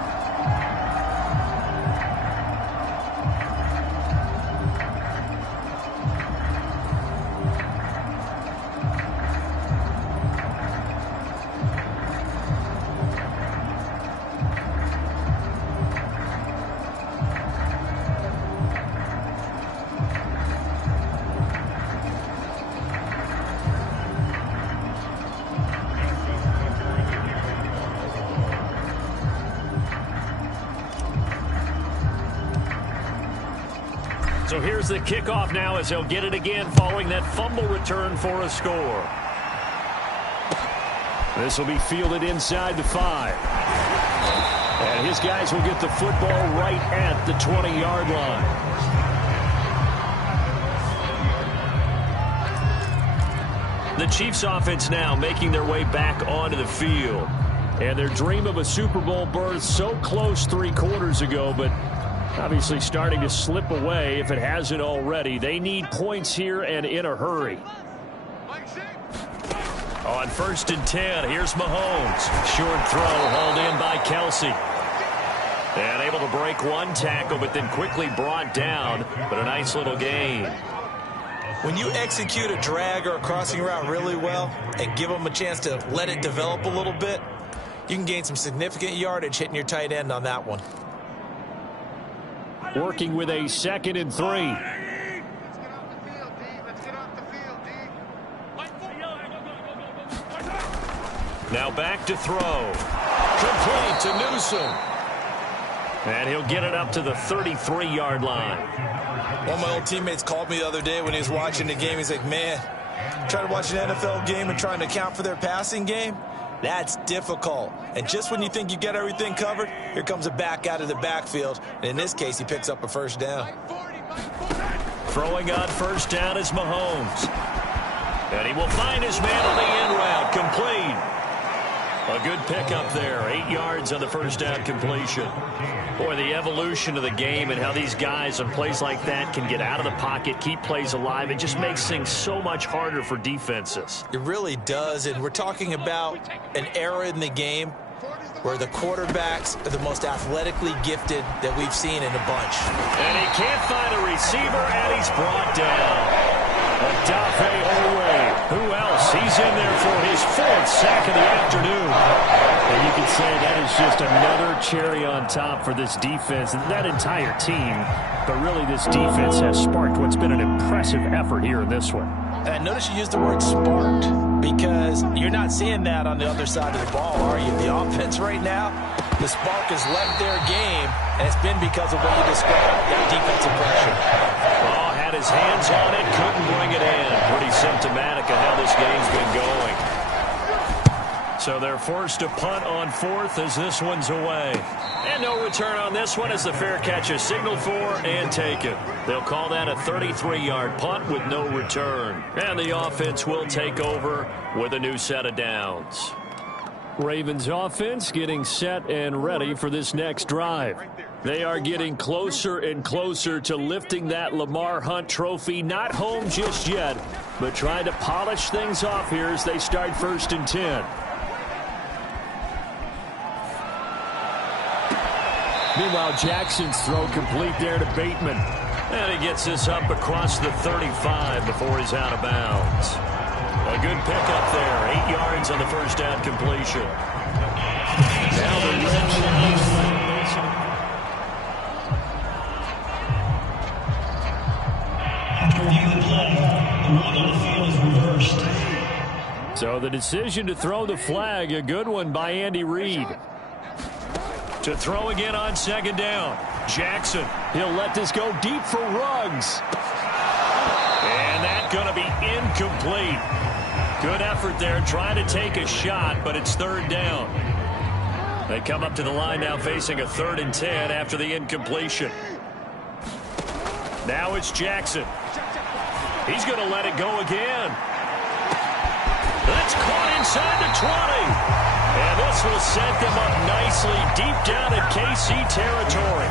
So here's the kickoff now as they'll get it again following that fumble return for a score. This will be fielded inside the 5. And his guys will get the football right at the 20-yard line. The Chiefs offense now making their way back onto the field. And their dream of a Super Bowl berth so close 3 quarters ago, but obviously starting to slip away if it hasn't already. They need points here and in a hurry. On 1st and 10, here's Mahomes. Short throw hauled in by Kelsey. And able to break one tackle, but then quickly brought down. But a nice little gain. When you execute a drag or a crossing route really well and give them a chance to let it develop a little bit, you can gain some significant yardage hitting your tight end on that one. Working with a 2nd and 3. Let's get off the field, D. Let's get off the field, D. Now back to throw. Complete to Newsom. And he'll get it up to the 33-yard line. One of my old teammates called me the other day when he was watching the game. He's like, man, Try to watch an NFL game and trying to account for their passing game? That's difficult. And just when you think you get everything covered, here comes a back out of the backfield. And in this case, he picks up a first down. Throwing on first down is Mahomes. And he will find his man on the end route. Complete. A good pickup there. 8 yards on the first down completion. Boy, the evolution of the game and how these guys on plays like that can get out of the pocket, keep plays alive, it just makes things so much harder for defenses. It really does, and we're talking about an era in the game where the quarterbacks are the most athletically gifted that we've seen in a bunch. And he can't find a receiver, and he's brought down. Odafe Oweh. Who else? He's in there for his 4th sack of the afternoon. And you can say that is just another cherry on top for this defense and that entire team. But really, this defense has sparked what's been an impressive effort here in this one. And notice you use the word sparked because you're not seeing that on the other side of the ball, are you? The offense right now, the spark has left their game, and it's been because of what you described, that defensive pressure. Oh, had his hands on it, couldn't bring it in. Pretty symptomatic of how this game's been going. So they're forced to punt on 4th as this one's away. And no return on this one as the fair catch is signaled for and taken. They'll call that a 33-yard punt with no return. And the offense will take over with a new set of downs. Ravens offense getting set and ready for this next drive. They are getting closer and closer to lifting that Lamar Hunt trophy. Not home just yet, but trying to polish things off here as they start 1st and 10. Meanwhile, Jackson's throw complete there to Bateman. And he gets this up across the 35 before he's out of bounds. A good pickup there. 8 yards on the first down completion. Now the After reviewing the play, the ruling on the field is reversed. So the decision to throw the flag, a good one by Andy Reid. To throw again on 2nd down. Jackson. He'll let this go deep for Ruggs. And that's going to be incomplete. Good effort there trying to take a shot, but it's 3rd down. They come up to the line now facing a 3rd and 10 after the incompletion. Now it's Jackson. He's going to let it go again. That's caught inside the 20. And this will set them up nicely deep down in KC territory.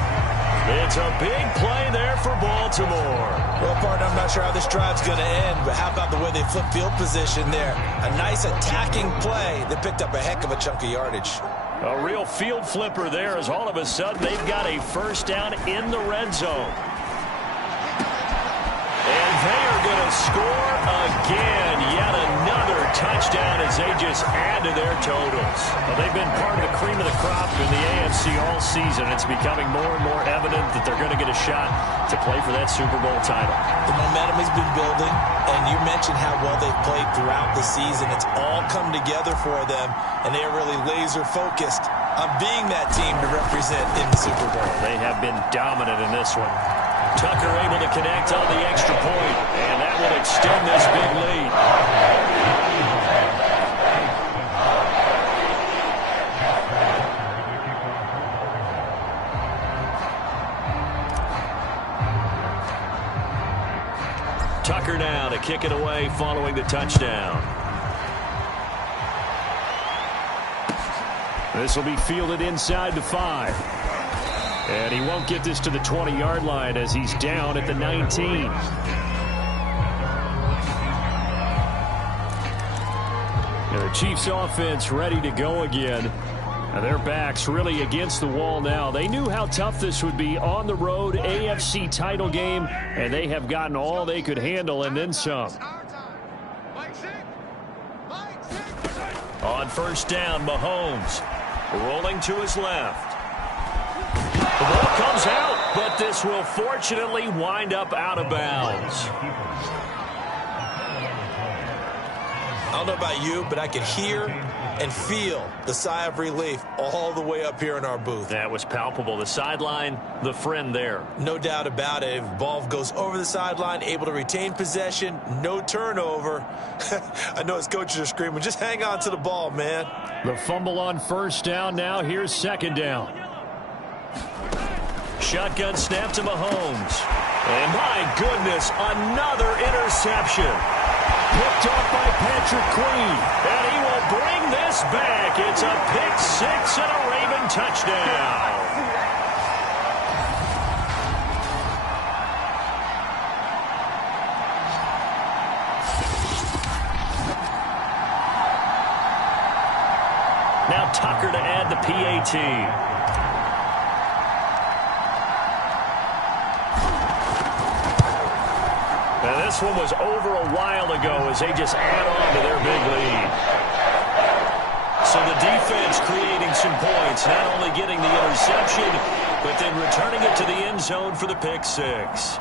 It's a big play there for Baltimore. Well, partner, I'm not sure how this drive's going to end, but how about the way they flip field position there? A nice attacking play that picked up a heck of a chunk of yardage. A real field flipper there as all of a sudden they've got a first down in the red zone. And they are going to score again. Yet another touchdown as they just add to their totals. Well, they've been part of the cream of the crop in the AFC all season. It's becoming more and more evident that they're going to get a shot to play for that Super Bowl title. The momentum has been building, and you mentioned how well they've played throughout the season. It's all come together for them, and they are really laser-focused on being that team to represent in the Super Bowl. They have been dominant in this one. Tucker able to connect on the extra point, and that will extend this big lead. Tucker now to kick it away following the touchdown. This will be fielded inside the 5. And he won't get this to the 20-yard line as he's down at the 19. And the Chiefs offense ready to go again. And their backs really against the wall now. They knew how tough this would be on the road, AFC title game, and they have gotten all they could handle and then some. On first down, Mahomes rolling to his left. The ball comes out, but this will fortunately wind up out of bounds. don't know about you, but I could hear and feel the sigh of relief all the way up here in our booth. That was palpable. The sideline, the friend there. No doubt about it. If the ball goes over the sideline, able to retain possession, no turnover. I know his coaches are screaming, just hang on to the ball, man. The fumble on first down now. Here's second down. Shotgun snap to Mahomes. And my goodness, another interception. Picked off by Patrick Queen. And he will bring this back. It's a pick six and a Raven touchdown. Now Tucker to add the PAT. And this one was over a while ago as they just add on to their big lead. So the defense creating some points, not only getting the interception, but then returning it to the end zone for the pick six.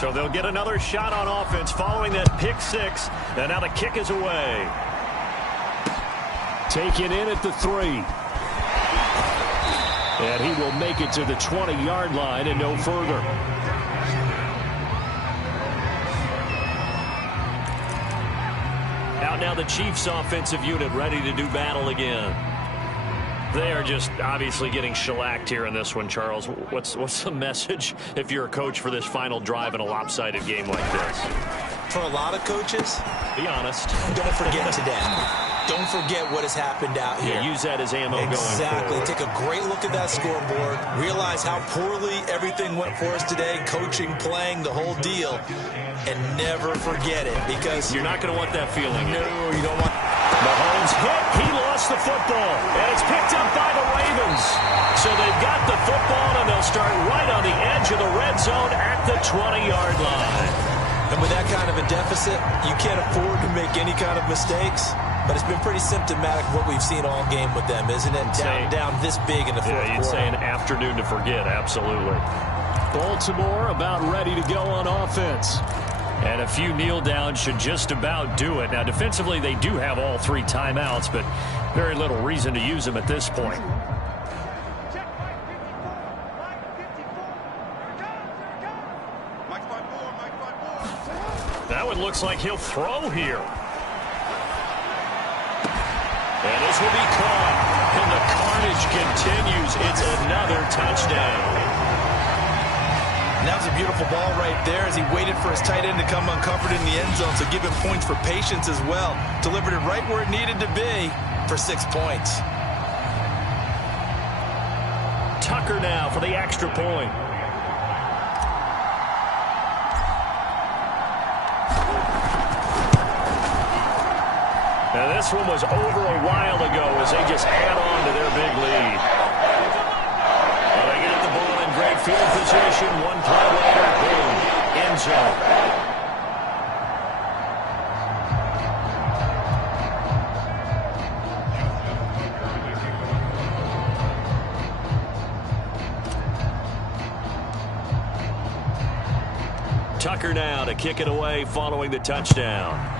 So they'll get another shot on offense following that pick six. And now the kick is away. Taken in at the 3. And he will make it to the 20-yard line and no further. Out now the Chiefs offensive unit ready to do battle again. They are just obviously getting shellacked here in this one, Charles. What's the message if you're a coach for this final drive in a lopsided game like this? For a lot of coaches, be honest. Don't forget today. Don't forget what has happened out here. Yeah, use that as ammo going forward. Exactly. Take a great look at that scoreboard. Realize how poorly everything went for us today. Coaching, playing, the whole deal. And never forget it, because you're not going to want that feeling. No, you don't want. Mahomes hit. He lost the football. And it's picked up by the Ravens. So they've got the football, and they'll start right on the edge of the red zone at the 20-yard line. And with that kind of a deficit, you can't afford to make any kind of mistakes. But it's been pretty symptomatic of what we've seen all game with them, isn't it? Down this big in the fourth quarter. You'd say an afternoon to forget, absolutely. Baltimore about ready to go on offense. And a few kneel downs should just about do it. Now, defensively, they do have all 3 timeouts, but very little reason to use them at this point. That one looks like he'll throw here. And this will be caught. And the carnage continues. It's another touchdown. And that was a beautiful ball right there as he waited for his tight end to come uncovered in the end zone, so give him points for patience as well. Delivered it right where it needed to be for 6 points. Tucker now for the extra point. Now this one was over a while ago as they just add on to their big lead. Well, they get the ball in great field position. One play later, boom, end zone. Tucker now to kick it away following the touchdown.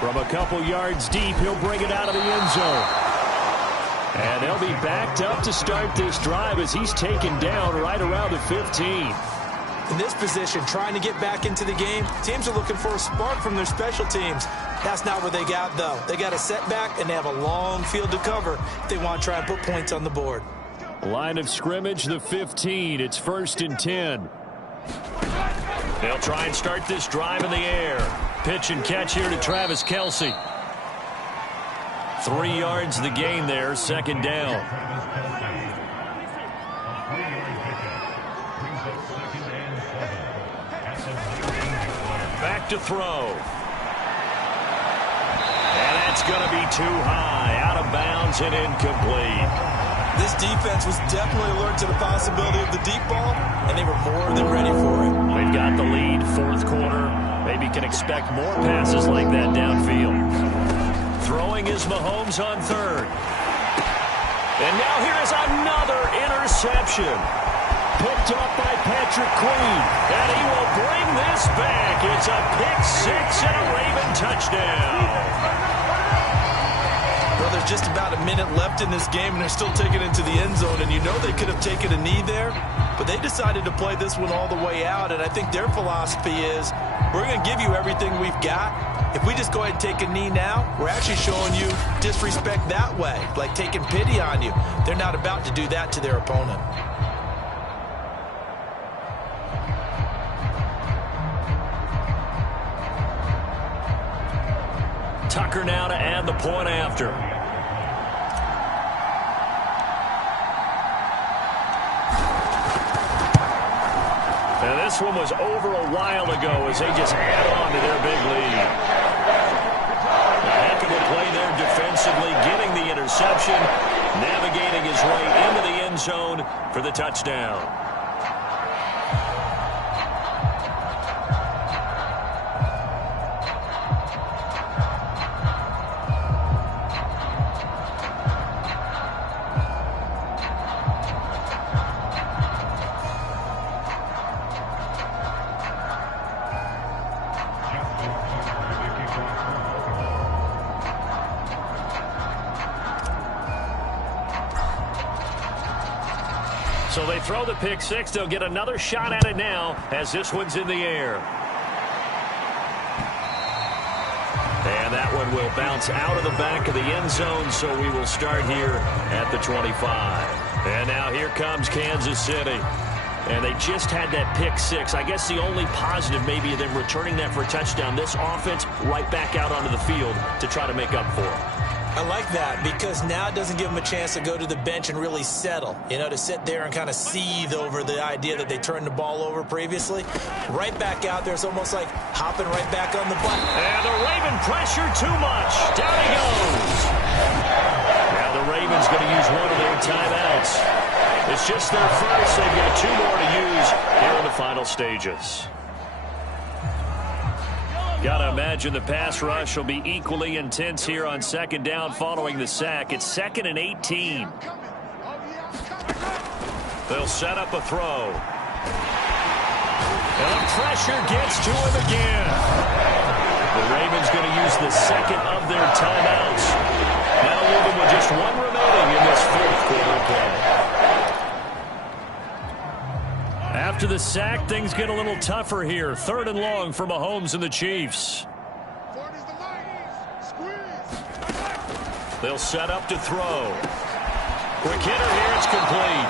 From a couple yards deep, he'll bring it out of the end zone. And they'll be backed up to start this drive as he's taken down right around the 15. In this position, trying to get back into the game, teams are looking for a spark from their special teams. That's not what they got, though. They got a setback, and they have a long field to cover if they want to try and put points on the board. Line of scrimmage, the 15. It's 1st and 10. They'll try and start this drive in the air. Pitch and catch here to Travis Kelce. 3 yards the gain there, 2nd down. Back to throw. And that's going to be too high, out of bounds and incomplete. This defense was definitely alert to the possibility of the deep ball, and they were more than ready for it. They've got the lead, fourth quarter. Maybe can expect more passes like that downfield. Throwing is Mahomes on third. And now here is another interception. Picked up by Patrick Queen. And he will bring this back. It's a pick six and a Raven touchdown. Well, there's just about a minute left in this game, and they're still taking it to the end zone. And you know they could have taken a knee there, but they decided to play this one all the way out. And I think their philosophy is, we're going to give you everything we've got. If we just go ahead and take a knee now, we're actually showing you disrespect that way, like taking pity on you. They're not about to do that to their opponent. Tucker now to add the point after. And this one was over a while ago as they just add on to their big lead. A heck of a play there defensively, getting the interception, navigating his way into the end zone for the touchdown. So they throw the pick six. They'll get another shot at it now as this one's in the air. And that one will bounce out of the back of the end zone, so we will start here at the 25. And now here comes Kansas City. And they just had that pick six. I guess the only positive maybe of them returning that for a touchdown. This offense right back out onto the field to try to make up for it. I like that because now it doesn't give them a chance to go to the bench and really settle, to sit there and kind of seethe over the idea that they turned the ball over previously. Right back out there, it's almost like hopping right back on the button. And the Raven pressure too much. Down he goes. Now the Ravens going to use one of their timeouts. It's just their first. They've got two more to use here in the final stages. Got to imagine the pass rush will be equally intense here on second down following the sack. It's 2nd and 18. They'll set up a throw. And the pressure gets to him again. The Ravens going to use the second of their timeouts. Now leaving with just one remaining in this fourth quarter play. After the sack, things get a little tougher here. 3rd and long for Mahomes and the Chiefs. They'll set up to throw. Quick hitter here, it's complete.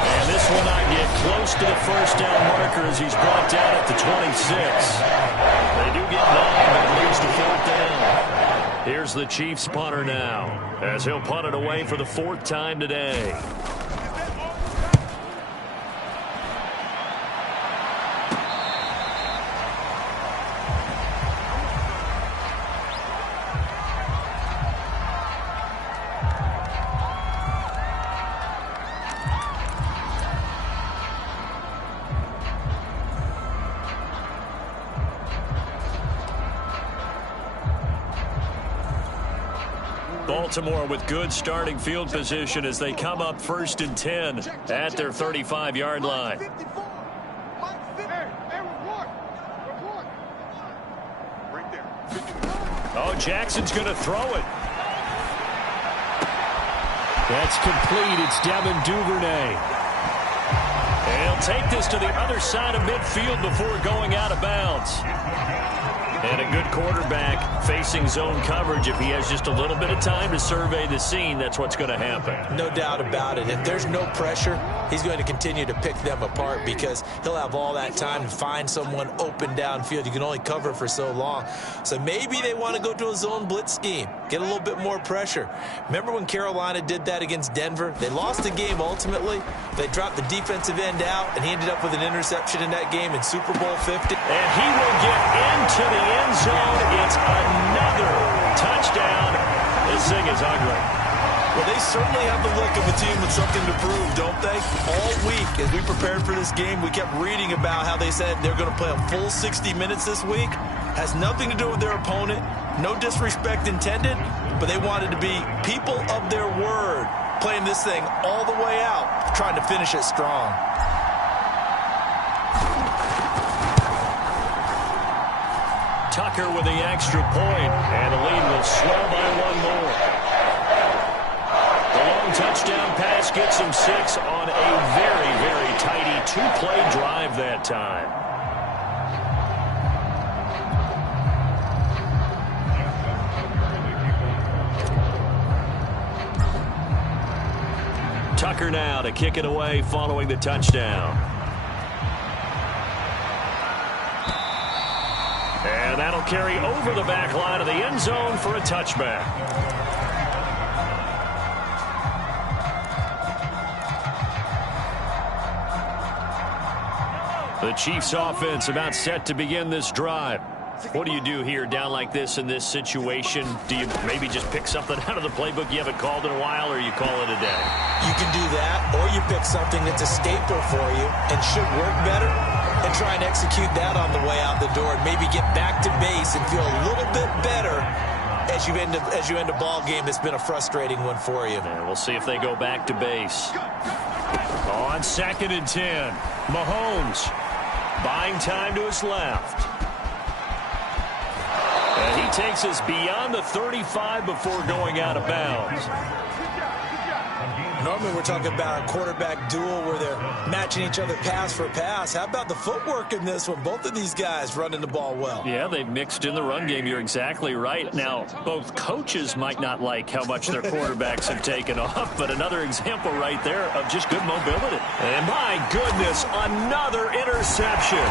And this will not get close to the first down marker as he's brought down at the 26. They do get 9, but it leads to 4th down. Here's the Chiefs punter now, as he'll punt it away for the 4th time today. Baltimore with good starting field position as they come up 1st and 10 at their 35-yard line. Oh, Jackson's going to throw it. That's complete. It's Devin Duvernay. And he'll take this to the other side of midfield before going out of bounds. And a good quarterback facing zone coverage. If he has just a little bit of time to survey the scene, that's what's going to happen. No doubt about it. If there's no pressure, he's going to continue to pick them apart because he'll have all that time to find someone open downfield. You can only cover for so long. So maybe they want to go to a zone blitz scheme, get a little bit more pressure. Remember when Carolina did that against Denver? They lost the game ultimately. They dropped the defensive end out, and he ended up with an interception in that game in Super Bowl 50. And he will get into the end zone. It's another touchdown. This thing is ugly. Well, they certainly have the look of a team with something to prove, don't they? All week, as we prepared for this game, we kept reading about how they said they're going to play a full 60 minutes this week. Has nothing to do with their opponent. No disrespect intended, but they wanted to be people of their word, playing this thing all the way out, trying to finish it strong. Tucker with the extra point, and the lead will swell by one more. The long touchdown pass gets him 6 on a very, very tidy 2-play drive that time. Tucker now to kick it away following the touchdown. And that'll carry over the back line of the end zone for a touchback. The Chiefs offense about set to begin this drive. What do you do here down like this in this situation? Do you maybe just pick something out of the playbook you haven't called in a while, or you call it a day? You can do that, or you pick something that's a staple for you and should work better and try and execute that on the way out the door and maybe get back to base and feel a little bit better as you end a ball game that's been a frustrating one for you. And we'll see if they go back to base. On 2nd and 10, Mahomes buying time to his left. And he takes us beyond the 35 before going out of bounds. Normally we're talking about a quarterback duel where they're matching each other pass for pass. How about the footwork in this one? Both of these guys running the ball well. Yeah, they've mixed in the run game. You're exactly right. Now, both coaches might not like how much their quarterbacks have taken off, but another example right there of just good mobility. And my goodness, another interception.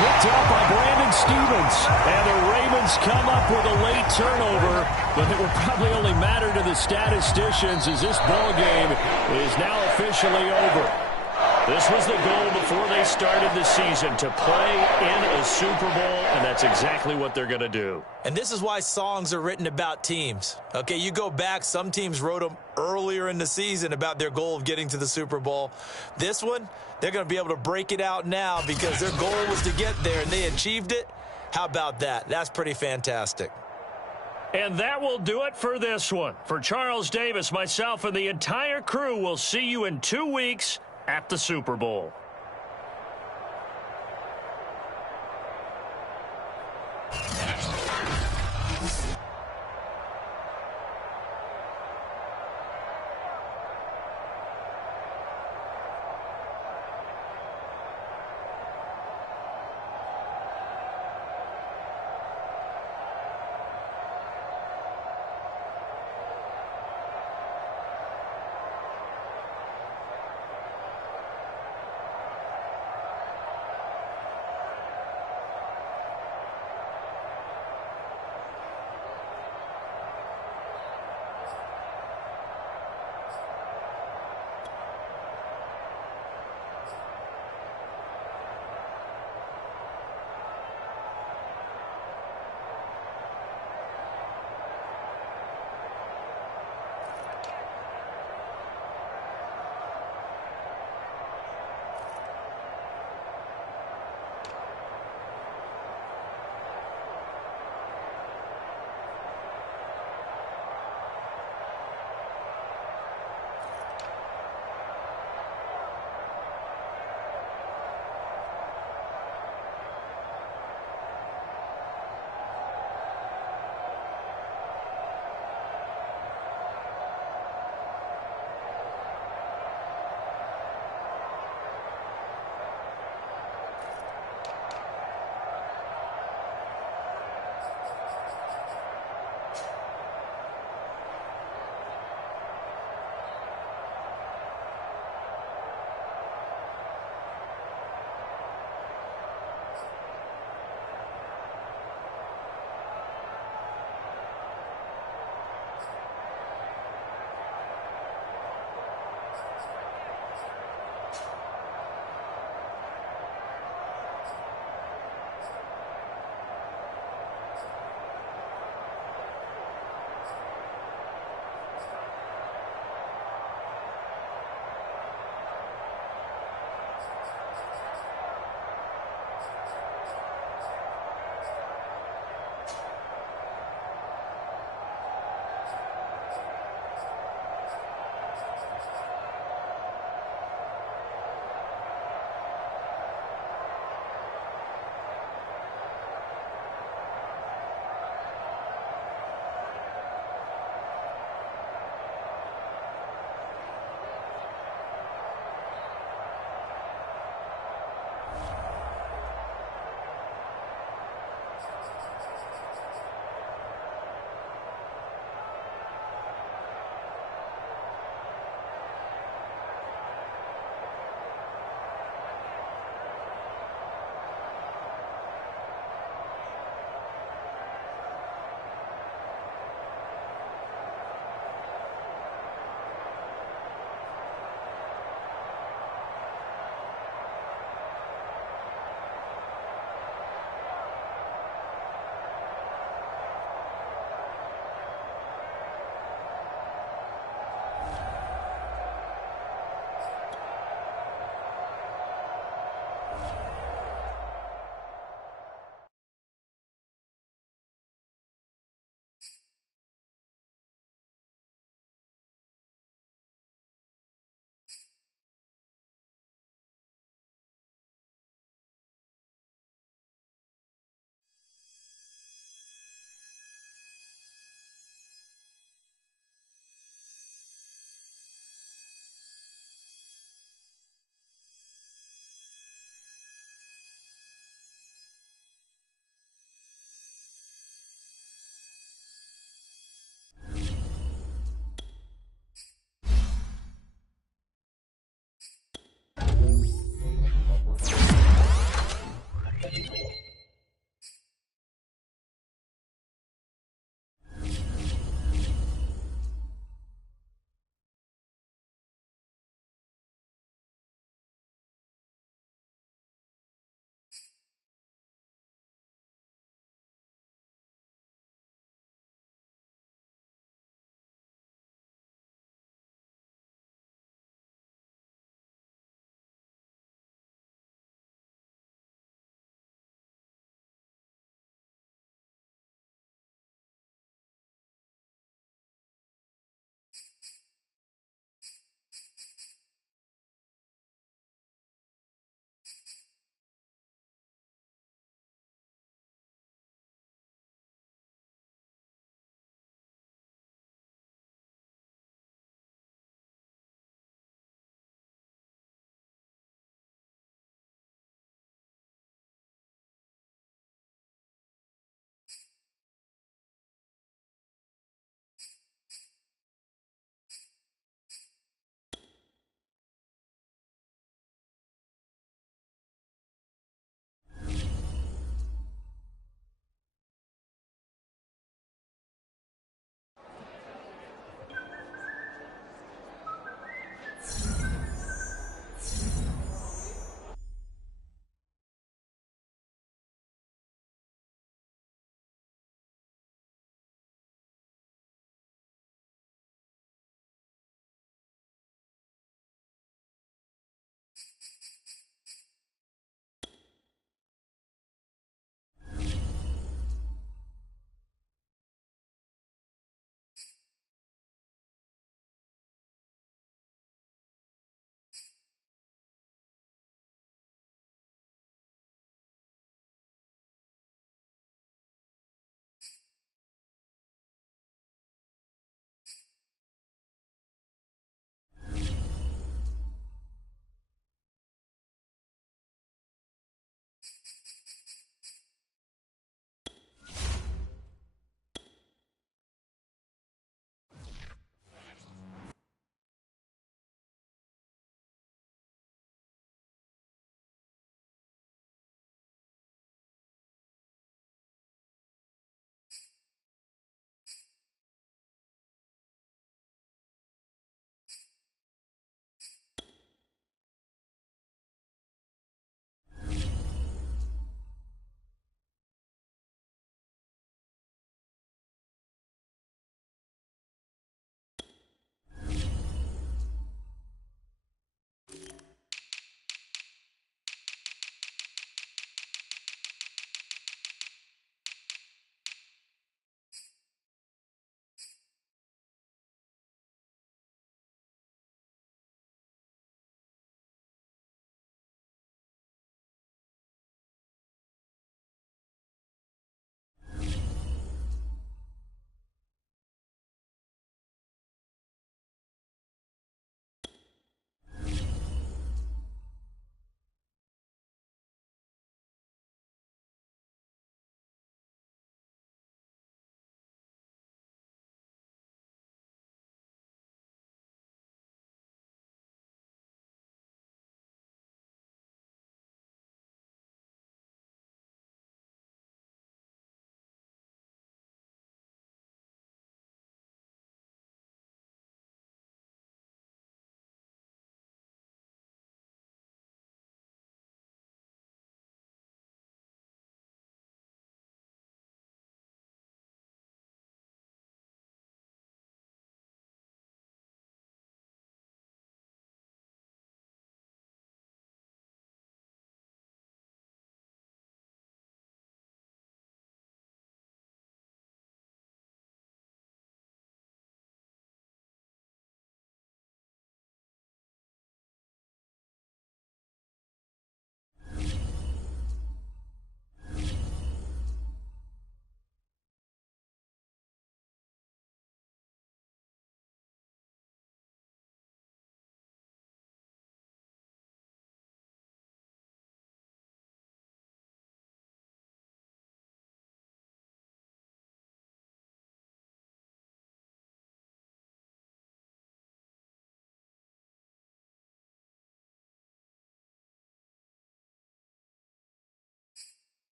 Picked up by Brandon Stevens. And the Ravens come up with a late turnover, but it will probably only matter to the statisticians as this ball game is now officially over. This was the goal before they started the season, to play in a Super Bowl, and that's exactly what they're going to do. And this is why songs are written about teams. Okay, you go back, some teams wrote them earlier in the season about their goal of getting to the Super Bowl. This one, they're going to be able to break it out now because their goal was to get there, and they achieved it. How about that? That's pretty fantastic. And that will do it for this one. For Charles Davis, myself, and the entire crew, we'll see you in 2 weeks at the Super Bowl.